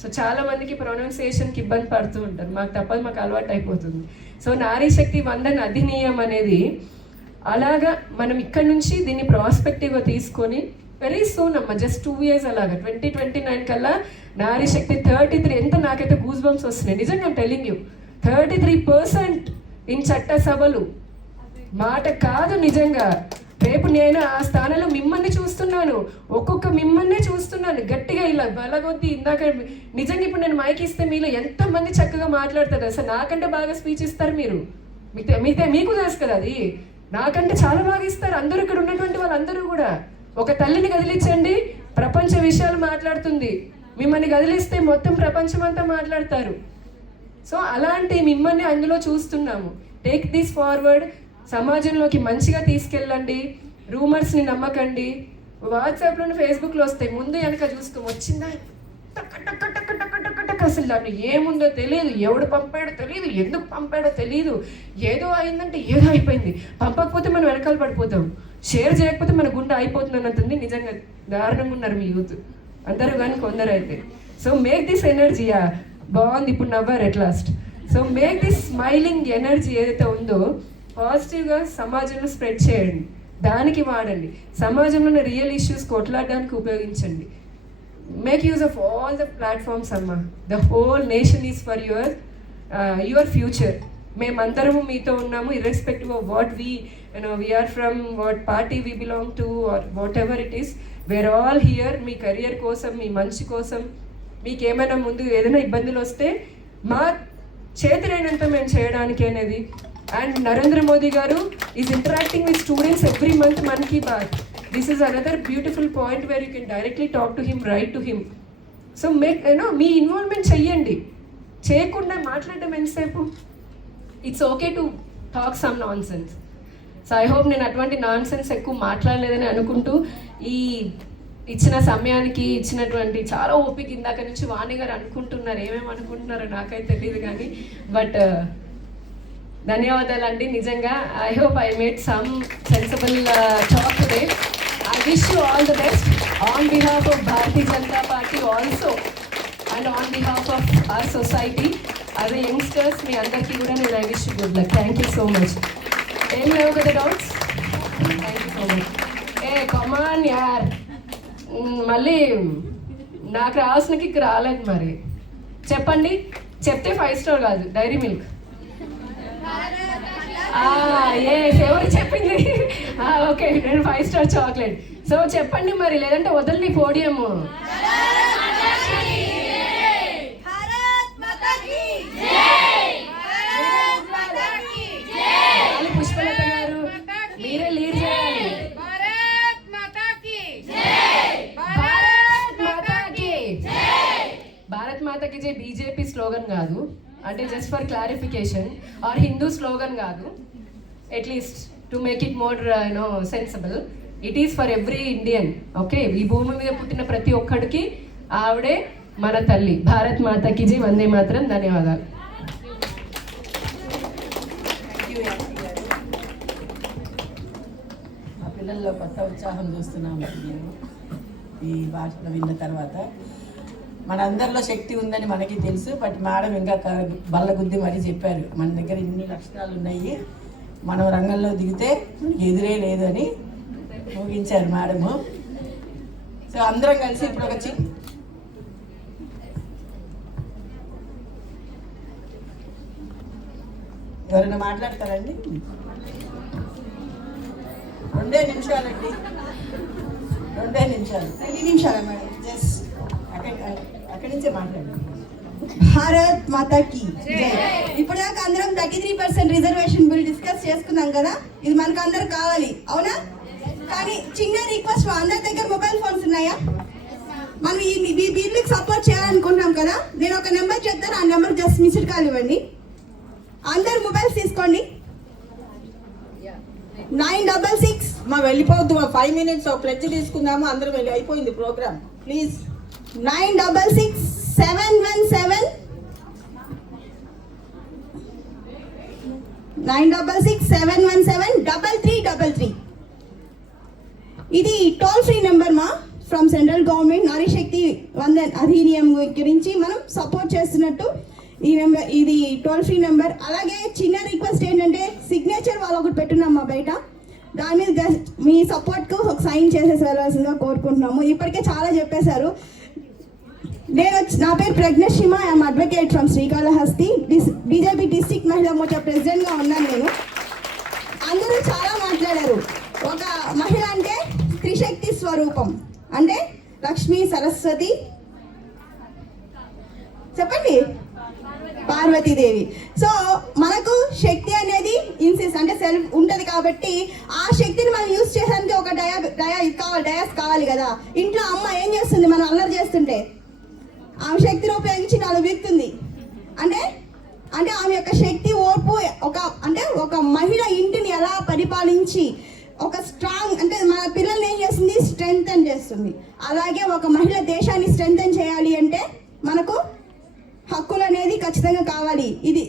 సో చాలా మందికి ప్రొనౌన్సియేషన్కి ఇబ్బంది పడుతూ ఉంటారు, మాకు తప్పదు, మాకు అలవాటు అయిపోతుంది. సో నారీ శక్తి వందన అధినియం అనేది అలాగా మనం ఇక్కడ నుంచి దీన్ని ప్రాస్పెక్టివ్గా తీసుకొని వెరీ సూన్ అమ్మ, జస్ట్ 2 years అలాగా 2029 కల్లా నారీ శక్తి 33, ఎంత నాకైతే గూస్ బంప్స్ వస్తున్నాయి నిజంగా, టెల్లింగ్ యూ 33% ఇన్ చట్టసభలు. మాట కాదు నిజంగా. రేపు నేను ఆ స్థానంలో మిమ్మల్ని చూస్తున్నాను, ఒక్కొక్క మిమ్మల్ని చూస్తున్నాను గట్టిగా ఇలా బలగొద్ది. ఇందాక నిజంగా ఇప్పుడు నేను మైక్ ఇస్తే మీలో ఎంతమంది చక్కగా మాట్లాడతారు అసలు, నాకంటే బాగా స్పీచ్ ఇస్తారు మీరు. మీకు తెలుసు కదా, అది నాకంటే చాలా బాగా ఇస్తారు అందరూ. ఇక్కడ ఉన్నటువంటి వాళ్ళందరూ కూడా, ఒక తల్లిని కదిలించండి ప్రపంచ విషయాలు మాట్లాడుతుంది, మిమ్మల్ని కదిలిస్తే మొత్తం ప్రపంచం అంతా మాట్లాడతారు. సో అలాంటి మిమ్మల్ని అందులో చూస్తున్నాము. టేక్ దిస్ ఫార్వర్డ్, సమాజంలోకి మంచిగా తీసుకెళ్ళండి, రూమర్స్ని నమ్మకండి. వాట్సాప్లోను ఫేస్బుక్లో వస్తాయి, ముందు వెనక చూసుకో, వచ్చిందా అసలు దాన్ని ఏముందో తెలియదు, ఎవడు పంపాడో తెలియదు, ఎందుకు పంపాడో తెలియదు, ఏదో అయిందంటే ఏదో అయిపోయింది, పంపకపోతే మనం వెనకాల పడిపోతాం, షేర్ చేయకపోతే మన గుండె అయిపోతుంది అన్నట్టుంది. నిజంగా దారుణంగా ఉన్నారు మీ యూత్ అందరూ, కానీ కొందరు అయితే. సో మేక్ దిస్ ఎనర్జీయా బాగుంది, ఇప్పుడు నవ్వారు at last. So make this smiling energy ఏదైతే ఉందో పాజిటివ్గా సమాజంలో స్ప్రెడ్ చేయండి, దానికి వాడండి. సమాజంలో ఉన్న రియల్ ఇష్యూస్ కొట్లాడడానికి ఉపయోగించండి. Make use of all the platforms అమ్మ. The whole nation is for your future. మేమందరము మీతో ఉన్నాము, irrespective of what we are from, what party we belong to, or whatever it is, we are all here. మీ కెరియర్ కోసం, మీ మంచి కోసం, మీకు ఏమైనా ముందు ఏదైనా ఇబ్బందులు వస్తే మా చేతులైనంత మేము చేయడానికి అనేది. అండ్ నరేంద్ర మోదీ గారు is interacting with students every month, Mann Ki Baat. This is another beautiful point where you can directly talk to him, right to him. So మీ ఇన్వాల్వ్మెంట్ చెయ్యండి, చేయకుండా మాట్లాడడం ఎంతసేపు. It's okay to talk some nonsense. So I hope నేను అటువంటి నాన్ సెన్స్ ఎక్కువ మాట్లాడలేదని అనుకుంటూ, ఈ ఇచ్చిన సమయానికి ఇచ్చినటువంటి చాలా ఓపిక, ఇందాక నుంచి వాణి గారు అనుకుంటున్నారు, ఏమేమి అనుకుంటున్నారో నాకైతే తెలియదు కానీ, బట్ ధన్యవాదాలండి నిజంగా. I hope I made some sensible talk today. I wish you all the best on behalf of Bharatiya Janata Party also, and on behalf of our society. As a youngsters మీ అందరికీ కూడా నేను I wish good luck. Thank you so much. ఏం లేవు కదా doubts? Thank you so much. Come on యార్, మళ్ళీ నాకు రావాల్సిన కిక్ రాలేదు మరి. చెప్పండి, చెప్తే 5 star కాదు, డైరీ మిల్క్. ఎవరు చెప్పింది? ఓకే, నేను 5 star చాక్లెట్. సో చెప్పండి మరి, లేదంటే వదలండి పోడియం. పుష్పలత గారు మీరే లీడ్ చేయాలి. భారత్ మాతకి జై బీజేపీ స్లోగన్ కాదు, అంటే just for clarification, or Hindu slogan కాదు, at least to make it more sensible. It is for every Indian. Okay, ఈ భూమి మీద పుట్టిన ప్రతి ఒక్కడికి ఆవిడే మన తల్లి. భారత్ మాతకి జై, వందే మాత్రం. ధన్యవాదాలు. మా పిల్లల్లో కొత్త ఉత్సాహం చూస్తున్నాము మేము ఈ భాషను విన్న తర్వాత. మనందరిలో శక్తి ఉందని మనకి తెలుసు, బట్ మేడం ఇంకా బల్లగుద్ది మరీ చెప్పారు, మన దగ్గర ఇన్ని లక్షణాలు ఉన్నాయి, మనం రంగంలో దిగితే ఎదురే లేదు అని ముగించారు మేడము. సో అందరం కలిసి ఇప్పుడు ఒక ఎవరైనా మాట్లాడతారండి? 2 నిమిషాలండి, 2 నిమిషాలు. 2 నిమిషాలు మేడం, జస్ట్ అక్కడి నుంచే మాట్లాడండి. భారత్ మాతాకి జై. ఇప్పుడు దాకా అందరం 33% రిజర్వేషన్ బిల్ డిస్కస్ చేసుకున్నాం కదా, ఇది మనకు అందరు కావాలి, అవునా? కానీ చిన్న రిక్వెస్ట్, అందరి దగ్గర మొబైల్ ఫోన్స్ ఉన్నాయి. ఉన్నాయా? మనం ఈ వీళ్ళకి సపోర్ట్ చేయాలనుకుంటున్నాం కదా. నేను ఒక నెంబర్ చెప్తాను, ఆ నెంబర్ జస్ట్ మిస్డ్ కాల్ ఇవ్వండి. అందరు మొబైల్స్ తీసుకోండి. 966 మా వెళ్ళిపోవద్దు, మా 5 minutes ప్లెడ్జ్ తీసుకుందాము, అందరం వెళ్ళి అయిపోయింది ప్రోగ్రామ్. ప్లీజ్ 966 717 966 717 3333. ఇది టోల్ ఫ్రీ నెంబర్ మా ఫ్రమ్ సెంట్రల్ గవర్నమెంట్ నారీ శక్తి వందన్ అధినియం గురించి మనం సపోర్ట్ చేస్తున్నట్టు ఈ నెంబర్, ఇది టోల్ ఫ్రీ నెంబర్. అలాగే చిన్న రిక్వెస్ట్ ఏంటంటే సిగ్నేచర్ వాళ్ళు ఒకటి పెట్టున్నాం మా బయట, దాని మీద మీ సపోర్ట్కు ఒక సైన్ చేసేసి వెళ్ళాల్సిందిగా కోరుకుంటున్నాము. ఇప్పటికే చాలా చెప్పేశారు. నా పేరు Pragnashima, I'm advocate from Srikalahasti. BJP district Mahila Morcha ప్రెసిడెంట్గా ఉన్నాను నేను. అందరూ చాలా మాట్లాడారు. ఒక మహిళ అంటే త్రిశక్తి స్వరూపం, అంటే లక్ష్మీ, సరస్వతి, చెప్పండి, పార్వతీదేవి. సో మనకు శక్తి అనేది అంటే సెల్ఫ్ ఉంటుంది కాబట్టి ఆ శక్తిని మనం యూజ్ చేయడానికి ఒక డయాస్ కావాలి కదా. ఇంట్లో అమ్మ ఏం చేస్తుంది, మనం అల్లరి చేస్తుంటే ఆమె శక్తిని ఉపయోగించి 4 వీక్తుంది. అంటే ఆమె యొక్క శక్తి, ఓర్పు, ఒక మహిళ ఇంటిని ఎలా పరిపాలించి ఒక స్ట్రాంగ్, అంటే మన పిల్లల్ని ఏం చేస్తుంది, స్ట్రెంగ్తన్ చేస్తుంది. అలాగే ఒక మహిళ దేశాన్ని స్ట్రెంగ్తన్ చేయాలి అంటే మనకు హక్కులు అనేది ఖచ్చితంగా కావాలి. ఇది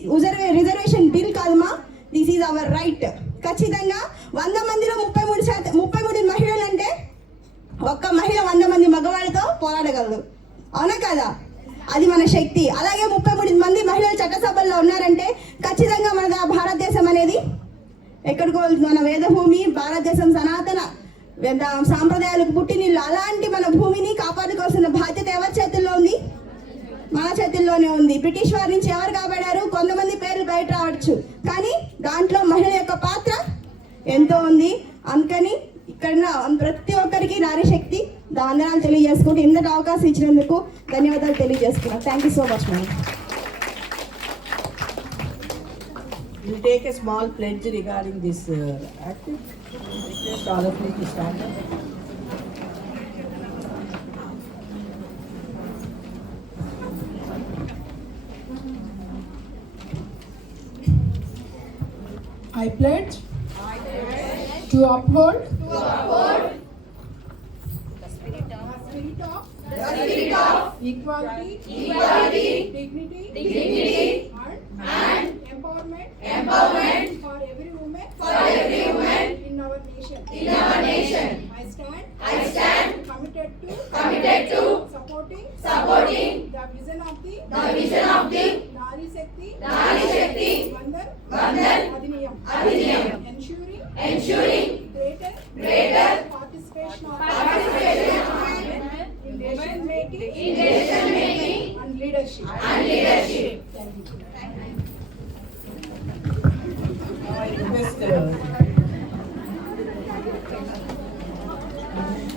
రిజర్వేషన్ బిల్ కాదమ్మా, దిస్ ఈజ్ అవర్ రైట్. ఖచ్చితంగా 100 మందిలో 33 మహిళలు అంటే ఒక్క మహిళ 100 మంది మగవాళ్ళతో పోరాడగలదు, అవునా కదా? అది మన శక్తి. అలాగే 33 మంది మహిళలు చట్టసభల్లో ఉన్నారంటే ఖచ్చితంగా మన భారతదేశం అనేది ఎక్కడికో, మన వేదభూమి, భారతదేశం సనాతన సాంప్రదాయాలకు పుట్టినిల్లు. అలాంటి మన భూమిని కాపాడుకోవాల్సిన బాధ్యత ఎవరి చేతుల్లో ఉంది? మన చేతుల్లోనే ఉంది. బ్రిటిష్ వారి నుంచి ఎవరు కాపాడారు? కొంతమంది పేర్లు బయట రావచ్చు, కానీ దాంట్లో మహిళ యొక్క పాత్ర ఎంతో ఉంది. అందుకని ఇక్కడ ప్రతి ఒక్కరికి నారీ శక్తి వందనాలు తెలియజేసుకుంటూ ఇంతటి అవకాశం ఇచ్చినందుకు ధన్యవాదాలు తెలియజేసుకున్నాను. Thank you so much madam. We'll take a small pledge regarding this act. Request all of you to stand up. I pledge to uphold the spirit of equality, dignity, and empowerment for every woman in our nation. I stand committed to supporting the vision of the Nari Shakti Vandan Adhiniyam, ensuring greater participation of women in decision making and leadership. Thank you. Request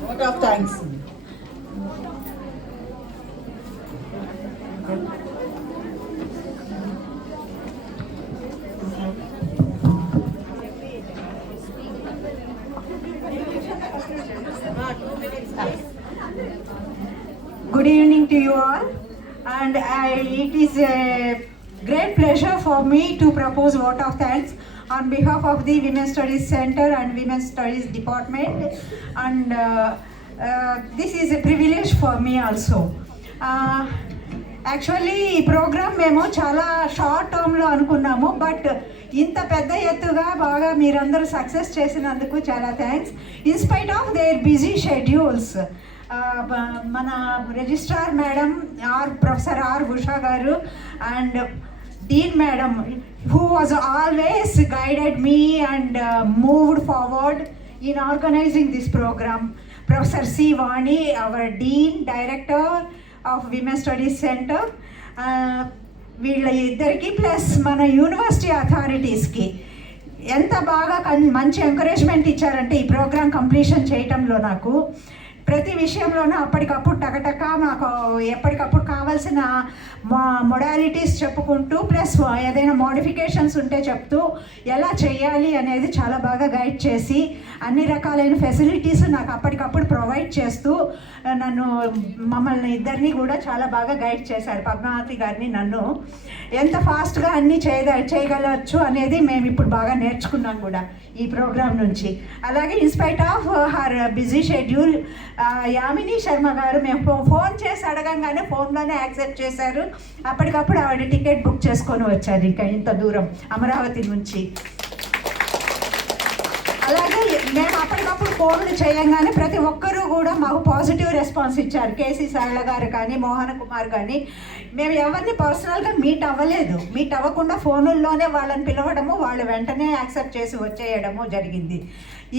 vote of thanks. Good evening to you all, and it is a great pleasure for me to propose vote of thanks on behalf of the Women's Studies Center and Women's Studies Department, and this is a privilege for me also. Actually ఈ ప్రోగ్రామ్ మేము చాలా షార్ట్ టర్మ్లో అనుకున్నాము, బట్ ఇంత పెద్ద ఎత్తుగా బాగా మీరందరూ సక్సెస్ చేసినందుకు చాలా thanks. In spite of their busy schedules, మన registrar madam professor R Usha గారు and dean madam who was always guided me and moved forward in organizing this program. Professor C. Vani, our Dean, Director of Women's Studies Center, వీళ్ళ ఇద్దరికి ప్లస్ మన యూనివర్సిటీ అథారిటీస్కి ఎంత బాగా మంచి ఎంకరేజ్మెంట్ ఇచ్చారంటే ఈ ప్రోగ్రామ్ కంప్లీషన్ చేయటంలో నాకు ప్రతి విషయంలోనూ అప్పటికప్పుడు టకటక మాకు ఎప్పటికప్పుడు కావాల్సిన మొడాలిటీస్ చెప్పుకుంటూ ప్లస్ ఏదైనా మోడిఫికేషన్స్ ఉంటే చెప్తూ ఎలా చేయాలి అనేది చాలా బాగా గైడ్ చేసి అన్ని రకాలైన ఫెసిలిటీస్ నాకు అప్పటికప్పుడు ప్రొవైడ్ చేస్తూ నన్ను మమ్మల్ని ఇద్దరిని కూడా చాలా బాగా గైడ్ చేశారు. పద్మావతి గారిని నన్ను ఎంత ఫాస్ట్గా అన్నీ చేయగలవచ్చు అనేది మేము ఇప్పుడు బాగా నేర్చుకున్నాం కూడా ఈ ప్రోగ్రాం నుంచి. అలాగే in spite of her busy schedule Yamini Sharma గారు మేము ఫోన్ చేసి అడగంగానే ఫోన్లోనే యాక్సెప్ట్ చేశారు. అప్పటికప్పుడు ఆవిడ టికెట్ బుక్ చేసుకొని వచ్చారు ఇంకా ఇంత దూరం అమరావతి నుంచి. అలాగే మేము అప్పటికప్పుడు ఫోన్లు చేయంగానే ప్రతి ఒక్కరూ కూడా మాకు పాజిటివ్ రెస్పాన్స్ ఇచ్చారు. కేసీ సరళ గారు కానీ మోహన్ కుమార్ కానీ మేము ఎవరిని పర్సనల్గా మీట్ అవ్వలేదు. మీట్ అవ్వకుండా ఫోనుల్లోనే వాళ్ళని పిలవడము, వాళ్ళు వెంటనే యాక్సెప్ట్ చేసి వచ్చేయడము జరిగింది.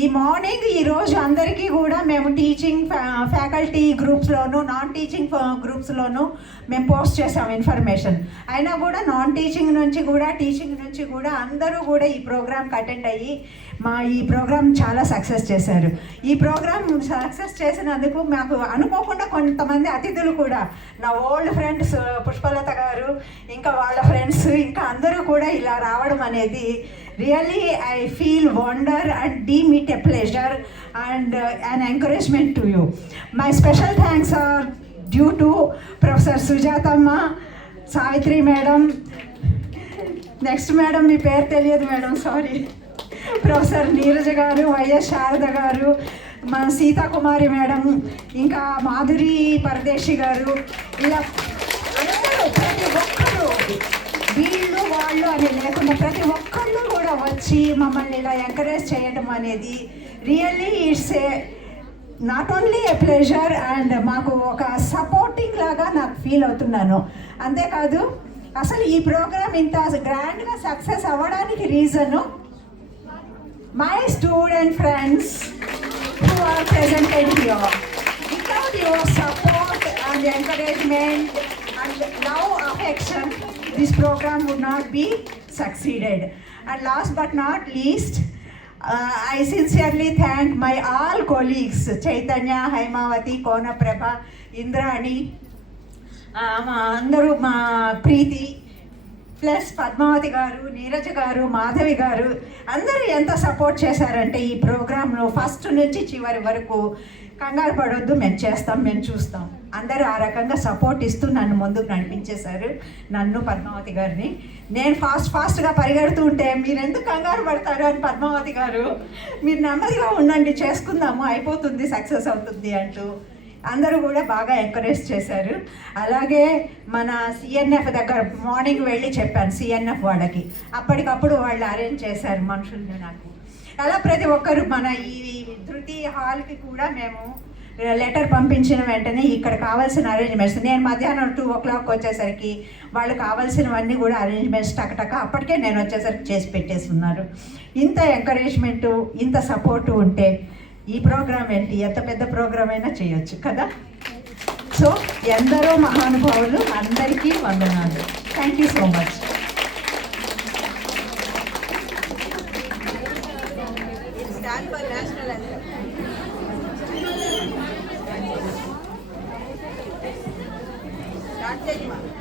ఈ మార్నింగ్ ఈరోజు అందరికీ కూడా మేము టీచింగ్ ఫ్యాకల్టీ గ్రూప్స్లోను నాన్ టీచింగ్ గ్రూప్స్లోనూ మేము పోస్ట్ చేసాం ఇన్ఫర్మేషన్. అయినా కూడా నాన్ టీచింగ్ నుంచి కూడా టీచింగ్ నుంచి కూడా అందరూ కూడా ఈ ప్రోగ్రామ్కి అటెండ్ అయ్యి ఈ ప్రోగ్రామ్ చాలా సక్సెస్ చేశారు. ఈ ప్రోగ్రామ్ సక్సెస్ చేసినందుకు మాకు అనుకోకుండా కొంతమంది అతిథులు కూడా నా ఓల్డ్ ఫ్రెండ్స్ పుష్పలత గారు ఇంకా వాళ్ళ ఫ్రెండ్స్ ఇంకా అందరూ కూడా ఇలా రావడం అనేది really I feel wonder and deem it a pleasure and an encouragement to you. My special thanks are due to Professor Sujathamma, Savitri madam, next madam మీ పేరు తెలియదు మేడం, సారీ, ప్రొఫెసర్ నీరజ గారు, వైఎస్ శారద గారు, మన సీతాకుమారి మేడం, ఇంకా మాధురి పరదేశి గారు, ఇలా అందరూ ప్రతి ఒక్కరు వీళ్ళు వాళ్ళు అని లేకుండా ప్రతి ఒక్కళ్ళు కూడా వచ్చి మమ్మల్ని ఇలా ఎంకరేజ్ చేయడం అనేది really it's a not only A pleasure and మాకు ఒక సపోర్టింగ్ లాగా నాకు ఫీల్ అవుతున్నాను. అంతేకాదు అసలు ఈ ప్రోగ్రామ్ ఇంత గ్రాండ్గా సక్సెస్ అవ్వడానికి reason my student friends who are presented here. Without your support and encouragement and love, affection, this program would not be succeeded. And last but not least, I sincerely thank my all colleagues, Chaitanya, Haimavati, Kona Prabha, Indrani, అందరూ మా ప్రీతి ప్లస్ పద్మావతి గారు, నీరజ గారు, మాధవి గారు అందరూ ఎంత సపోర్ట్ చేశారంటే ఈ ప్రోగ్రాంలో ఫస్ట్ నుంచి చివరి వరకు కంగారు పడొద్దు, మేము చేస్తాం, మేము చూస్తాం, అందరూ ఆ రకంగా సపోర్ట్ ఇస్తూ నన్ను ముందుకు నడిపించేశారు, నన్ను పద్మావతి గారిని. నేను ఫాస్ట్గా పరిగెడుతూ ఉంటే మీరు ఎందుకు కంగారు పడతారు అని పద్మావతి గారు మీరు నెమ్మదిగా ఉండండి, చేసుకుందాము, అయిపోతుంది, సక్సెస్ అవుతుంది అంటూ అందరూ కూడా బాగా ఎంకరేజ్ చేశారు. అలాగే మన సిఎన్ఎఫ్ దగ్గర మార్నింగ్ వెళ్ళి చెప్పాను సిఎన్ఎఫ్ వాళ్ళకి, అప్పటికప్పుడు వాళ్ళు అరేంజ్ చేశారు మనుషుల్ని నాకు. అలా ప్రతి ఒక్కరు మన ఈ ధృతి హాల్కి కూడా మేము లెటర్ పంపించిన వెంటనే ఇక్కడ కావాల్సిన అరేంజ్మెంట్స్, నేను మధ్యాహ్నం 2 o'clock వచ్చేసరికి వాళ్ళు కావాల్సినవన్నీ కూడా అరేంజ్మెంట్స్ టకటక అప్పటికే నేను వచ్చేసరికి చేసి పెట్టేస్తున్నారు. ఇంత ఎంకరేజ్మెంటు, ఇంత సపోర్టు ఉంటే ఈ ప్రోగ్రామ్ ఏంటి, ఎంత పెద్ద ప్రోగ్రామ్ అయినా చేయొచ్చు కదా. సో ఎందరో మహానుభావులు, అందరికీ వందనాలు. Thank you so much. Start చేయండి.